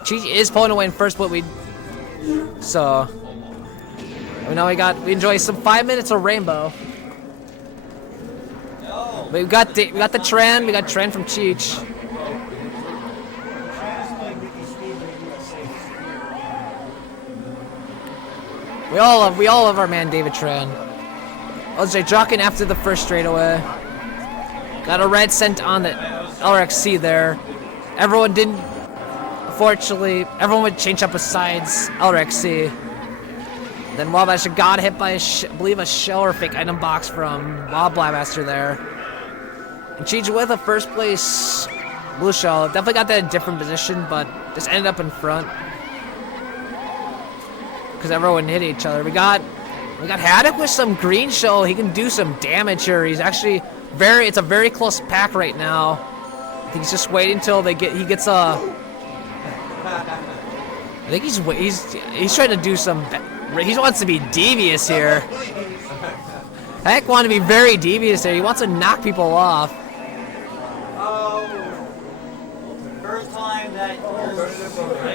Cheech is pulling away in first, but we enjoy some 5 minutes of rainbow. We got the trend. We got trend from Cheech. We all love our man David Tran. OJ jockeying after the first straightaway. Got a red sent on the LRXC there. Everyone would change up besides LRXC. Then Wild Blaster got hit by, I believe, a shell or fake item box from Wild Blaster there. And Cheech with a first place blue shell. Definitely got that in a different position, but just ended up in front. Because everyone hit each other. We got Hattok with some green shell. He can do some damage here. He's actually it's a very close pack right now. I think he's just waiting until he gets a. I think he's trying to do some. He wants to be devious here. Hattok wanted to be very devious there. He wants to knock people off.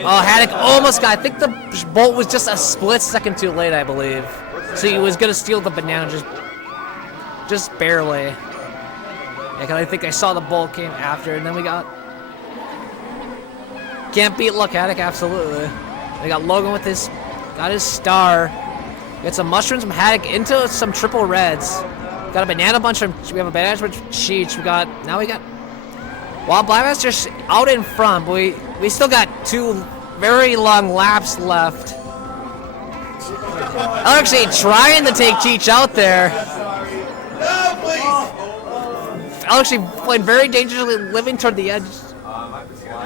Oh, Hattok almost got. I think the bolt was just a split second too late, I believe. So he was gonna steal the banana, just barely. Yeah, cause I think I saw the bolt came after, and then we got. Can't beat luck, Hattok, absolutely. We got Logan with got his star. We got some mushrooms from Hattok into some triple reds. Got a banana bunch from. We have a banana bunch from Cheech. Now we got. Wild Blaster out in front, but we still got 2 very long laps left. LRXC trying to take Cheech out there. LRXC playing very dangerously, living toward the edge.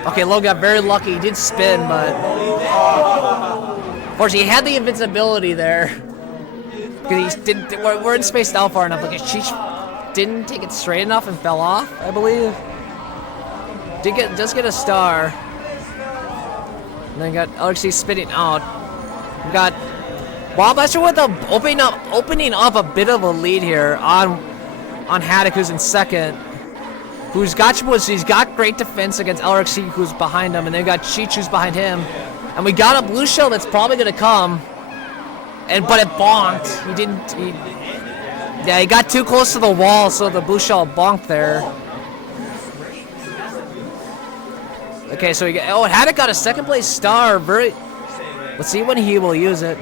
Okay, Logan got very lucky. He did spin, but unfortunately, he had the invincibility there. Because we're in spaced out far enough. Like Cheech didn't take it straight enough and fell off, I believe. Does get a star. And then got LRXC spinning out. We got Wild Blaster with opening up a bit of a lead here on Hattok, who's in second. He's got great defense against LRXC, who's behind him, and then we got Cheech, who's behind him. And we got a blue shell that's probably gonna come. But it bonked. He got too close to the wall, so the blue shell bonked there. Okay, so Hattok got a second place star. Let's see when he will use it.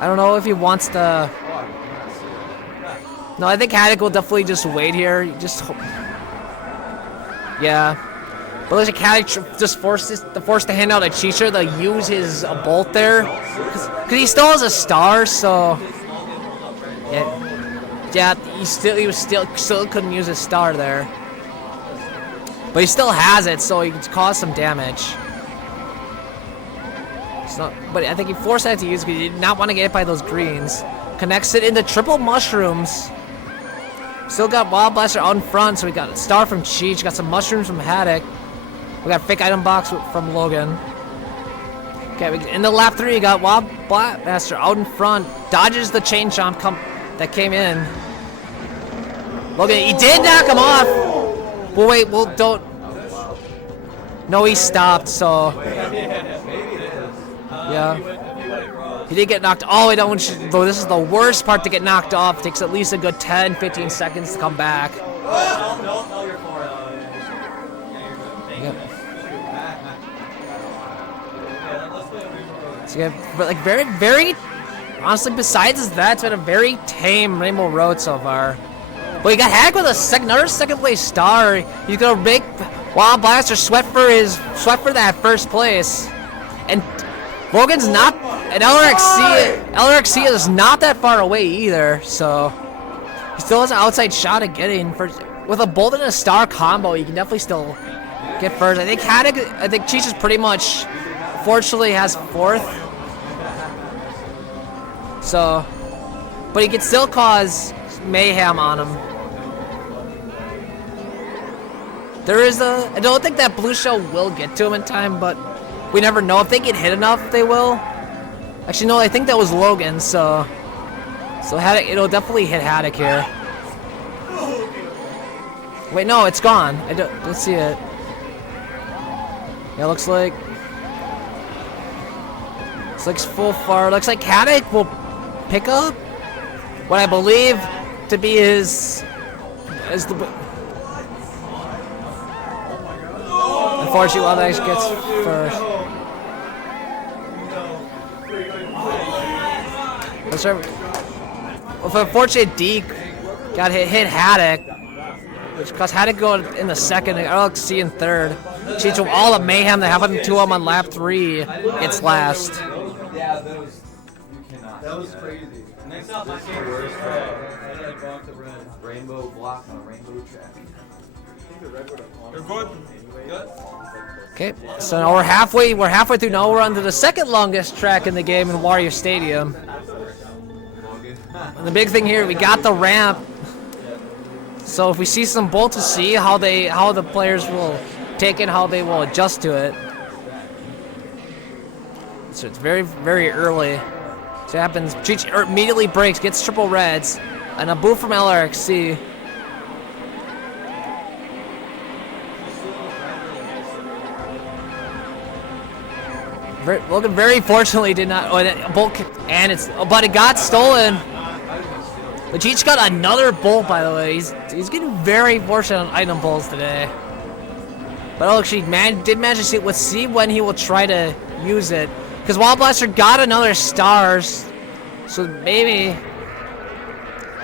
I don't know if he wants to. No, I think Hattok will definitely just wait here. Yeah. But looks like Hattok just forced the hand out a Cheecher to use his bolt there. Because he still has a star, so. Yeah, he still couldn't use his star there. But he still has it, so he can cause some damage. But I think he forced that to use because he did not want to get hit by those greens. Connects it into triple mushrooms. Still got Wild Blaster out in front, so we got a star from Cheech, got some mushrooms from Hattok. We got a fake item box from Logan. Okay, in the lap 3, you got Wild Blaster out in front, dodges the chain jump that came in. Logan, he did knock him off. Well, wait, well, don't. No, he stopped, so. Yeah. He did get knocked all the way down, though this is the worst part to get knocked off. It takes at least a good 10, 15 seconds to come back. So yeah, but like very, honestly, besides that, it's been a very tame Rainbow Road so far. But you got Hattok with another second place star. He's gonna make Wild Blaster sweat for that first place. And Logan's not, and LRXC is not that far away either, so he still has an outside shot at getting first. With a Bolt and a Star combo, you can definitely still get first. I think Cheech is pretty much, fortunately, has 4th. So, but he can still cause mayhem on him. I don't think that blue shell will get to him in time, but we never know. If they get hit enough, they will. Actually, no, I think that was Logan, so Hattok, it'll definitely hit Hattok here. Wait, no, it's gone. Let's see it. Yeah, looks like full far. Looks like Hattok will pick up what I believe to be unfortunately, Wild Blaster gets first. If unfortunate Deke got hit Hattok, which caused Hattok going in the second, and LRXC in third. Cheech, with all the mayhem that happened to him on lap 3, gets last. Yeah, that was crazy. Next up, my favorite. Rainbow block on a rainbow track. You're good. Good. Okay, so now we're halfway through. Now we're on to the second longest track in the game in Wario Stadium. And the big thing here, we got the ramp. So if we see some bolts, to see how the players will take it, how they will adjust to it. So it's very, very early. So it happens. Cheech immediately breaks, gets triple reds, and a boot from LRXC. Logan very fortunately did not. Bolt, but it got stolen. But Cheech got another bolt, by the way. He's getting very fortunate on item bolts today. But actually, did manage to see. Let's see when he will try to use it. Because Wild Blaster got another stars, so maybe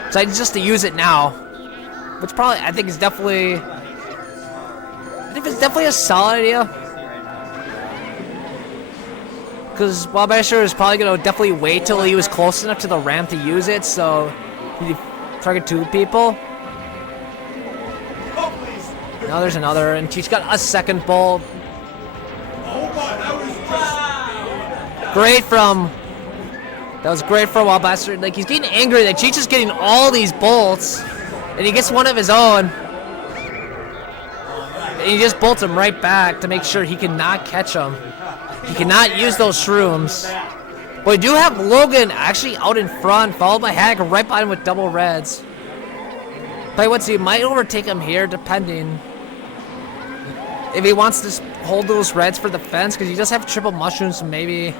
decided just to use it now, which probably I think is definitely. I think it's definitely a solid idea. Because Wild Blaster is probably gonna definitely wait till he was close enough to the ramp to use it, so he target 2 people. Now there's another, and Cheech got a second bolt. That was great from Wild Blaster. Like, he's getting angry that Cheech is getting all these bolts, and he gets one of his own. And he just bolts him right back to make sure he cannot catch him. He cannot use those shrooms. But we do have Logan actually out in front, followed by Hattok right behind him with double reds. But what, so he might overtake him here, depending. If he wants to hold those reds for the fence, because he does have triple mushrooms, so maybe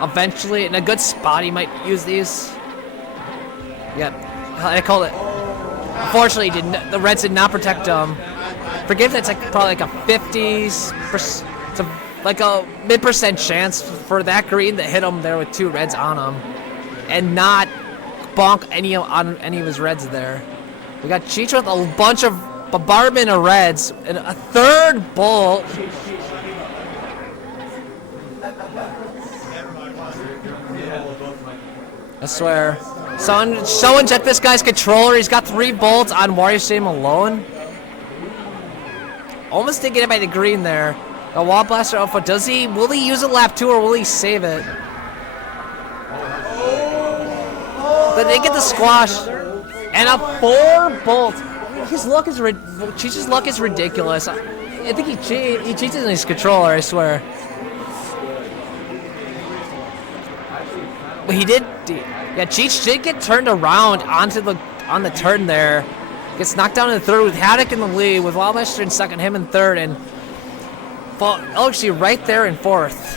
eventually, in a good spot, he might use these. Yep, I called it. Unfortunately, the reds did not protect him. Forgive that's like probably like a 50s, like a mid% chance for that green to hit him there with 2 reds on him, and not bonk any of his reds there. We got Cheech with a bunch of bombardment of reds and a third bolt. I swear. Someone check this guy's controller. He's got 3 bolts on Wario Stadium alone. Almost did get it by the green there. A Wild Blaster alpha. Will he use it lap 2 or will he save it? But they get the squash. And a 4 bolt. Cheech's luck is ridiculous. I think he cheats in his controller, I swear. But he did. Yeah, Cheech did get turned around on the turn there. Gets knocked down in the third with Hattok in the lead, with Wildmaster in second, him in third, and LRXC right there in fourth.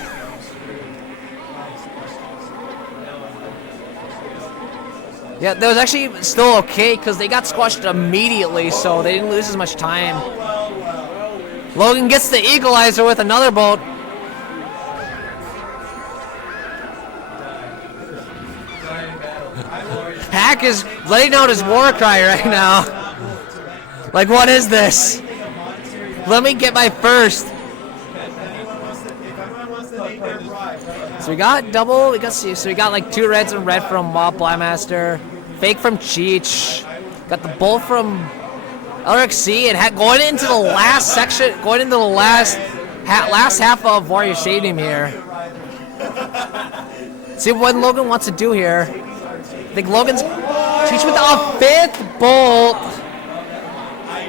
Yeah, that was actually still okay because they got squashed immediately, so they didn't lose as much time. Logan gets the equalizer with another bolt. Hack is letting out his war cry right now. Like, what is this? Let me get my first. So we got double. So we got like 2 reds and red from Wildmaster. Fake from Cheech. Got the bull from LRXC, and going into the last section, going into the last half of Warrior Stadium here. See what Logan wants to do here. I think Logan's Cheech with a 5th bolt.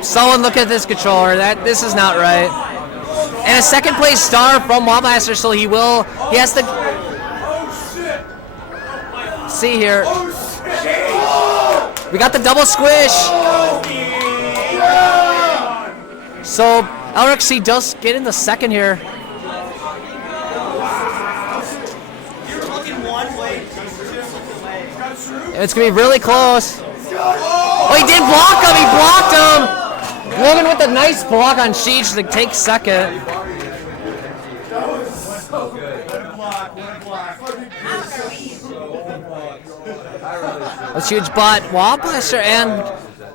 Someone look at this controller. This is not right. And a second place star from Wildmaster, so he has to see here. We got the double squish. So LRXC does get in the second here. It's gonna be really close. Oh, he did block him. He blocked him. Logan with a nice block on Cheech to take second. That's huge, but Wildmaster and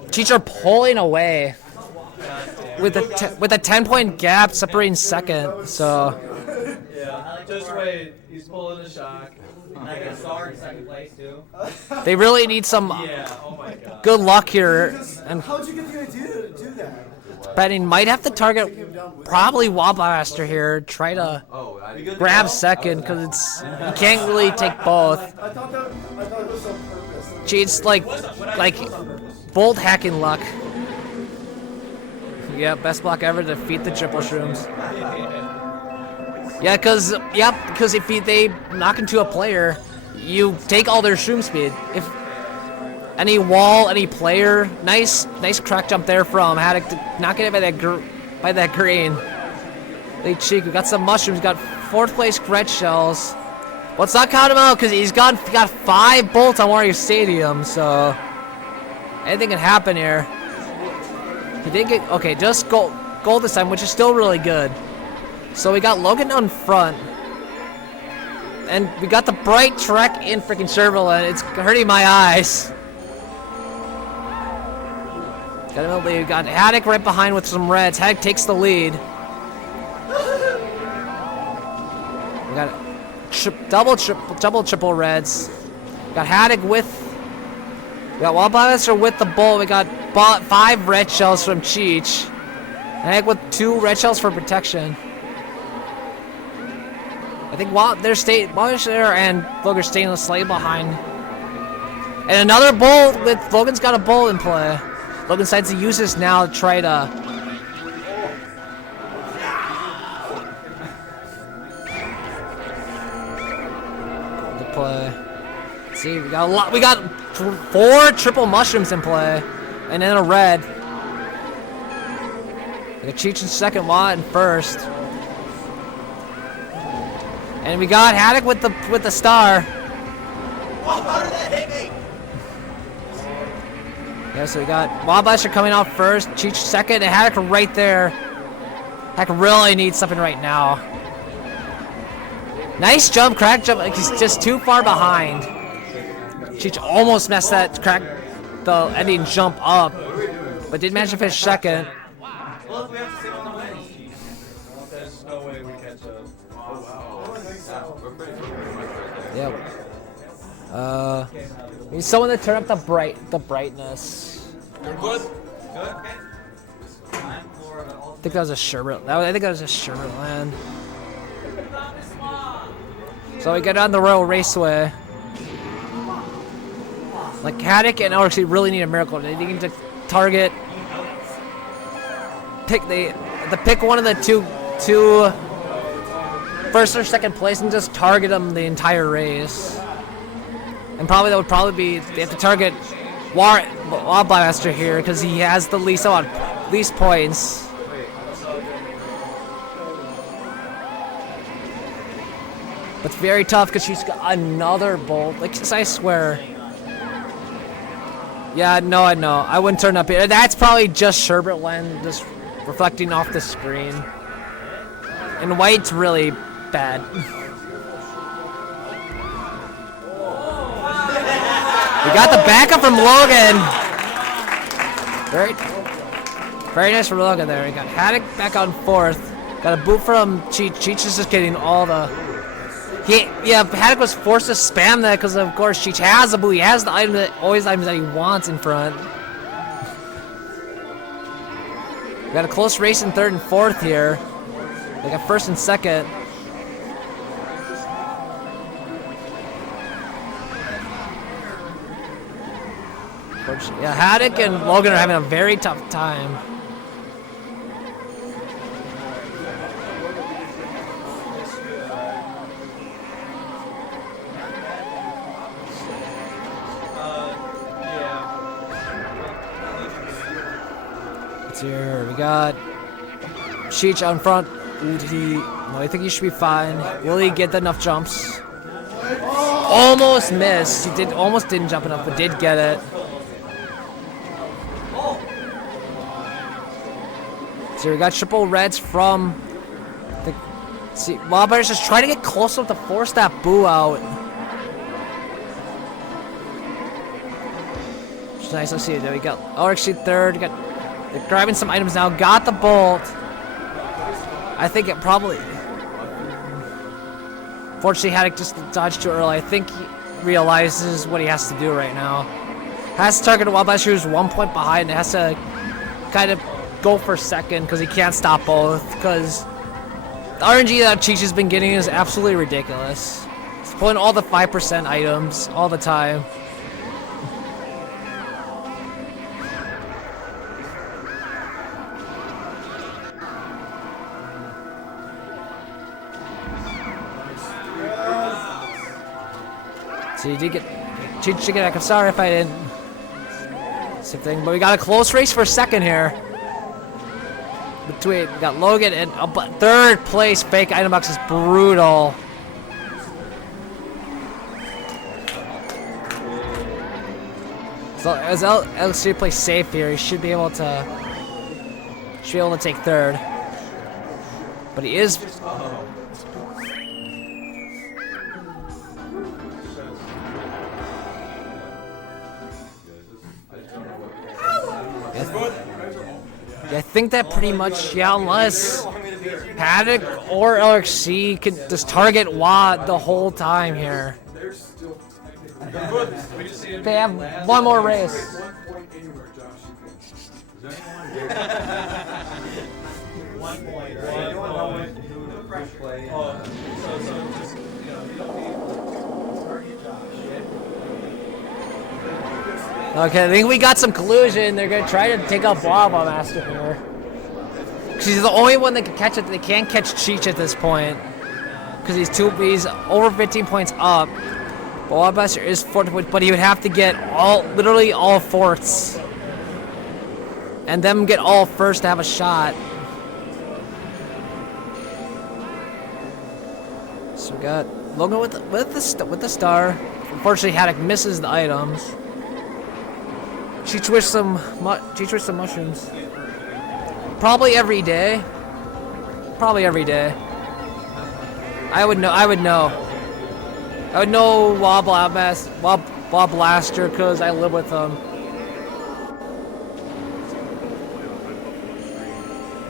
Cheech are pulling away with a 10-point gap separating second. So Just wait. He's pulling the shock. I got Star in second place too. they really need some good luck here. And How'd you get the idea to do that? Betting might have to target probably Wildmaster here. Try to grab second because you can't really take both. I thought it was on purpose. Cheats like bolt hacking luck. Yeah, best block ever to defeat the triple shrooms. Yeah, because if they knock into a player, you take all their shroom speed. If any wall, any player, nice crack jump there from Hattok to knock it by that green. They cheek. We got some mushrooms. Got 4th place red shells. Let's not count him out because he's got 5 bolts on Warrior Stadium. So anything can happen here. He did get just gold this time, which is still really good. So we got Logan on front. And we got the bright Trek in freaking Serverland. It's hurting my eyes. Got him in the lead. We got Hattok right behind with some reds. Hattok takes the lead. We got double, triple reds. We got Hattok we got Wildmaster with the bull. We got 5 red shells from Cheech. Hattok with 2 red shells for protection. I think Wildmaster and Logan staying slightly behind. And another bull Logan's got a bull in play. Logan decides to use this now to try to play. Let's see, we got a lot. We got 4 triple mushrooms in play, and then a red. We got Cheech in second, Watt in first. And we got Hattok with the star. How did that hit me? Yeah, so we got Wildmaster coming out first, Cheech second, and Hattok right there. Hattok really needs something right now. Nice jump, crack jump. Like he's just too far behind. Cheech almost messed the ending jump up, but did manage to finish second. Well, we have to sit on the win. There's no way we catch up. Yeah. Need someone to turn up the brightness. You're good. Good. I think that was a sherbet. I think that was a sherbet land. So we get on the Royal Raceway. Like Hattok and LRXC really need a miracle. They need to target. Pick one of the two first or second place and just target them the entire race. And probably that would probably be, they have to target Wild Blaster here because he has the least points. But it's very tough because she's got another bolt. Like, I swear. Yeah, no, I know. I wouldn't turn up here. That's probably just Sherbet Len just reflecting off the screen. And white's really bad. We got the backup from Logan. Very nice from Logan there. We got Hattok back on fourth. Got a boot from Cheech. Cheech is just getting all the... Hattok was forced to spam that because, of course, Cheech has a boot. He has the items that he wants in front. We got a close race in third and fourth here. We got first and second. Yeah, Hattok and Logan are having a very tough time. Let's see here. We got Cheech on front. No, I think he should be fine. Will he get enough jumps? Almost missed. He almost didn't jump enough, but did get it. So we got triple reds from the... See, Wildbirds just trying to get close enough to force that boo out. Which is nice. Let's see. There we go. LRXC third. They're grabbing some items now. Got the bolt. I think it probably... Fortunately, Hattok just dodged too early. I think he realizes what he has to do right now. Has to target a Wild Blaster who's 1 point behind. It has to kind of go for second because he can't stop both. Because the RNG that Cheech has been getting is absolutely ridiculous. He's pulling all the 5% items all the time. So you did get Cheech to get back. I'm sorry if I didn't. Same thing, but we got a close race for a second here. Between we got Logan and third place. Fake item box is brutal. So as LRXC plays safe here, he should be able to take third. But he is. I think that pretty much, yeah, unless Hattok or LRXC can just target Watt the whole time here. They have one more race. Okay, I think we got some collusion. They're gonna try to take out Blabba Master here. Cause he's the only one that can catch it. They can't catch Cheech at this point. Cause he's over 15 points up. Blabba Master is 14 points, but he would have to get literally all fourths. And them get all first to have a shot. So we got Logan with the star. Unfortunately, Hattok misses the items. Cheech wished some mushrooms. Probably every day. I would know Wild Blaster because I live with him.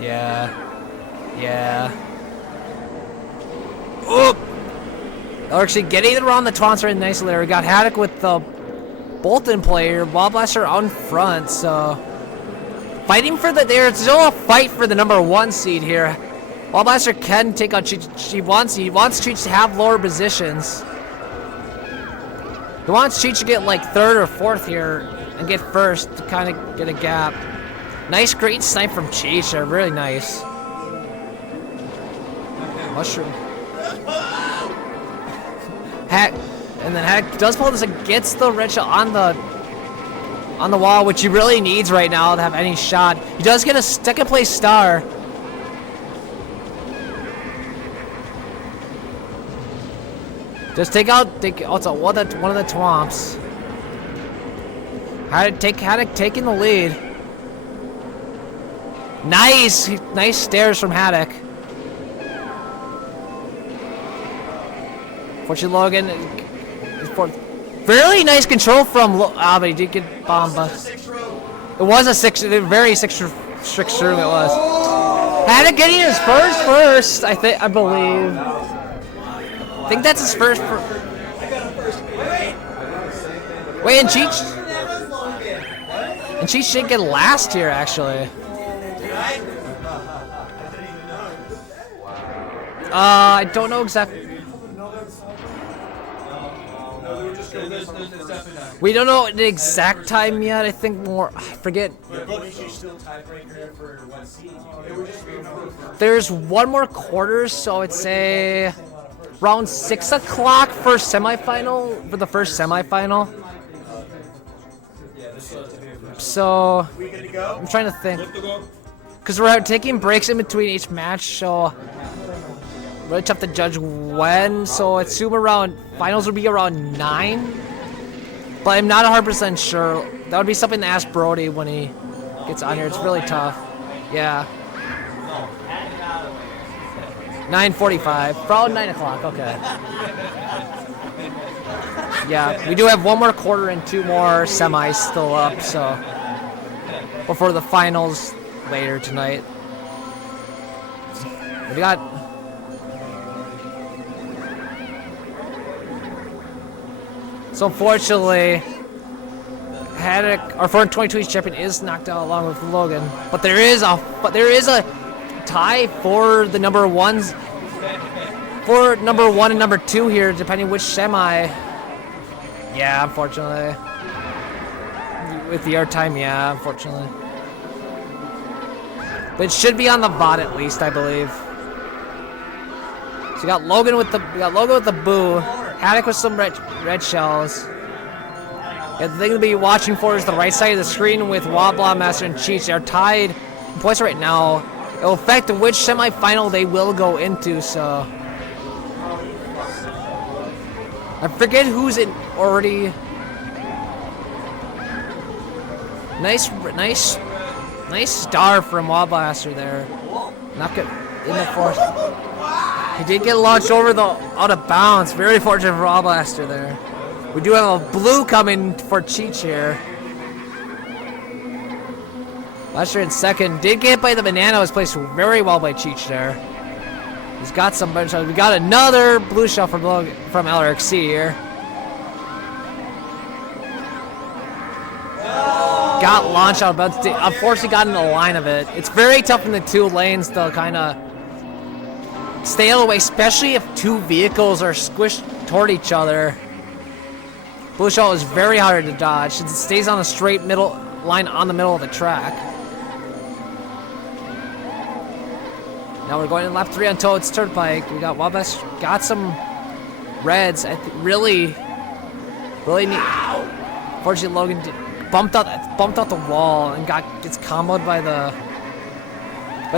Yeah. Oop! Actually, getting around the taunts right nicely there. We got Hattok with the Bolton player, Wild Blaster on front, so fighting for there's still a fight for the number 1 seed here. Wild Blaster can take on Cheech. He wants Cheech to have lower positions. He wants Cheech to get like 3rd or 4th here and get first to kind of get a gap. Nice, great snipe from Cheech. They're really nice. Mushroom. And then Hattok does pull this and gets the red shell on the wall, which he really needs right now to have any shot. He does get a second place star. Just take out also one of the twomps. Hattok taking the lead. Nice stairs from Hattok. Fortunately, Logan is fourth. Really nice control from but he did get bombed. It was a very strict room. It was. Hattok getting his first. I believe. I think that's his first. Wait, and Cheech didn't get last here actually. I don't know exactly. We don't know the exact time yet. I think more. I forget. There's one more quarter, so I'd say around 6 o'clock for semifinal. For the first semifinal. So I'm trying to think, because we're taking breaks in between each match, so really tough to judge when. So I assume around finals would be around 9. But I'm not 100% sure. That would be something to ask Brody when he gets on here. It's really tough. Yeah. 9:45. Around 9 o'clock. Okay. Yeah, we do have one more quarter and 2 more semis still up, so before the finals later tonight. We got. So unfortunately, Hattok, our former 2020 champion, is knocked out along with Logan. But there is a tie for the number 1s, for number 1 and number 2 here, depending which semi. Yeah, unfortunately. With the air time, yeah, unfortunately. But it should be on the VOD at least, I believe. So we got Logan with the boo. Hattok with some red shells. And the thing to be watching for is the right side of the screen with Wobblom Master and Cheech. They're tied in points right now. It will affect which semifinal they will go into, so. I forget who's in already. Nice star from Woblaster there. Not good in the fourth. He did get launched out of bounds. Very fortunate for Woblaster there. We do have a blue coming for Cheech here. Blaster in second. Did get hit by the banana. Was placed very well by Cheech there. He's got some bunch of. We got another blue shell from LRXC here. Got launched out, but unfortunately got in the line of it. It's very tough in the 2 lanes to kind of stay out of the way, especially if 2 vehicles are squished toward each other. Blue shell is very hard to dodge since it stays on a straight middle line on the middle of the track. Now we're going in lap 3 on Toad's Turnpike. We got Wabas, got some reds. Really neat. Fortunately, Logan bumped out the wall and gets comboed by the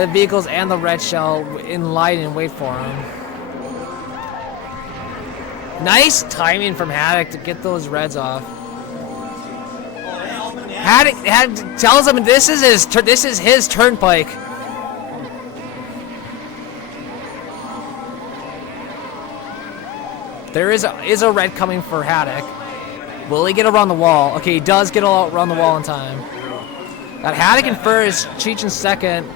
vehicles and the red shell in line and wait for him. Nice timing from Hattok to get those reds off. Hattok tells him this is his turnpike. There is a red coming for Hattok. Will he get around the wall? Okay, he does get around the wall in time. Got Hattok in first, Cheech in second,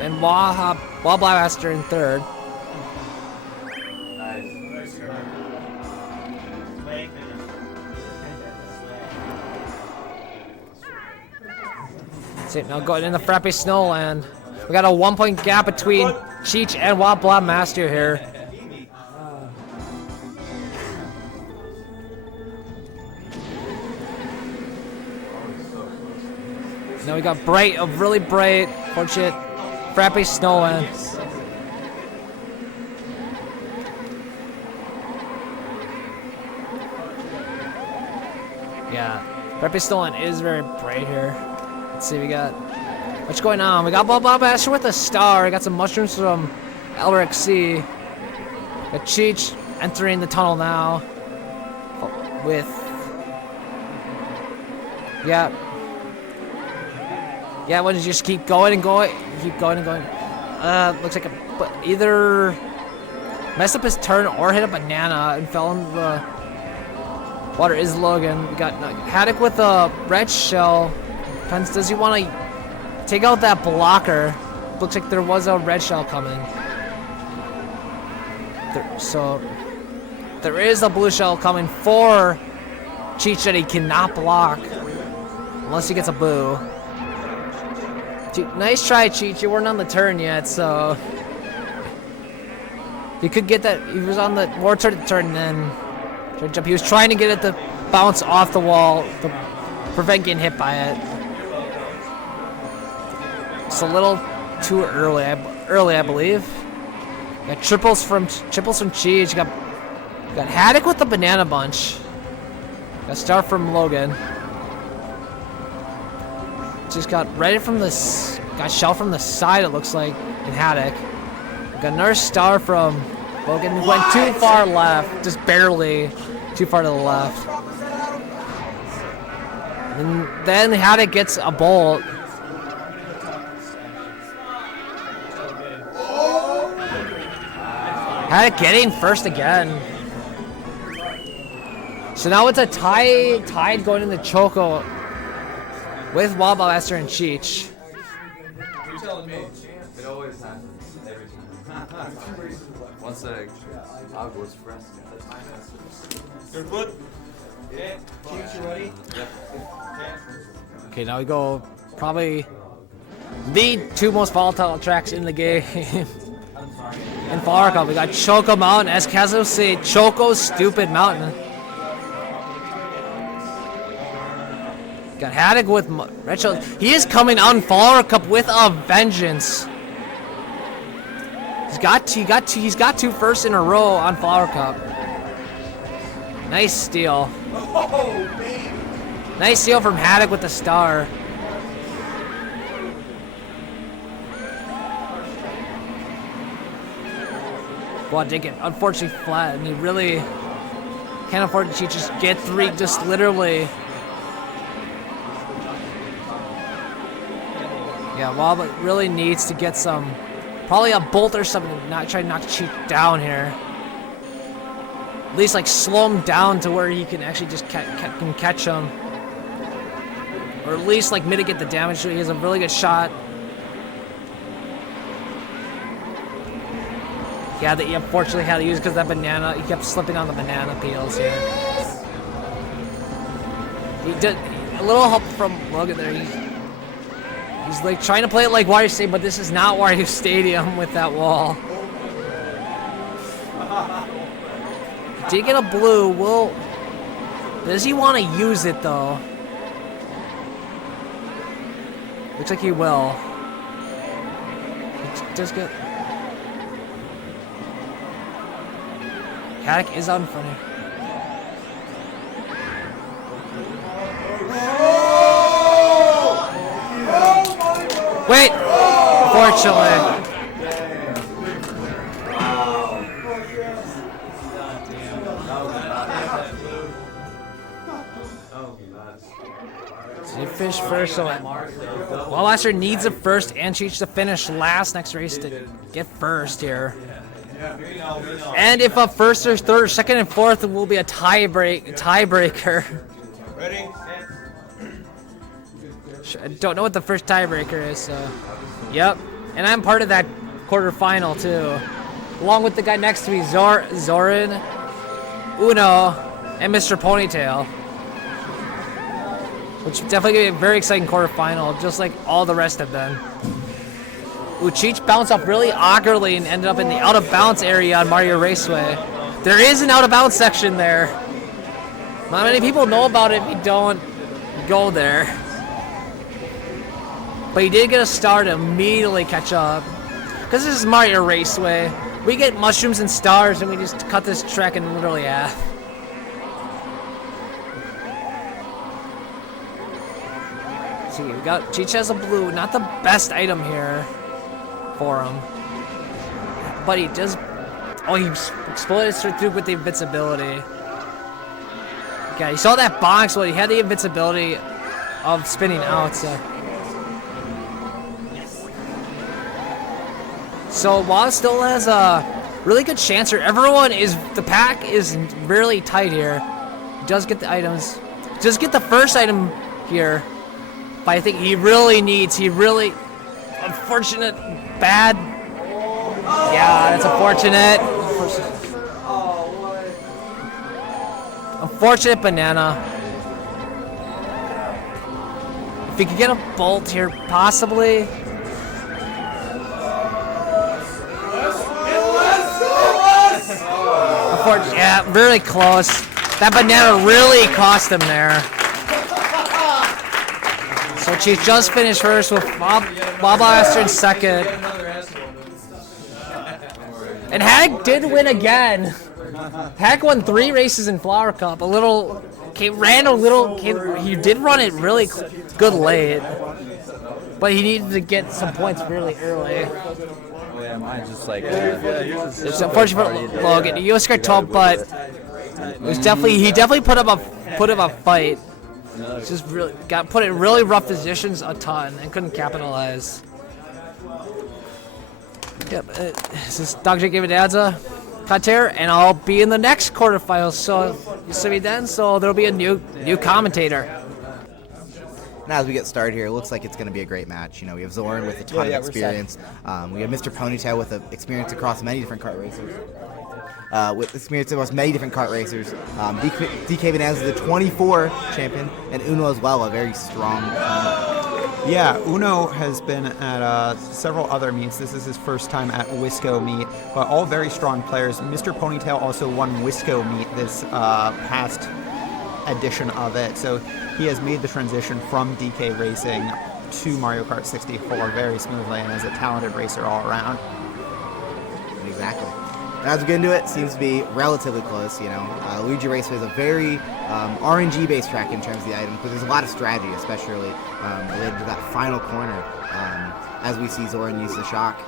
and Woblaster in third. See, now going in the Frappe Snowland. We got a 1-point gap between Cheech and Woblaster here. Now we got a really bright, fortunate Frappe Snowland. Preppy Stolen is very bright here. Let's see, we got... What's going on? We got Bob Asher with a star. We got some mushrooms from LRXC. Got Cheech entering the tunnel now. With... Yeah. Yeah, why don't you just keep going and going? Keep going and going. Looks like either messed up his turn or hit a banana and fell in the water. Is Logan. We got Hattok with a red shell. Depends, does he want to take out that blocker? Looks like there was a red shell coming. So there is a blue shell coming for Cheech that he cannot block unless he gets a boo. Nice try, Cheech. You weren't on the turn yet, so you could get that. He was on the more turn and then jump. He was trying to get it to bounce off the wall to prevent getting hit by it. It's a little too early. I believe. Got triples from Cheech. Got Hattok with the banana bunch. Got star from Logan. Just got ready from this. Got shell from the side. It looks like in Hattok. Got another star from Logan. Went too far left, just barely too far to the left. And then Hattok gets a bolt. Hattok getting first again. So now it's a tied going into Choco with Wildbuster and Cheech. You're telling me. It always happens. Every time. One sec. I'll go express. You're good? Yeah. Cheech, you ready? Yep. Okay, now we go probably the two most volatile tracks in the game. In Flower Cup, we got Choco Mountain, as Kazo say, Choco's Stupid Mountain. Got Hattok with red shell. He is coming out in Flower Cup with a vengeance. He's got two firsts in a row on Flower Cup. Nice steal. Nice steal from Hattok with the star. Well, did get unfortunately flat, and he really can't afford to just get three, just literally. Yeah, Wobble really needs to get some, probably a bolt or something, not try to knock Cheech down here. At least like slow him down to where he can actually just can catch him, or at least like mitigate the damage. So he has a really good shot. Yeah, that he unfortunately had to use because that banana. He kept slipping on the banana peels here. He did a little help from Logan there. He's like trying to play it like Wario Stadium, but this is not Wario Stadium with that wall. He did get a blue. Does he want to use it though? Looks like he will. He does get. Hattok is out in front here. Wait! Unfortunately. So he finished first, so Wildbuster needs a first and Cheech to finish last next race to get first here. And if a first or third, second and fourth will be a tiebreaker. Ready? I don't know what the first tiebreaker is, so. Yep. And I'm part of that quarterfinal too. Along with the guy next to me, Zoran, Uno, and Mr. Ponytale. Which is definitely gonna be a very exciting quarterfinal, just like all the rest have been. Cheech bounced up really awkwardly and ended up in the out-of-bounds area on Mario Raceway. There is an out-of-bounds section there. Not many people know about it if you don't go there. But he did get a star to immediately catch up. Because this is Mario Raceway. We get mushrooms and stars and we just cut this track in literally half. see. We got Cheech has a blue, not the best item here for him. But he does. Oh, he exploded straight through with the invincibility. Yeah, you saw that box, well, he had the invincibility of spinning out, so Waz still has a really good chance here. The pack is really tight here. He does get the items. Just get the first item here. But I think he really, unfortunate, bad. Yeah, that's unfortunate. Unfortunate banana. If he could get a bolt here, possibly. Yeah, really close. That banana really cost him there. So Cheech just finished first with Bob Blaster in second. And Hattok did win again. Hattok won 3 races in Flower Cup. He did run it really good late, but he needed to get some points really early. Yeah, mine's just like. It's unfortunate for Logan. He was scared 12, but he definitely put up a fight. Just really got put in really rough positions a ton and couldn't capitalize. Yep, this is Dr. Bananza, Kart, and I'll be in the next quarterfinals. So you see me then. So there'll be a new commentator. Now as we get started here, it looks like it's going to be a great match. You know, we have Zoran with a ton of experience. We have Mr. Ponytale with experience across many different kart racers. DK Bananza, the 24 champion, and Uno as well, a very strong. Yeah, Uno has been at several other meets. This is his first time at Wisco meet, but all very strong players. Mr. Ponytale also won Wisco meet this past edition of it, so he has made the transition from DK Racing to Mario Kart 64 very smoothly and is a talented racer all around. Exactly. As we get into it, seems to be relatively close. You know, Luigi Raceway is a very RNG-based track in terms of the items, but there's a lot of strategy, especially related to that final corner, as we see Zoran use the shock.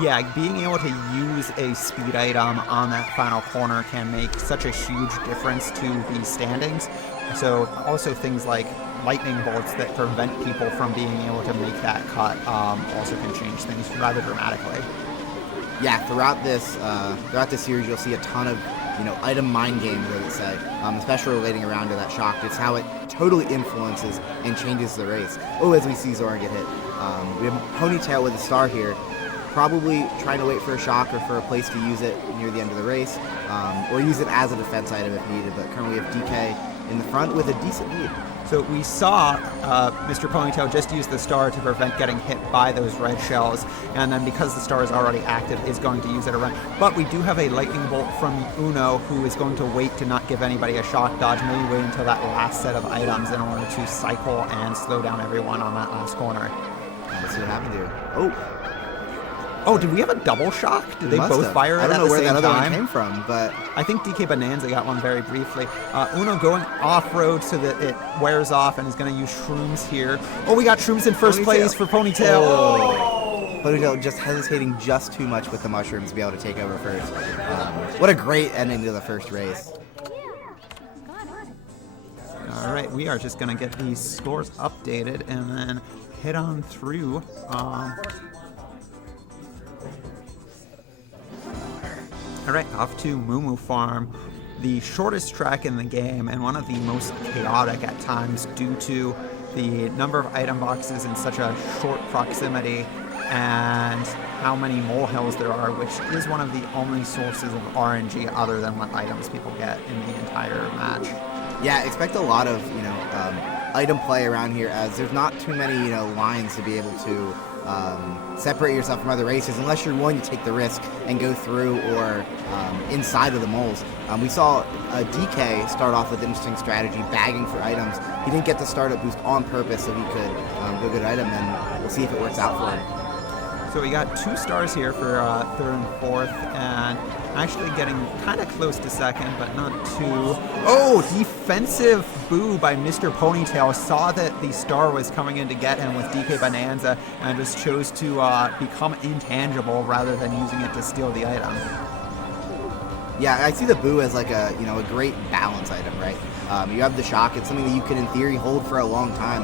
Yeah, being able to use a speed item on that final corner can make such a huge difference to the standings. So also things like lightning bolts that prevent people from being able to make that cut also can change things rather dramatically. Yeah, throughout this series, you'll see a ton of item mind games, as it said, especially relating around to that shock. It's how it totally influences and changes the race. Oh, as we see Zoran get hit, we have Ponytale with a star here, probably trying to wait for a shock or for a place to use it near the end of the race, or use it as a defense item if needed. But currently, we have DK in the front with a decent lead. So we saw Mr. Ponytale just use the star to prevent getting hit by those red shells, and then because the star is already active, is going to use it around. But we do have a lightning bolt from Uno, who is going to wait to not give anybody a shock dodge, maybe wait until that last set of items in order to cycle and slow down everyone on that last corner. Let's see what happened here. Oh, did we have a double shock? Did they both fire it at the same time? I don't know where that other one came from, but I think DK Bananza got one very briefly. Uno going off-road so that it wears off and is going to use shrooms here. Oh, we got shrooms in first place for Ponytale. Oh. Ponytale just hesitating just too much with the mushrooms to be able to take over first. What a great ending to the first race. All right, we are just going to get these scores updated and then head on through. All right, off to Moo Moo Farm, the shortest track in the game and one of the most chaotic at times due to the number of item boxes in such a short proximity and how many molehills there are, which is one of the only sources of RNG other than what items people get in the entire match. Yeah, expect a lot of item play around here, as there's not too many lines to be able to separate yourself from other racers unless you're willing to take the risk and go through or inside of the moles. We saw DK start off with an interesting strategy, bagging for items. He didn't get the startup boost on purpose so he could go get an item, and we'll see if it works out for him. So we got 2 stars here for third and fourth, and actually getting kind of close to second, but not too. Oh, defensive boo by Mr. Ponytale. Saw that the star was coming in to get him with DK Bananza and just chose to become intangible rather than using it to steal the item. Yeah, I see the boo as like a great balance item, right? You have the shock; it's something that you can, in theory, hold for a long time,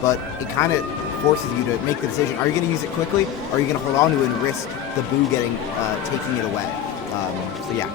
but it kind of forces you to make the decision: are you going to use it quickly, or are you going to hold on to it and risk the boo taking it away? So yeah.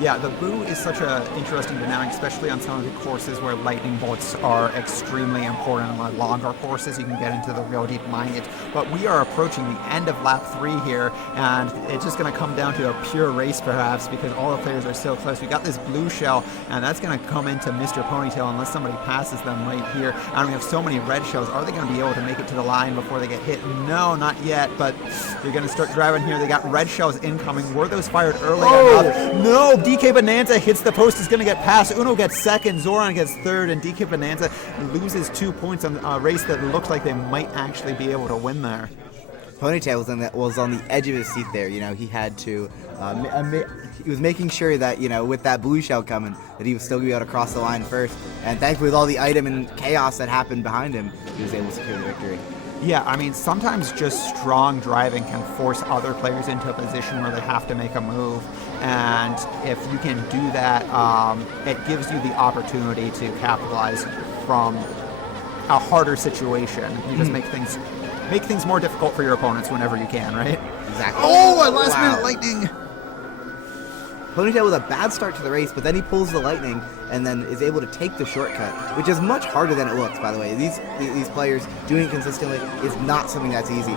Yeah, the boo is such an interesting dynamic, especially on some of the courses where lightning bolts are extremely important. On longer courses, you can get into the real deep mine gates. But we are approaching the end of lap 3 here, and it's just going to come down to a pure race, perhaps, because all the players are so close. We got this blue shell, and that's going to come into Mr. Ponytale unless somebody passes them right here. And we have so many red shells. Are they going to be able to make it to the line before they get hit? No, not yet, but they're going to start driving here. They got red shells incoming. Were those fired early enough? No! DK Bananza hits the post, is going to get past. Uno gets second, Zoran gets third, and DK Bananza loses 2 points on a race that looked like they might actually be able to win there. Ponytale was on the edge of his seat there. He had to. He was making sure that with that blue shell coming, that he was still going to be able to cross the line first. And thankfully, with all the item and chaos that happened behind him, he was able to secure the victory. Yeah, I mean, sometimes just strong driving can force other players into a position where they have to make a move. And if you can do that, it gives you the opportunity to capitalize from a harder situation. You just make things more difficult for your opponents whenever you can, right? Exactly. Oh, a last minute lightning! Ponytale with a bad start to the race, but then he pulls the lightning and then is able to take the shortcut, which is much harder than it looks, by the way. These players doing it consistently is not something that's easy.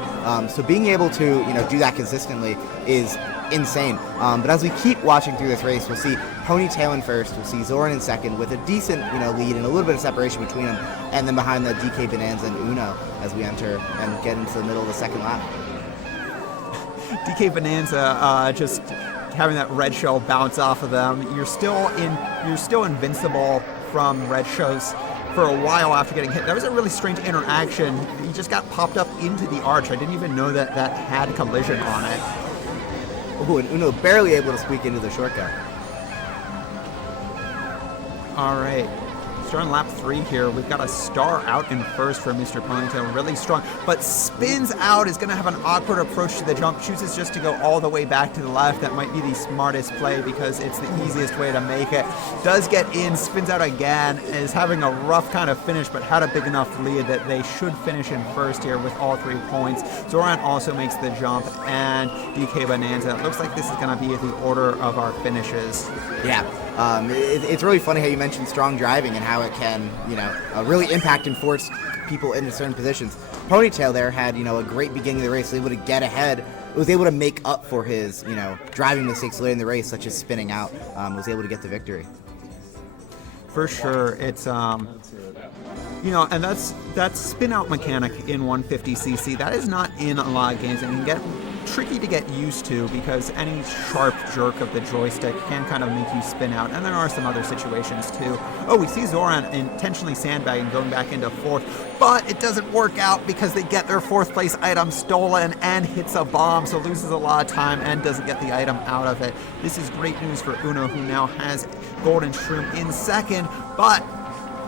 So being able to do that consistently is insane. But as we keep watching through this race, we'll see Ponytale in first, we'll see Zoran in second with a decent lead and a little bit of separation between them, and then behind the DK Bananza and Uno as we enter and get into the middle of the second lap. DK Bananza just having that red shell bounce off of them. You're still invincible from red shells for a while after getting hit. That was a really strange interaction. He just got popped up into the arch. I didn't even know that had collision on it. Oh, and Uno barely able to squeak into the shortcut. All right. Starting lap 3 here, we've got a star out in first for Mr. Ponytale, really strong, but spins out, is going to have an awkward approach to the jump, chooses just to go all the way back to the left. That might be the smartest play because it's the easiest way to make it. Does get in, spins out again, is having a rough kind of finish, but had a big enough lead that they should finish in first here with all 3 points. Zoran also makes the jump, and DK Bananza. It looks like this is going to be the order of our finishes. Yeah. It's really funny how you mentioned strong driving and how it can, really impact and force people into certain positions. Ponytale there had, a great beginning of the race, able to get ahead, was able to make up for his, driving mistakes later in the race, such as spinning out, was able to get the victory. For sure, it's and that's spin out mechanic in 150cc. That is not in a lot of games, and can get tricky to get used to because any sharp jerk of the joystick can kind of make you spin out, and there are some other situations too. Oh, we see Zoran intentionally sandbagging, going back into fourth, but it doesn't work out because they get their 4th place item stolen and hits a bomb, so loses a lot of time and doesn't get the item out of it. This is great news for Uno, who now has Golden Shroom in second, but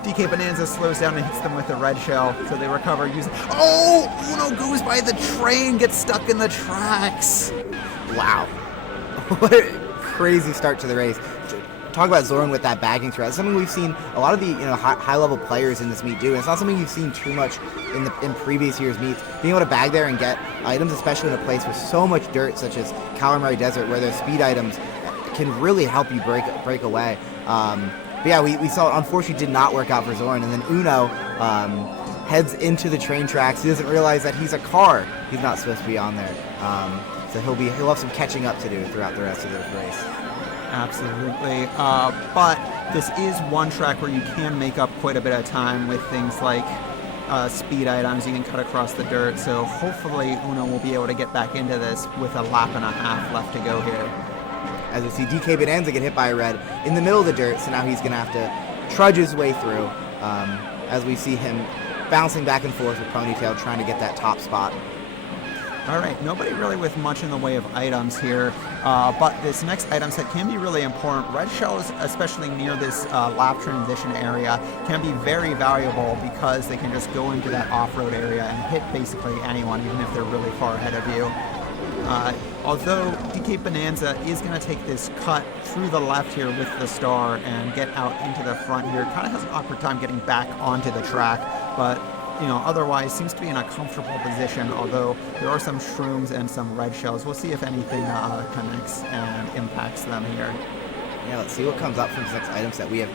DK Bananza slows down and hits them with a red shell, so they recover using... Oh! Uno goes by the train, gets stuck in the tracks. Wow. What a crazy start to the race. Talk about Zoran with that bagging threat. It's something we've seen a lot of the high-level players in this meet do, and it's not something you've seen too much in previous years' meets. Being able to bag there and get items, especially in a place with so much dirt, such as Calamari Desert, where those speed items can really help you break away. But yeah, we saw, unfortunately, did not work out for Zoran, and then Uno heads into the train tracks. He doesn't realize that he's a car. He's not supposed to be on there. So he'll have some catching up to do throughout the rest of the race. Absolutely. But this is one track where you can make up quite a bit of time with things like speed items. You can cut across the dirt. So hopefully Uno will be able to get back into this with a lap and a half left to go here. As we see DK Bananza get hit by a red in the middle of the dirt, so now he's going to have to trudge his way through as we see him bouncing back and forth with Ponytale trying to get that top spot. All right, nobody really with much in the way of items here, but this next item set can be really important. Red shells, especially near this lap transition area, can be very valuable because they can just go into that off-road area and hit basically anyone, even if they're really far ahead of you. Although DK Bananza is going to take this cut through the left here with the star and get out into the front here, kind of has an awkward time getting back onto the track, but otherwise seems to be in a comfortable position, although there are some shrooms and some red shells. We'll see if anything connects and impacts them here. Yeah, let's see what comes up from this next item set. We have,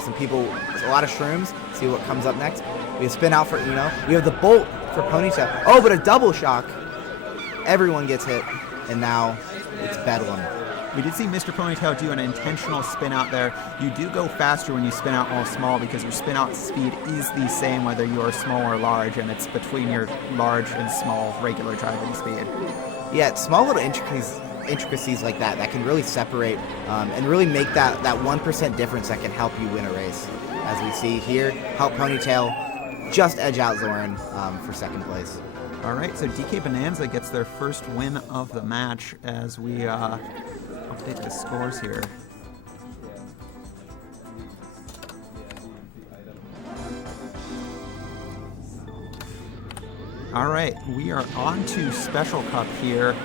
some people, a lot of shrooms. See what comes up next. We have spin out for, we have the bolt for Ponytale. Oh, but a double shock. Everyone gets hit, and now it's Bedlam. We did see Mr. Ponytale do an intentional spin out there. You do go faster when you spin out all small because your spin out speed is the same whether you are small or large, and it's between your large and small regular driving speed. Yeah, small little intricacies like that can really separate and really make that 1% difference that can help you win a race. As we see here, help Ponytale just edge out Zoran for second place. All right, so DK Bananza gets their first win of the match as we update the scores here. All right, we are on to Special Cup here,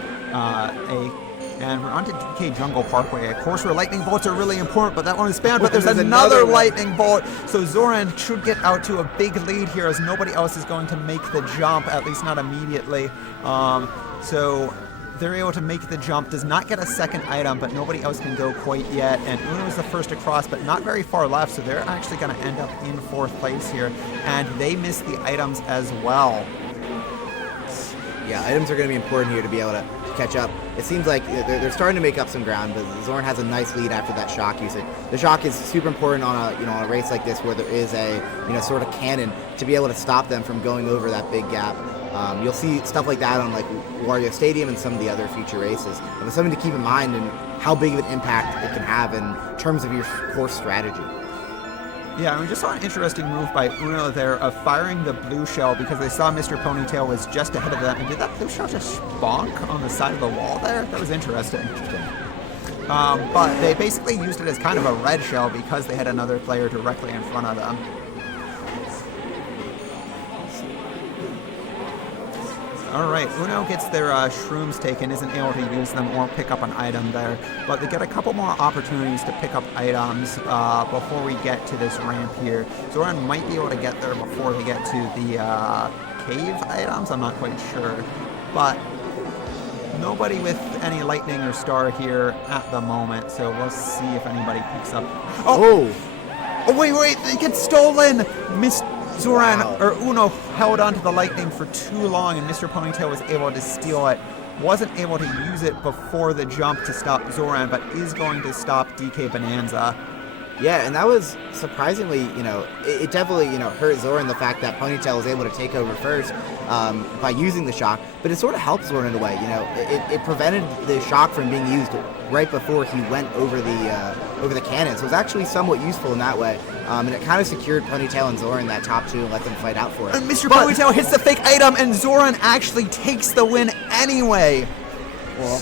and we're on to DK Jungle Parkway. Of course, where lightning bolts are really important, but that one is spammed, but there's another lightning bolt. So Zoran should get out to a big lead here as nobody else is going to make the jump, at least not immediately. So they're able to make the jump, does not get a second item, but nobody else can go quite yet. And Uno's the first across, but not very far left, so they're actually going to end up in fourth place here. And they miss the items as well. Yeah, items are going to be important here to be able to catch up. It seems like they're starting to make up some ground, but Zoran has a nice lead after that shock usage. The shock is super important on a race like this where there is a sort of cannon to be able to stop them from going over that big gap. You'll see stuff like that on like Wario Stadium and some of the other future races. And it's something to keep in mind and how big of an impact it can have in terms of your course strategy. Yeah, we just saw an interesting move by Uno there of firing the blue shell because they saw Mr. Ponytale was just ahead of them. And did that blue shell just bonk on the side of the wall there? That was interesting. But they basically used it as kind of a red shell because they had another player directly in front of them. All right, Uno gets their shrooms taken, isn't able to use them or pick up an item there, but they get a couple more opportunities to pick up items before we get to this ramp here. Zoran might be able to get there before they get to the cave items, I'm not quite sure, but nobody with any lightning or star here at the moment, so we'll see if anybody picks up. Oh, wait, they get stolen! Zoran, or Uno, held onto the lightning for too long, and Mr. Ponytale was able to steal it. Wasn't able to use it before the jump to stop Zoran, but is going to stop DK Bananza. Yeah, and that was surprisingly, it definitely, hurt Zoran, the fact that Ponytale was able to take over first by using the shock, but it sort of helped Zoran in a way, it prevented the shock from being used right before he went over the cannon, so it was actually somewhat useful in that way, and it kind of secured Ponytale and Zoran that top two and let them fight out for it. And Mr. Ponytale hits the fake item, and Zoran actually takes the win anyway. Well,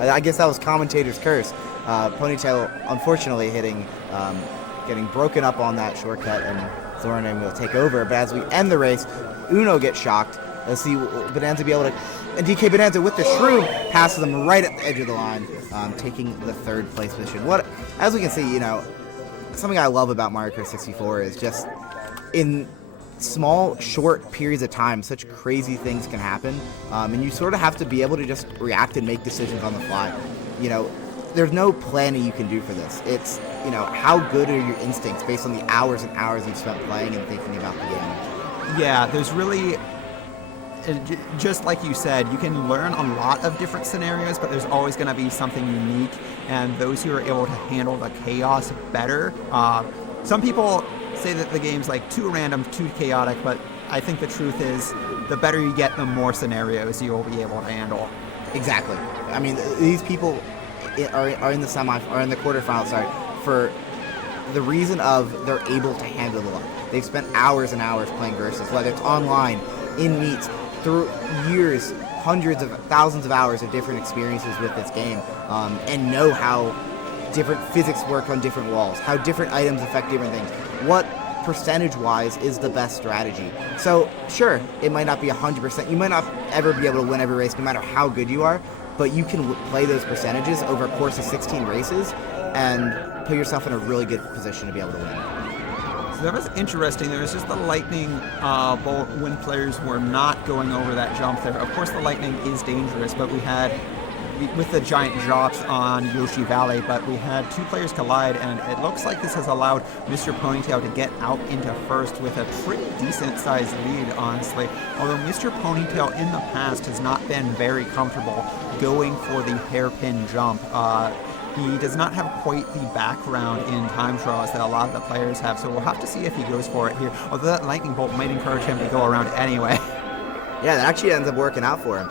I guess that was commentator's curse. Ponytale, unfortunately, getting broken up on that shortcut, and Zoran will take over. But as we end the race, Uno gets shocked. Let's see Bananza be able to, and DK Bananza with the shroom passes him right at the edge of the line, taking the third place position. As we can see, something I love about Mario Kart 64 is just in small, short periods of time, such crazy things can happen, and you sort of have to be able to just react and make decisions on the fly. There's no planning you can do for this. It's, how good are your instincts based on the hours and hours you've spent playing and thinking about the game. Yeah, there's really, just like you said, you can learn a lot of different scenarios, but there's always going to be something unique, and those who are able to handle the chaos better. Some people say that the game's like too random, too chaotic, but I think the truth is the better you get, the more scenarios you'll be able to handle. Exactly. I mean, these people are in the quarterfinals, for the reason of they're able to handle the luck. They've spent hours and hours playing versus, whether it's online, in meets, through years hundreds of thousands of hours of different experiences with this game, and know how different physics work on different walls, how different items affect different things. What percentage-wise is the best strategy? So sure, it might not be 100%. You might not ever be able to win every race, no matter how good you are. But you can play those percentages over a course of 16 races and put yourself in a really good position to be able to win. So that was interesting. There was just the lightning bolt when players were not going over that jump there. Of course, the lightning is dangerous, but we had, with the giant drops on Yoshi Valley, but we had two players collide, and it looks like this has allowed Mr. Ponytail to get out into first with a pretty decent-sized lead, honestly. Although Mr. Ponytail in the past has not been very comfortable going for the hairpin jump. He does not have quite the background in time trials that a lot of the players have, so we'll have to see if he goes for it here. Although that lightning bolt might encourage him to go around anyway. Yeah, that actually ends up working out for him.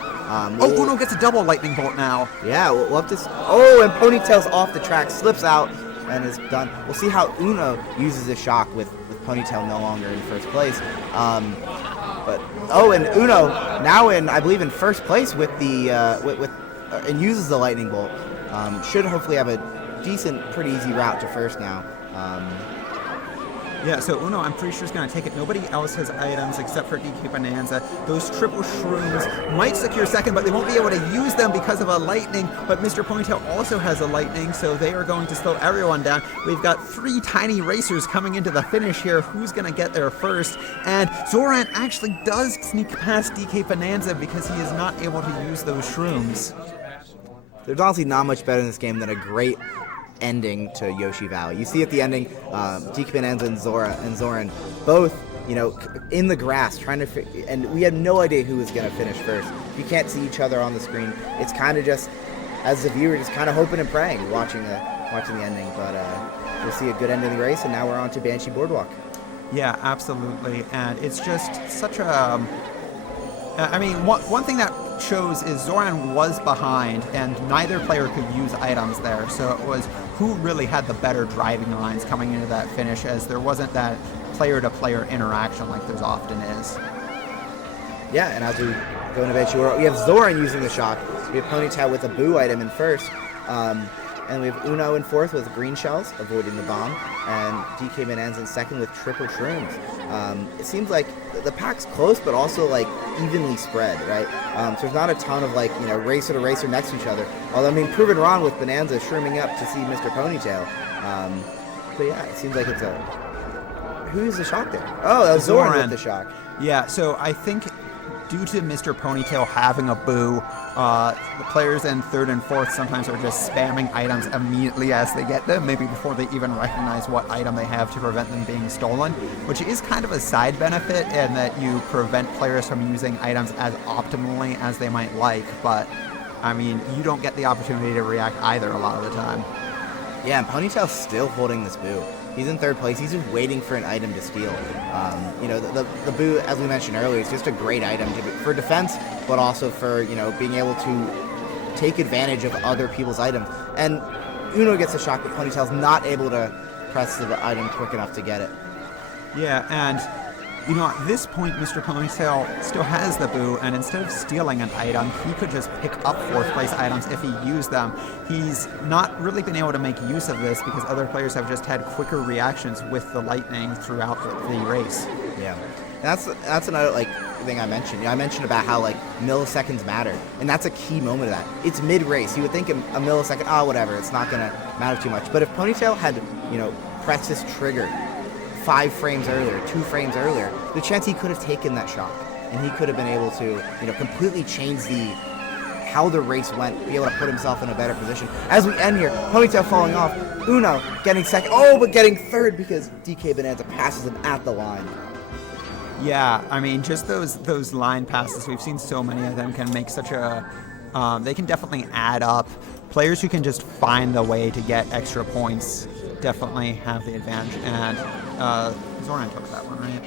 Uno gets a double lightning bolt now. Yeah, we'll have to. Oh, and Ponytail's off the track, slips out, and is done. We'll see how Uno uses the shock with Ponytail no longer in first place. And Uno now I believe in first place with the and uses the lightning bolt. Should hopefully have a decent, pretty easy route to first now. Yeah, so Uno, I'm pretty sure is going to take it. Nobody else has items except for DK Bananza. Those triple shrooms might secure second, but they won't be able to use them because of a lightning. But Mr. Ponytail also has a lightning, so they are going to slow everyone down. We've got three tiny racers coming into the finish here. Who's going to get there first? And Zoran actually does sneak past DK Bananza because he is not able to use those shrooms. There's honestly not much better in this game than a great ending to Yoshi Valley. You see at the ending, DK Bananza and Zoran both, in the grass trying to and we had no idea who was going to finish first. You can't see each other on the screen. It's kind of just, as a viewer, just kind of hoping and praying, watching the ending. But we'll see a good end of the race, and now we're on to Banshee Boardwalk. Yeah, absolutely, and it's just such a. One thing that shows is Zoran was behind, and neither player could use items there, so it was who really had the better driving lines coming into that finish, as there wasn't that player-to-player interaction like there often is. Yeah, and as we go into Banshee Boardwalk, we have Zoran using the shock. We have Ponytail with a boo item in first. And we have Uno in fourth with green shells, avoiding the bomb, and DK Bananza in second with triple shrooms. It seems like the pack's close, but also evenly spread, right? So there's not a ton of racer to racer next to each other. Although Proven Ron with Bananza shrooming up to see Mr. Ponytail. But yeah, it seems like it's who's the shock there? Oh, that was Zoran with the shock. Yeah, so I think due to Mr. Ponytail having a boo, the players in third and fourth sometimes are just spamming items immediately as they get them, maybe before they even recognize what item they have to prevent them being stolen, which is kind of a side benefit in that you prevent players from using items as optimally as they might like, but you don't get the opportunity to react either a lot of the time. Yeah, and Ponytail's still holding this boo. He's in third place. He's just waiting for an item to steal. The boo, as we mentioned earlier, is just a great item for defense, but also for being able to take advantage of other people's items. And Uno gets a shock, but Ponytail's not able to press the item quick enough to get it. Yeah, and at this point, Mr. Ponytail still has the boo, and instead of stealing an item, he could just pick up fourth place items if he used them. He's not really been able to make use of this because other players have just had quicker reactions with the lightning throughout the race. Yeah, and that's another thing I mentioned. I mentioned about how milliseconds matter, and that's a key moment of that. It's mid-race. You would think a millisecond, whatever, it's not gonna matter too much. But if Ponytail had pressed his trigger 5 frames earlier, 2 frames earlier, the chance he could have taken that shot, and he could have been able to, completely change how the race went, be able to put himself in a better position. As we end here, Ponytail falling off, Uno getting second, but getting third because DK Bananza passes him at the line. Yeah, just those line passes, we've seen so many of them can make such a, they can definitely add up. Players who can just find the way to get extra points definitely have the advantage, and Zoran took that one, right?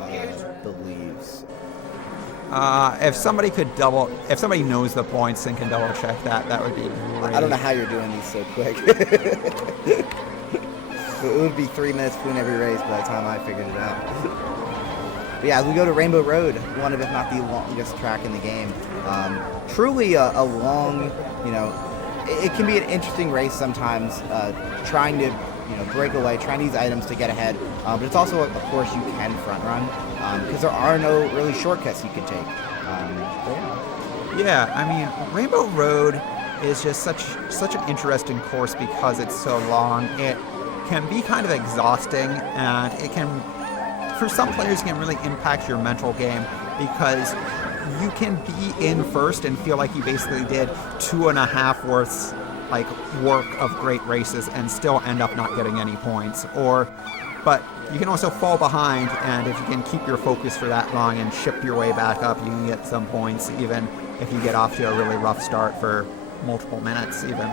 I believe so. If somebody knows the points and can double check that would be great. I don't know how you're doing these so quick. It would be 3 minutes between every race by the time I figured it out. But yeah, as we go to Rainbow Road, one of, if not the longest track in the game. Truly a long, it can be an interesting race sometimes, trying to, break away, trying to use items to get ahead. But it's also a course you can front run, because there are no really shortcuts you can take. Yeah, I mean, Rainbow Road is just such an interesting course because it's so long. It can be kind of exhausting, and it can, for some players, can really impact your mental game because you can be in first and feel like you basically did 2.5 worths work of great races and still end up not getting any points. But you can also fall behind, and if you can keep your focus for that long and ship your way back up, you can get some points even if you get off to a really rough start for multiple minutes even.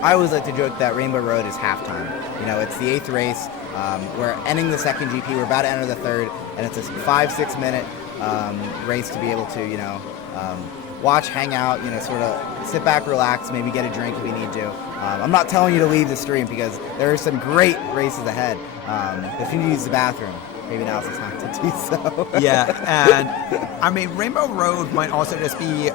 I always like to joke that Rainbow Road is halftime. It's the 8th race. We're ending the 2nd GP. We're about to enter the 3rd, and it's a 5-6 minute race to be able to, watch, hang out, sort of sit back, relax, maybe get a drink if we need to. I'm not telling you to leave the stream because there are some great races ahead. If you need to use the bathroom, maybe now's the time to do so. Yeah, and I mean, Rainbow Road might also just be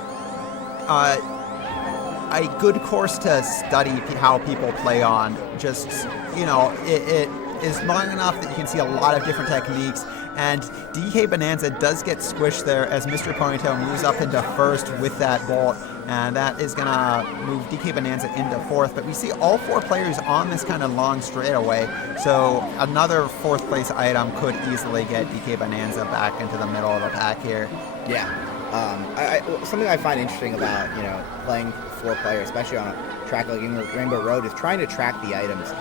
a good course to study how people play on. Just, it is long enough that you can see a lot of different techniques, and DK Bananza does get squished there as Mr. Ponytale moves up into first with that bolt, and that is going to move DK Bananza into fourth. But we see all 4 players on this kind of long straightaway, so another 4th place item could easily get DK Bananza back into the middle of the pack here. Yeah. Something I find interesting about, playing 4 players, especially on a track like Rainbow Road, is trying to track the items.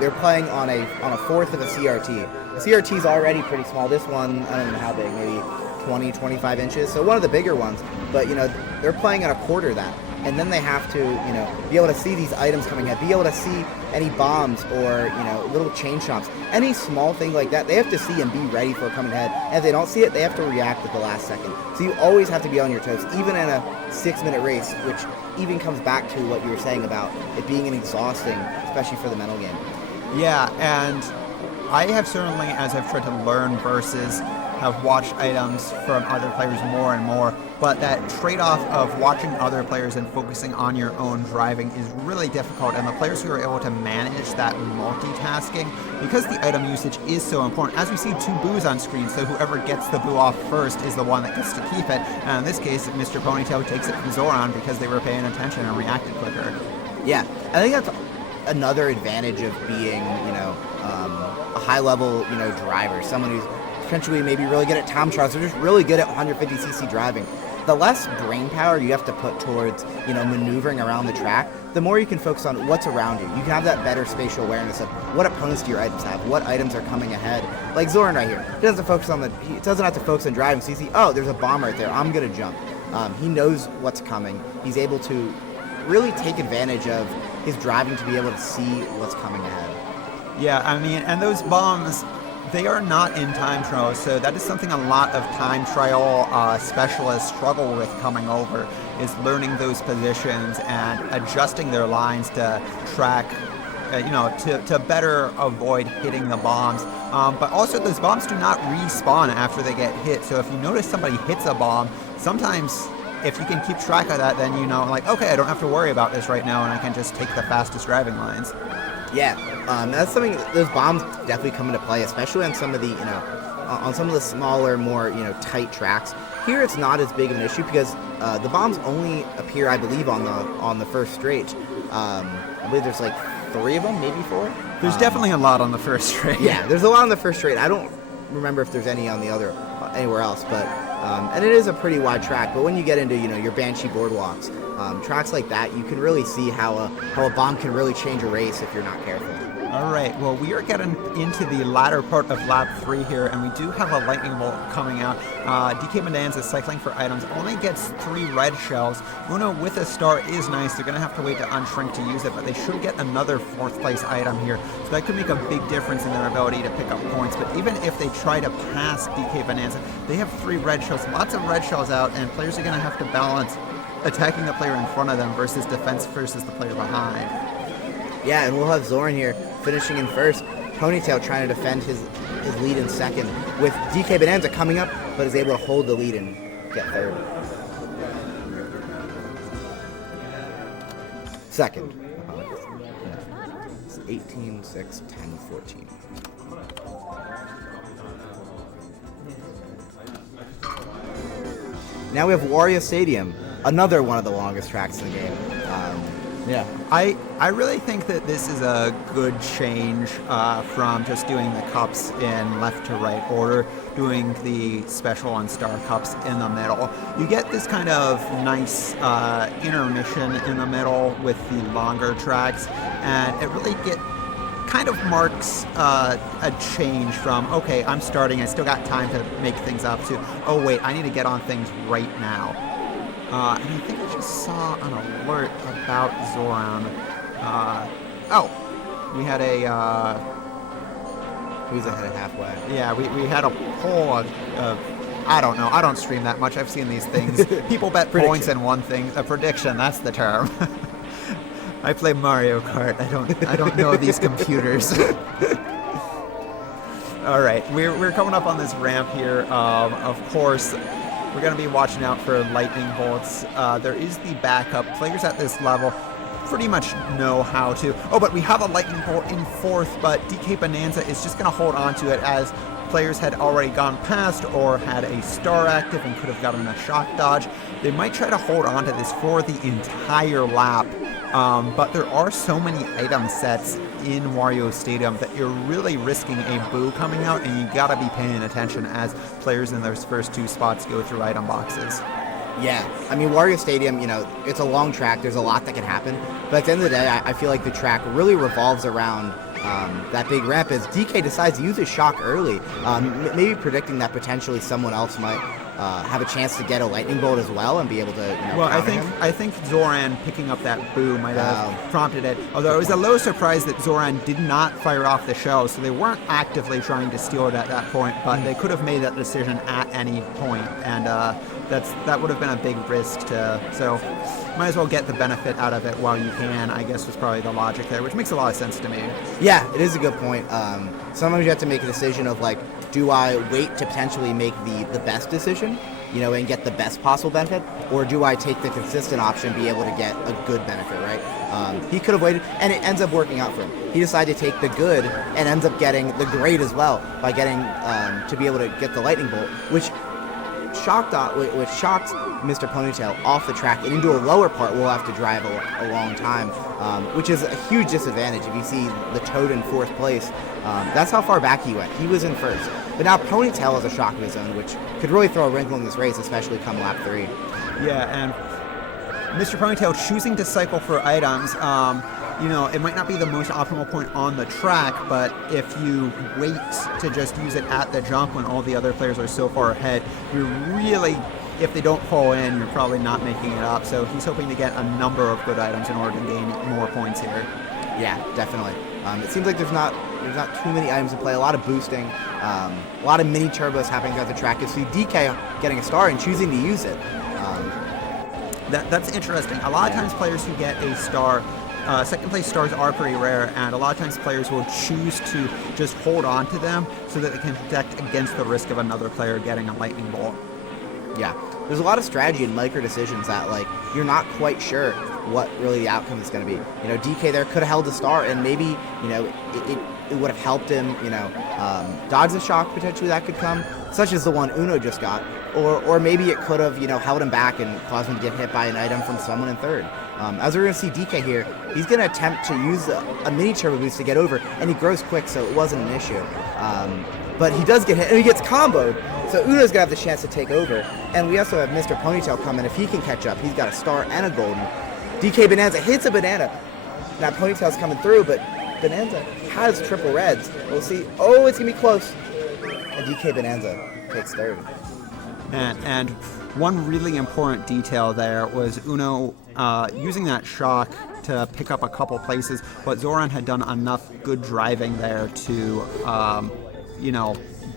They're playing on a 1/4 of a CRT. The CRT is already pretty small. This one, I don't know how big, maybe 20, 25 inches. So one of the bigger ones, but they're playing at 1/4 that. And then they have to, be able to see these items coming in, be able to see any bombs or, little chain chomps. Any small thing like that, they have to see and be ready for coming ahead. And if they don't see it, they have to react at the last second. So you always have to be on your toes, even in a 6-minute race, which even comes back to what you were saying about it being an exhausting, especially for the mental game. Yeah, and I have certainly, as I've tried to learn versus have watched items from other players more and more, but that trade-off of watching other players and focusing on your own driving is really difficult, and the players who are able to manage that multitasking, because the item usage is so important, as we see 2 boos on screen, so whoever gets the boo off first is the one that gets to keep it, and in this case, Mr. Ponytail takes it from Zoran because they were paying attention and reacted quicker. Yeah, I think that's another advantage of being, a high-level, driver, someone who's potentially maybe really good at time trials or just really good at 150cc driving. The less brain power you have to put towards, maneuvering around the track, the more you can focus on what's around you. You can have that better spatial awareness of what opponents do your items have, what items are coming ahead. Like Zoran right here, he doesn't have to focus on driving, so you see, oh, there's a bomb right there, I'm gonna jump. He knows what's coming. He's able to really take advantage of his driving to be able to see what's coming ahead. Yeah, I mean, and those bombs, they are not in time trials, so that is something a lot of time trial specialists struggle with coming over, is learning those positions and adjusting their lines to track, to better avoid hitting the bombs. But also, those bombs do not respawn after they get hit, so if you notice somebody hits a bomb, sometimes if you can keep track of that, then okay, I don't have to worry about this right now, and I can just take the fastest driving lines. Yeah, that's something. Those bombs definitely come into play, especially on some of the, on some of the smaller, more tight tracks. Here, it's not as big of an issue because the bombs only appear, I believe, on the first straight. I believe there's like 3 of them, maybe 4. There's definitely a lot on the first straight. Yeah, there's a lot on the first straight. I don't remember if there's any on the other anywhere else, but and it is a pretty wide track. But when you get into your Banshee boardwalks. Tracks like that, you can really see how a bomb can really change a race if you're not careful. All right, well, we are getting into the latter part of lap 3 here, and we do have a lightning bolt coming out. DK Bananza cycling for items only gets 3 red shells. Uno with a star is nice. They're going to have to wait to unshrink to use it, but they should get another 4th place item here. So that could make a big difference in their ability to pick up points. But even if they try to pass DK Bananza, they have 3 red shells, lots of red shells out, and players are going to have to balance attacking the player in front of them versus defense versus the player behind. Yeah, and we'll have Zoran here finishing in first. Ponytale trying to defend his lead in second, with DK Bananza coming up, but is able to hold the lead and get third. Second. It's 18, 6, 10, 14. Now we have Aria Stadium, another one of the longest tracks in the game. Yeah. I really think that this is a good change from just doing the cups in left to right order, doing the special and star cups in the middle. You get this kind of nice intermission in the middle with the longer tracks, and it really kind of marks a change from, okay, I'm starting, I still got time to make things up, to, oh wait, I need to get on things right now. And I think I just saw an alert about Zoran. We had a... Who's ahead of halfway? Yeah, we had a poll of I don't know. I don't stream that much. I've seen these things. People bet points in one thing. A prediction, that's the term. I play Mario Kart. I don't know these computers. All right, we're coming up on this ramp here. Of course, we're going to be watching out for lightning bolts. There is the backup. Players at this level pretty much know how to. Oh, but we have a lightning bolt in fourth, but DK Bananza is just going to hold on to it as players had already gone past or had a star active and could have gotten a shock dodge. They might try to hold on to this for the entire lap. But there are so many item sets in Wario Stadium that you're really risking a boo coming out, and you gotta be paying attention as players in those first two spots go through item boxes. Yeah, I mean, Wario Stadium, it's a long track. There's a lot that can happen. But at the end of the day, I feel like the track really revolves around that big ramp as DK decides to use his shock early, maybe predicting that potentially someone else might have a chance to get a lightning bolt as well and be able to. Well, I think Zoran picking up that boo might have prompted it. Although it was a low surprise that Zoran did not fire off the shell, so they weren't actively trying to steal it at that point. But they could have made that decision at any point, and that would have been a big risk to. So might as well get the benefit out of it while you can, I guess, was probably the logic there, which makes a lot of sense to me. Yeah, it is a good point. Sometimes you have to make a decision of, like, do I wait to potentially make the best decision, and get the best possible benefit, or do I take the consistent option and be able to get a good benefit, right? He could have waited, and it ends up working out for him. He decided to take the good and ends up getting the great as well by getting to be able to get the lightning bolt, which shocked Mr. Ponytale off the track and into a lower part we'll have to drive a long time, which is a huge disadvantage. If you see the Toad in fourth place, that's how far back he went. He was in first. But now Ponytale has a shock of his own, which could really throw a wrinkle in this race, especially come lap 3. Yeah, and Mr. Ponytale choosing to cycle for items, it might not be the most optimal point on the track, but if you wait to just use it at the jump when all the other players are so far ahead, you're really, if they don't fall in, you're probably not making it up. So he's hoping to get a number of good items in order to gain more points here. Yeah, definitely. It seems like there's not too many items in play. A lot of boosting, a lot of mini turbos happening throughout the track. You see DK getting a star and choosing to use it. That's interesting. A lot of times players who get a star, second place stars are pretty rare, and a lot of times players will choose to just hold on to them so that they can protect against the risk of another player getting a lightning bolt. Yeah, there's a lot of strategy and micro decisions that, like, you're not quite sure what really the outcome is going to be. DK there could have held a star, and maybe it would have helped him dodge the shock potentially that could come, such as the one Uno just got, or maybe it could have held him back and caused him to get hit by an item from someone in third. As we're going to see DK here, he's going to attempt to use a mini turbo boost to get over, and he grows quick, so it wasn't an issue. But he does get hit, and he gets comboed, so Uno's going to have the chance to take over. And we also have Mr. Ponytale coming. If he can catch up, he's got a star and a golden. DK Bananza hits a banana. Now Ponytale's coming through, but Bananza has triple reds. We'll see. Oh, it's going to be close. And DK Bananza takes third. And one really important detail there was Uno using that shock to pick up a couple places, but Zoran had done enough good driving there to,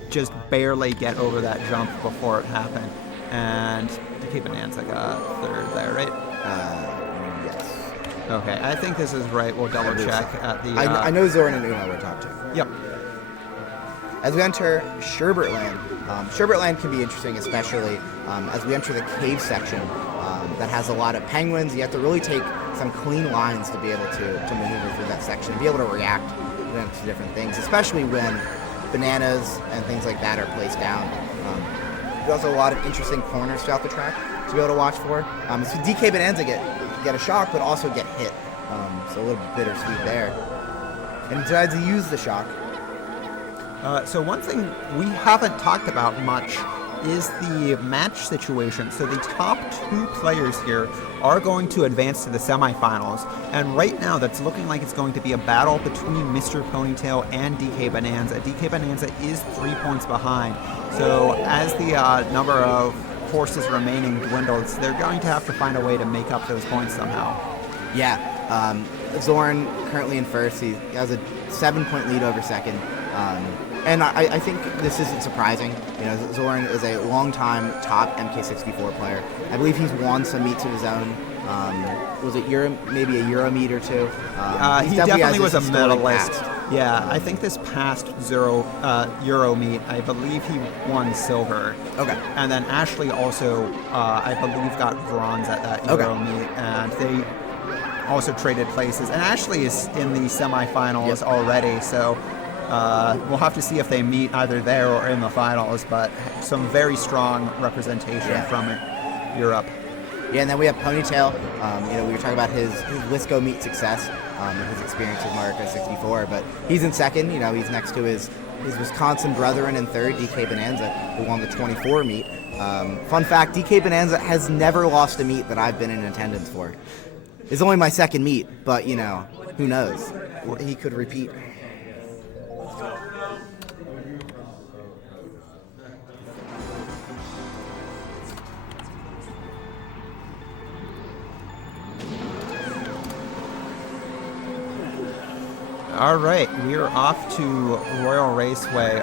just barely get over that jump before it happened. And DK Bananza got third there, right? Yes. Okay, I think this is right. We'll double check at the. I know Zoran and Uno were top two. Yep. As we enter Sherbertland, Sherbertland can be interesting, especially as we enter the cave section that has a lot of penguins. You have to really take some clean lines to be able to maneuver through that section and be able to react to different things, especially when bananas and things like that are placed down. There's also a lot of interesting corners throughout the track to be able to watch for. So DK Bananza get a shock, but also get hit. So a little bittersweet there. And he decides to use the shock. So one thing we haven't talked about much is the match situation. So the top 2 players here are going to advance to the semifinals, and right now that's looking like it's going to be a battle between Mr. Ponytale and DK Bananza. DK Bananza is 3 points behind, so as the number of horses remaining dwindles, they're going to have to find a way to make up those points somehow. Yeah, Zoran currently in first. He has a 7-point lead over second. And I think this isn't surprising. You know, Zoran is a long-time top MK64 player. I believe he's won some meets of his own. Was it maybe a Euro meet or two? He definitely was a medalist. Yeah, I think this past Euro meet, I believe he won silver. Okay. And then Ashley also, I believe, got bronze at that Euro meet, and they also traded places. And Ashley is in the semifinals already, so we'll have to see if they meet either there or in the finals, but some very strong representation from Europe. Yeah, and then we have Ponytale. We were talking about his Wisco meet success, and his experience with Mario Kart 64, but he's in second. You know, he's next to his Wisconsin brethren in third, DK Bananza, who won the 24 meet. Fun fact, DK Bananza has never lost a meet that I've been in attendance for. It's only my second meet, but, you know, who knows? He could repeat. All right, we are off to Royal Raceway,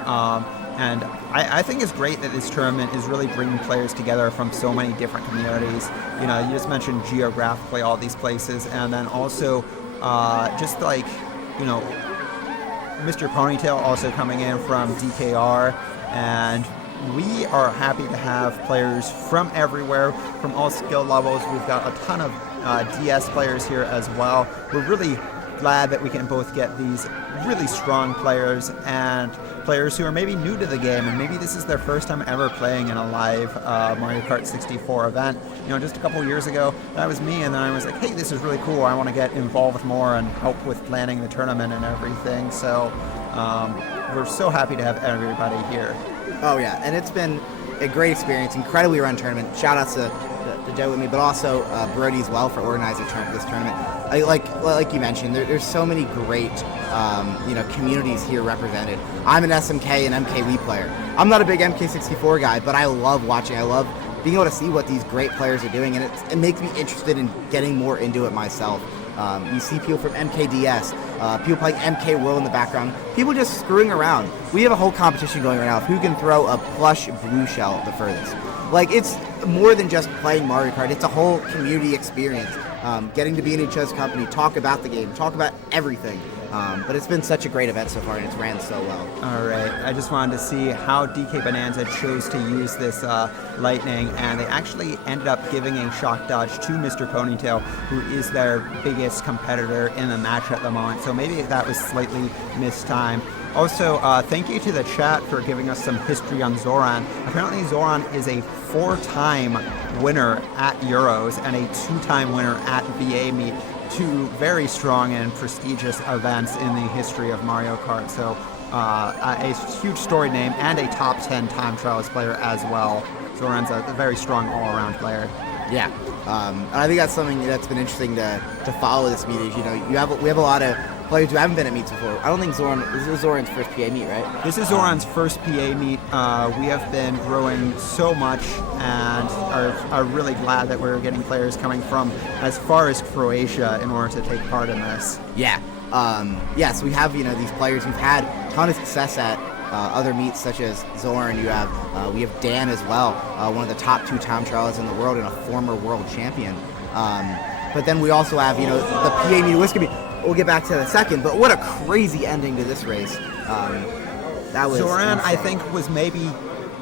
and I think it's great that this tournament is really bringing players together from so many different communities. You know, you just mentioned geographically all these places, and then also just like, you know, Mr. Ponytale also coming in from DKR, and we are happy to have players from everywhere, from all skill levels. We've got a ton of DS players here as well. We're really glad that we can both get these really strong players and players who are maybe new to the game, and maybe this is their first time ever playing in a live Mario Kart 64 event. You know, just a couple years ago, that was me, and then I was like, hey, this is really cool. I want to get involved more and help with planning the tournament and everything. So we're so happy to have everybody here. Oh yeah, and it's been a great experience, incredibly run tournament. Shout outs to Joe with me, but also Brody as well for organizing this tournament. Like you mentioned, there's so many great communities here represented. I'm an SMK and MKW player. I'm not a big MK64 guy, but I love watching. I love being able to see what these great players are doing, and it makes me interested in getting more into it myself. You see people from MKDS, people playing MK World in the background, people just screwing around. We have a whole competition going right now of who can throw a plush blue shell the furthest. Like, it's more than just playing Mario Kart, it's a whole community experience. Getting to be in each other's company, talk about the game, talk about everything. But it's been such a great event so far, and it's ran so well. All right, I just wanted to see how DK Bananza chose to use this lightning, and they actually ended up giving a shock dodge to Mr. Ponytale, who is their biggest competitor in the match at the moment. So maybe that was slightly mistimed. Also, thank you to the chat for giving us some history on Zoran. Apparently, Zoran is a 4-time winner at Euros and a 2-time winner at VA Meet. 2 very strong and prestigious events in the history of Mario Kart. So a huge storied name and a top 10 time trials player as well. Zoran's a very strong all-around player. Yeah, and I think that's something that's been interesting to follow this meet. Is, you know, we have a lot of players who haven't been at meets before. I don't think this is Zoran's first PA meet, right? This is Zoran's first PA meet. We have been growing so much and are really glad that we're getting players coming from as far as Croatia in order to take part in this. Yeah. So we have, these players who've had a ton of success at other meets, such as Zoran. We have Dan as well, one of the top 2 time trials in the world and a former world champion. But then we also have, the PA meet, Whiskey meet. We'll get back to that in a second, but what a crazy ending to this race. That was Zoran, I insane. think, was maybe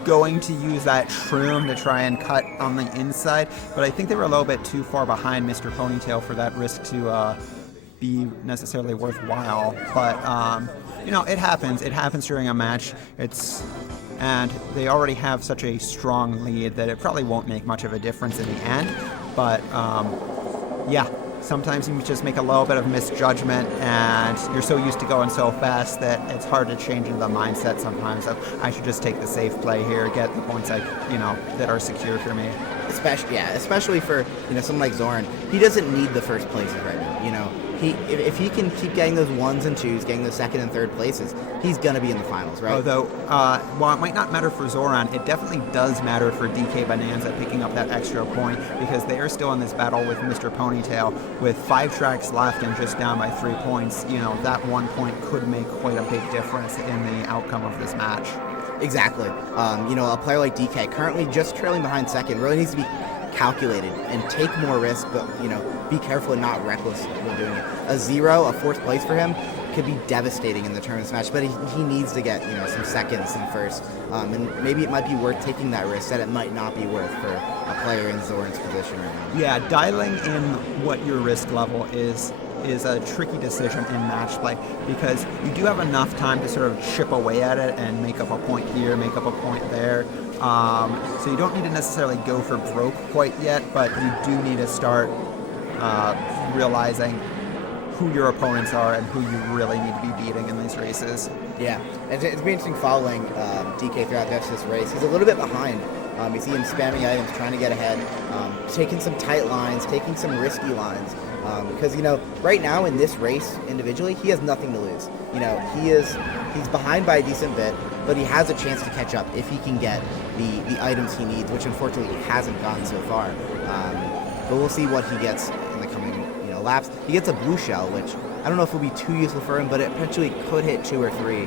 going to use that shroom to try and cut on the inside, but I think they were a little bit too far behind Mr. Ponytail for that risk to be necessarily worthwhile. But it happens. It happens during a match. And they already have such a strong lead that it probably won't make much of a difference in the end. But yeah, sometimes you just make a little bit of misjudgment, and you're so used to going so fast that it's hard to change into the mindset sometimes of I should just take the safe play here, get the points that are secure for me. Especially for someone like Zoran. He doesn't need the first places right now. If he can keep getting those 1s and 2s, getting those 2nd and 3rd places, he's gonna be in the finals, right? Although, while it might not matter for Zoran, it definitely does matter for DK Bananza picking up that extra point, because they are still in this battle with Mr. Ponytail with 5 tracks left and just down by 3 points. That 1 point could make quite a big difference in the outcome of this match. Exactly. A player like DK, currently just trailing behind second, really needs to be calculated and take more risk, but be careful and not reckless when doing it. A 0, a 4th place for him could be devastating in the tournament match, but he needs to get some seconds and first, and maybe it might be worth taking that risk that it might not be worth for a player in Zoran's position right now. Yeah, dialing in what your risk level is a tricky decision in match play, because you do have enough time to sort of chip away at it and make up a point here, make up a point there. So you don't need to necessarily go for broke quite yet, but you do need to start realizing who your opponents are and who you really need to be beating in these races. Yeah, it's been interesting following DK throughout the rest of this race. He's a little bit behind. You see him spamming items, trying to get ahead, taking some tight lines, taking some risky lines. Because right now in this race individually, he has nothing to lose. He's behind by a decent bit, but he has a chance to catch up if he can get the items he needs, which unfortunately he hasn't gotten so far. But we'll see what he gets in the coming laps. He gets a blue shell, which I don't know if will be too useful for him, but it potentially could hit 2 or 3.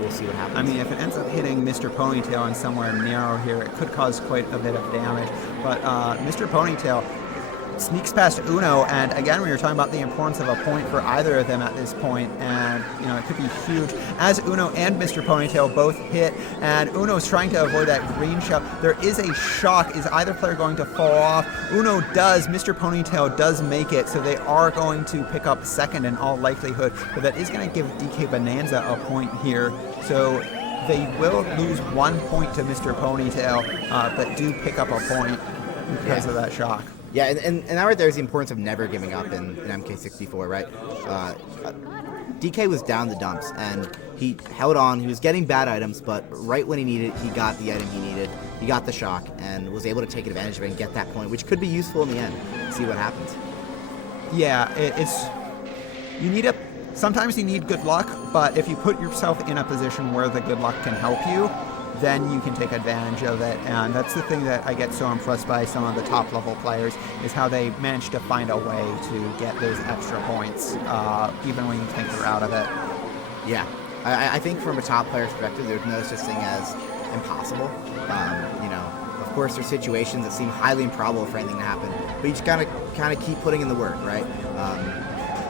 We'll see what happens. I mean, if it ends up hitting Mr. Ponytail and somewhere narrow here, it could cause quite a bit of damage. But Mr. Ponytail sneaks past Uno, and again, we were talking about the importance of a point for either of them at this point, and it could be huge. As Uno and Mr. Ponytail both hit, and Uno's trying to avoid that green shell. There is a shock. Is either player going to fall off? Uno does. Mr. Ponytail does make it, so they are going to pick up second in all likelihood, but that is going to give DK Bananza a point here. So they will lose 1 point to Mr. Ponytail, but do pick up a point because of that shock. Yeah, and that right there is the importance of never giving up in MK64, right? DK was down the dumps, and he held on. He was getting bad items, but right when he needed it, he got the item he needed. He got the shock, and was able to take advantage of it and get that point, which could be useful in the end. See what happens. Yeah, sometimes you need good luck, but if you put yourself in a position where the good luck can help you, then you can take advantage of it. And that's the thing that I get so impressed by some of the top level players, is how they manage to find a way to get those extra points, even when you think they're out of it. Yeah, I think from a top player's perspective, there's no such thing as impossible. Of course, there's situations that seem highly improbable for anything to happen, but you just kind of keep putting in the work, right?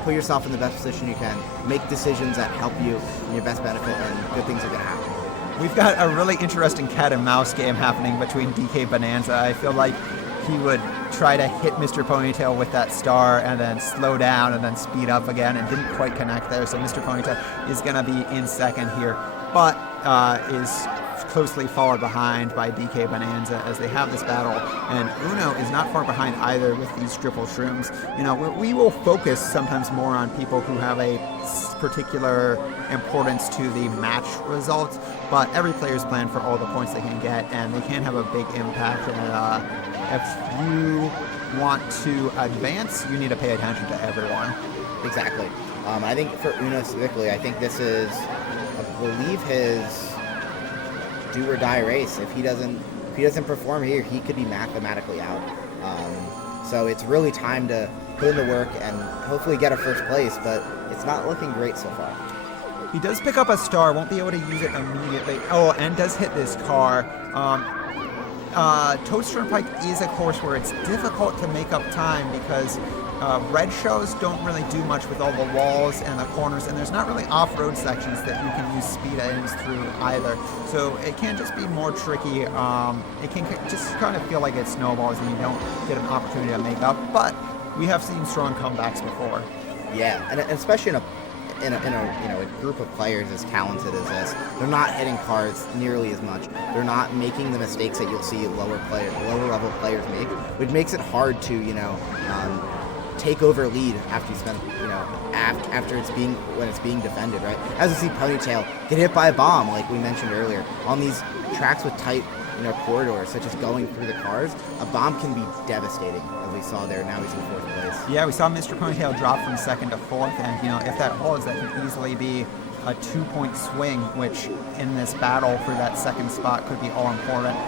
Put yourself in the best position you can, make decisions that help you in your best benefit, and good things are going to happen. We've got a really interesting cat and mouse game happening between DK Bananza. I feel like he would try to hit Mr. Ponytail with that star and then slow down and then speed up again, and didn't quite connect there. So Mr. Ponytail is going to be in second here, but is closely followed behind by DK Bananza as they have this battle. And Uno is not far behind either with these triple shrooms. We will focus sometimes more on people who have a particular importance to the match results, but every player's playing for all the points they can get, and they can have a big impact. And if you want to advance, you need to pay attention to everyone. Exactly. I think for Uno specifically, I think this is, I believe, his do or die race. If he doesn't perform here, he could be mathematically out. So it's really time to put in the work and hopefully get a first place, but it's not looking great so far. He does pick up a star, won't be able to use it immediately. Oh, and does hit this car. Toadster and Pike is a course where it's difficult to make up time because red shells don't really do much with all the walls and the corners, and there's not really off-road sections that you can use speed items through either. So it can just be more tricky. It can just kind of feel like it snowballs and you don't get an opportunity to make up. But we have seen strong comebacks before. Yeah, and especially in a group of players as talented as this, they're not hitting cars nearly as much. They're not making the mistakes that you'll see lower level players make, which makes it hard to take over lead after you spend after when it's being defended, right? As you see Ponytale get hit by a bomb, like we mentioned earlier, on these tracks with tight corridors, such as going through the cars, a bomb can be devastating, as we saw there. Now he's in 4th place. Yeah, we saw Mr. Ponytail drop from 2nd to 4th, and if that holds, that can easily be a 2-point swing, which in this battle for that 2nd spot could be all important.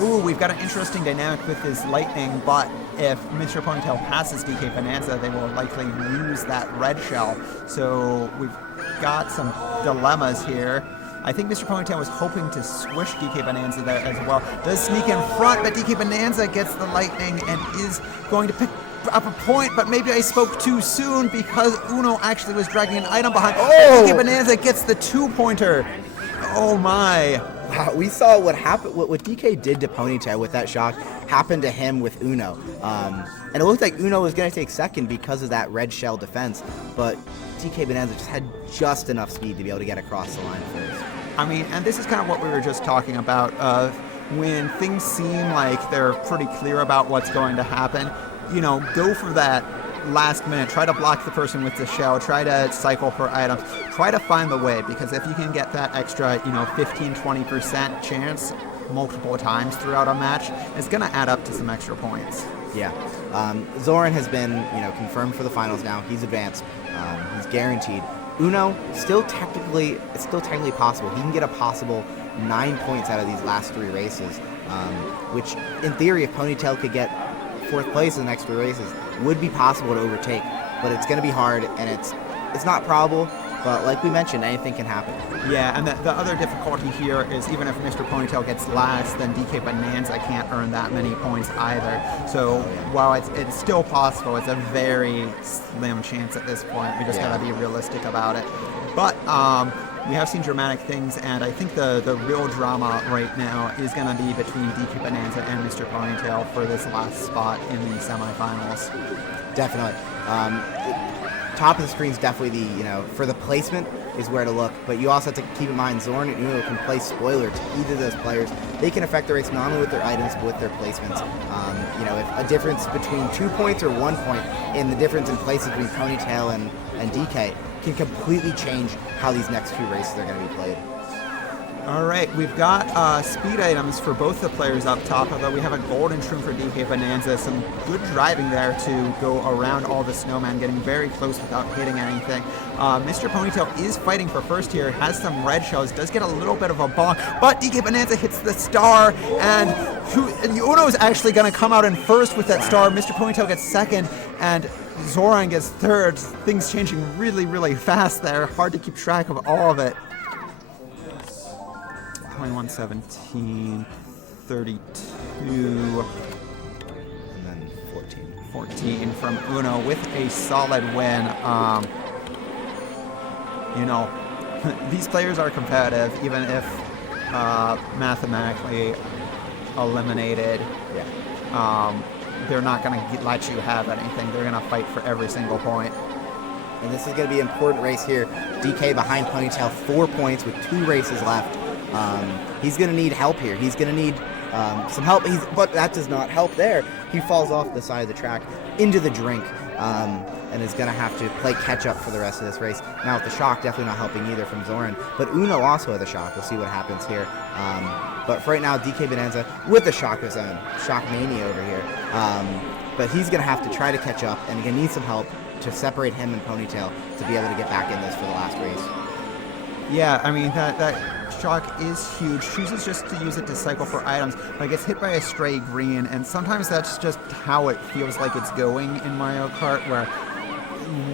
Ooh, we've got an interesting dynamic with this lightning, but if Mr. Ponytail passes DK Bananza, they will likely lose that red shell. So we've got some dilemmas here. I think Mr. Ponytail was hoping to squish DK Bananza there as well. Does sneak in front, but DK Bananza gets the lightning and is going to pick up a point, but maybe I spoke too soon because Uno actually was dragging an item behind. Oh! DK Bananza gets the 2-pointer. Oh my. Wow, we saw what happened. What DK did to Ponytail with that shock happened to him with Uno. And it looked like Uno was going to take 2nd because of that red shell defense, but DK Bananza just had just enough speed to be able to get across the line first. I mean, and this is kind of what we were just talking about. When things seem like they're pretty clear about what's going to happen, go for that last minute. Try to block the person with the shell. Try to cycle for items. Try to find the way, because if you can get that extra, 15-20% chance multiple times throughout a match, it's going to add up to some extra points. Yeah. Zoran has been, confirmed for the finals now. He's advanced. He's guaranteed. Uno, it's still technically possible. He can get a possible 9 points out of these last 3 races, which, in theory, if Ponytail could get 4th place in the next 3 races, would be possible to overtake. But it's going to be hard, and it's not probable. But like we mentioned, anything can happen. Yeah, and the other difficulty here is even if Mr. Ponytail gets last, then DK Bananza can't earn that many points either. So while it's still possible, it's a very slim chance at this point. We just gotta be realistic about it. But we have seen dramatic things, and I think the real drama right now is gonna be between DK Bananza and Mr. Ponytail for this last spot in the semifinals. Definitely. Top of the screen is definitely for the placement is where to look, but you also have to keep in mind Zoran and Uno can play spoiler to either of those players. They can affect the race not only with their items, but with their placements. If a difference between 2 points or 1 point in the difference in places between Ponytail and DK can completely change how these next 2 races are going to be played. All right, we've got speed items for both the players up top, although we have a golden shroom for DK Bananza. Some good driving there to go around all the snowmen, getting very close without hitting anything. Mr. Ponytail is fighting for first here, has some red shells, does get a little bit of a bonk, but DK Bananza hits the star, and Uno is actually going to come out in first with that star. Mr. Ponytail gets 2nd, and Zoran gets 3rd. Things changing really, really fast there. Hard to keep track of all of it. 21-17, 32, and then 14 from Uno with a solid win. These players are competitive, even if mathematically eliminated. They're not going to let you have anything. They're going to fight for every single point. And this is going to be an important race here. DK behind Ponytail, 4 points with 2 races left. He's going to need help here. He's going to need some help, but that does not help there. He falls off the side of the track into the drink and is going to have to play catch-up for the rest of this race. Now, with the shock, definitely not helping either from Zoran, but Uno also has a shock. We'll see what happens here. But for right now, DK Bananza with the shock of his own. Shock mania over here. But he's going to have to try to catch up, and going to need some help to separate him and Ponytail to be able to get back in this for the last race. Yeah, I mean, that shock is huge. Chooses just to use it to cycle for items, but gets hit by a stray green, and sometimes that's just how it feels like it's going in Mario Kart, where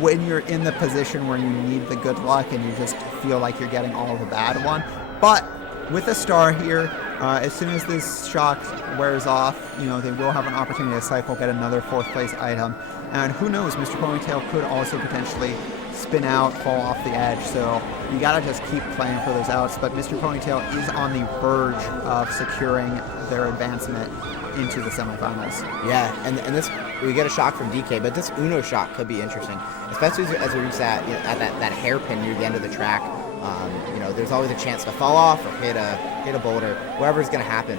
when you're in the position where you need the good luck and you just feel like you're getting all the bad one. But with a star here, As soon as this shock wears off, they will have an opportunity to cycle, get another 4th place item. And who knows, Mr. Ponytail could also potentially spin out, fall off the edge. So you gotta just keep playing for those outs. But Mr. Ponytail is on the verge of securing their advancement into the semifinals. Yeah, and this, we get a shock from DK, but this Uno shock could be interesting, especially as we reach that that hairpin near the end of the track. There's always a chance to fall off or hit a boulder, whatever's going to happen.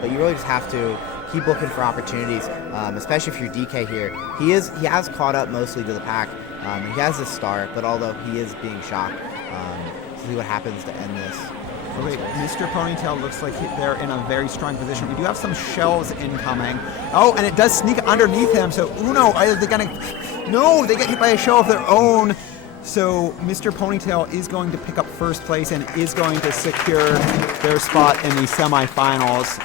But you really just have to keep looking for opportunities, especially if you're DK here. He has caught up mostly to the pack. He has this star, but although he is being shocked, see what happens to end this. Okay, Mr. Ponytail looks like they're in a very strong position. We do have some shells incoming. Oh, and it does sneak underneath him. So Uno, are they gonna? No, they get hit by a shell of their own. So Mr. Ponytail is going to pick up 1st place and is going to secure their spot in the semifinals.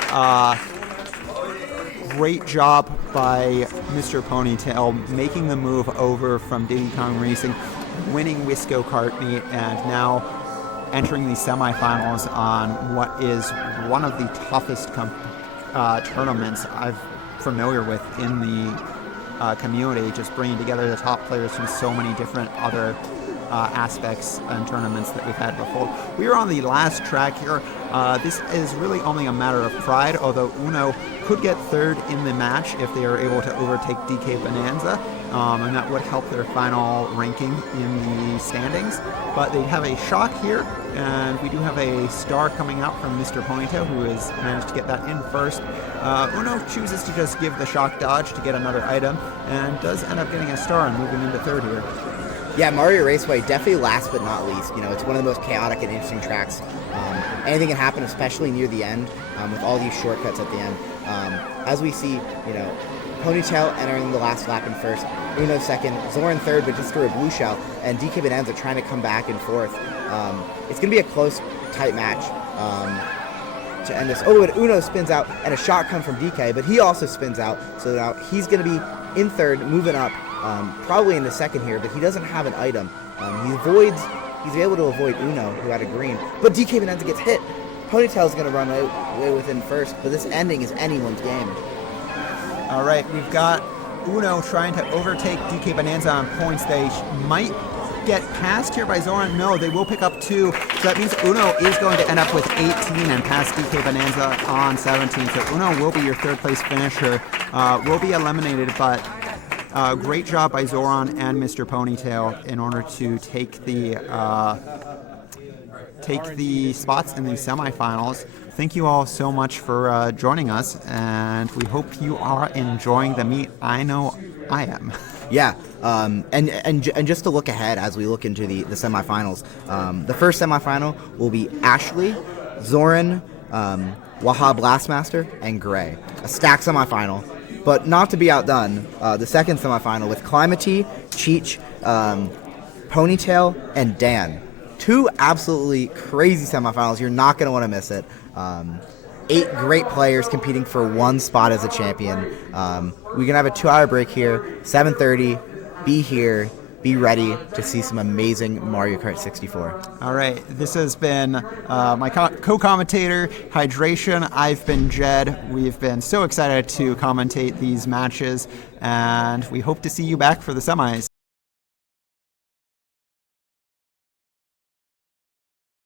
Great job by Mr. Ponytail making the move over from Diddy Kong Racing, winning Wisco Kart Meet, and now entering the semifinals on what is one of the toughest tournaments I'm familiar with in the community, just bringing together the top players from so many different other aspects and tournaments that we've had before. We are on the last track here. This is really only a matter of pride, although Uno could get 3rd in the match if they are able to overtake DK Bananza, and that would help their final ranking in the standings. But they have a shock here, and we do have a star coming out from Mr. Ponytail, who has managed to get that in 1st. Uno chooses to just give the shock dodge to get another item, and does end up getting a star and moving into 3rd here. Yeah, Mario Raceway, definitely last but not least. It's one of the most chaotic and interesting tracks. Anything can happen, especially near the end, with all these shortcuts at the end. As we see, Ponytail entering the last lap in 1st, Uno 2nd, Zoran 3rd, but just through a blue shell, and DK Bananza trying to come back in 4th. It's going to be a close, tight match to end this. Oh, and Uno spins out, and a shot comes from DK, but he also spins out, so now he's going to be in 3rd, moving up, probably in the 2nd here, but he doesn't have an item. He's able to avoid Uno, who had a green, but DK Bananza gets hit. Ponytail's going to run away within 1st, but this ending is anyone's game. All right, we've got Uno trying to overtake DK Bananza on points. They might get passed here by Zoran. No, they will pick up 2. So that means Uno is going to end up with 18 and pass DK Bananza on 17. So Uno will be your 3rd place finisher. Will be eliminated, but great job by Zoran and Mr. Ponytail in order to take the spots in the semifinals. Thank you all so much for joining us, and we hope you are enjoying the meet. I know I am. Yeah, and just to look ahead as we look into the semifinals, the first semifinal will be Ashley, Zoran, Wahab Blastmaster, and Gray. A stacked semifinal, but not to be outdone, the second semifinal with Climatee, Cheech, Ponytale, and Dan. 2 absolutely crazy semifinals. You're not going to want to miss it. 8 great players competing for 1 spot as a champion. We're going to have a 2-hour break here, 7:30. Be here. Be ready to see some amazing Mario Kart 64. All right, this has been my co-commentator, Hydration. I've been Jed. We've been so excited to commentate these matches, and we hope to see you back for the semis.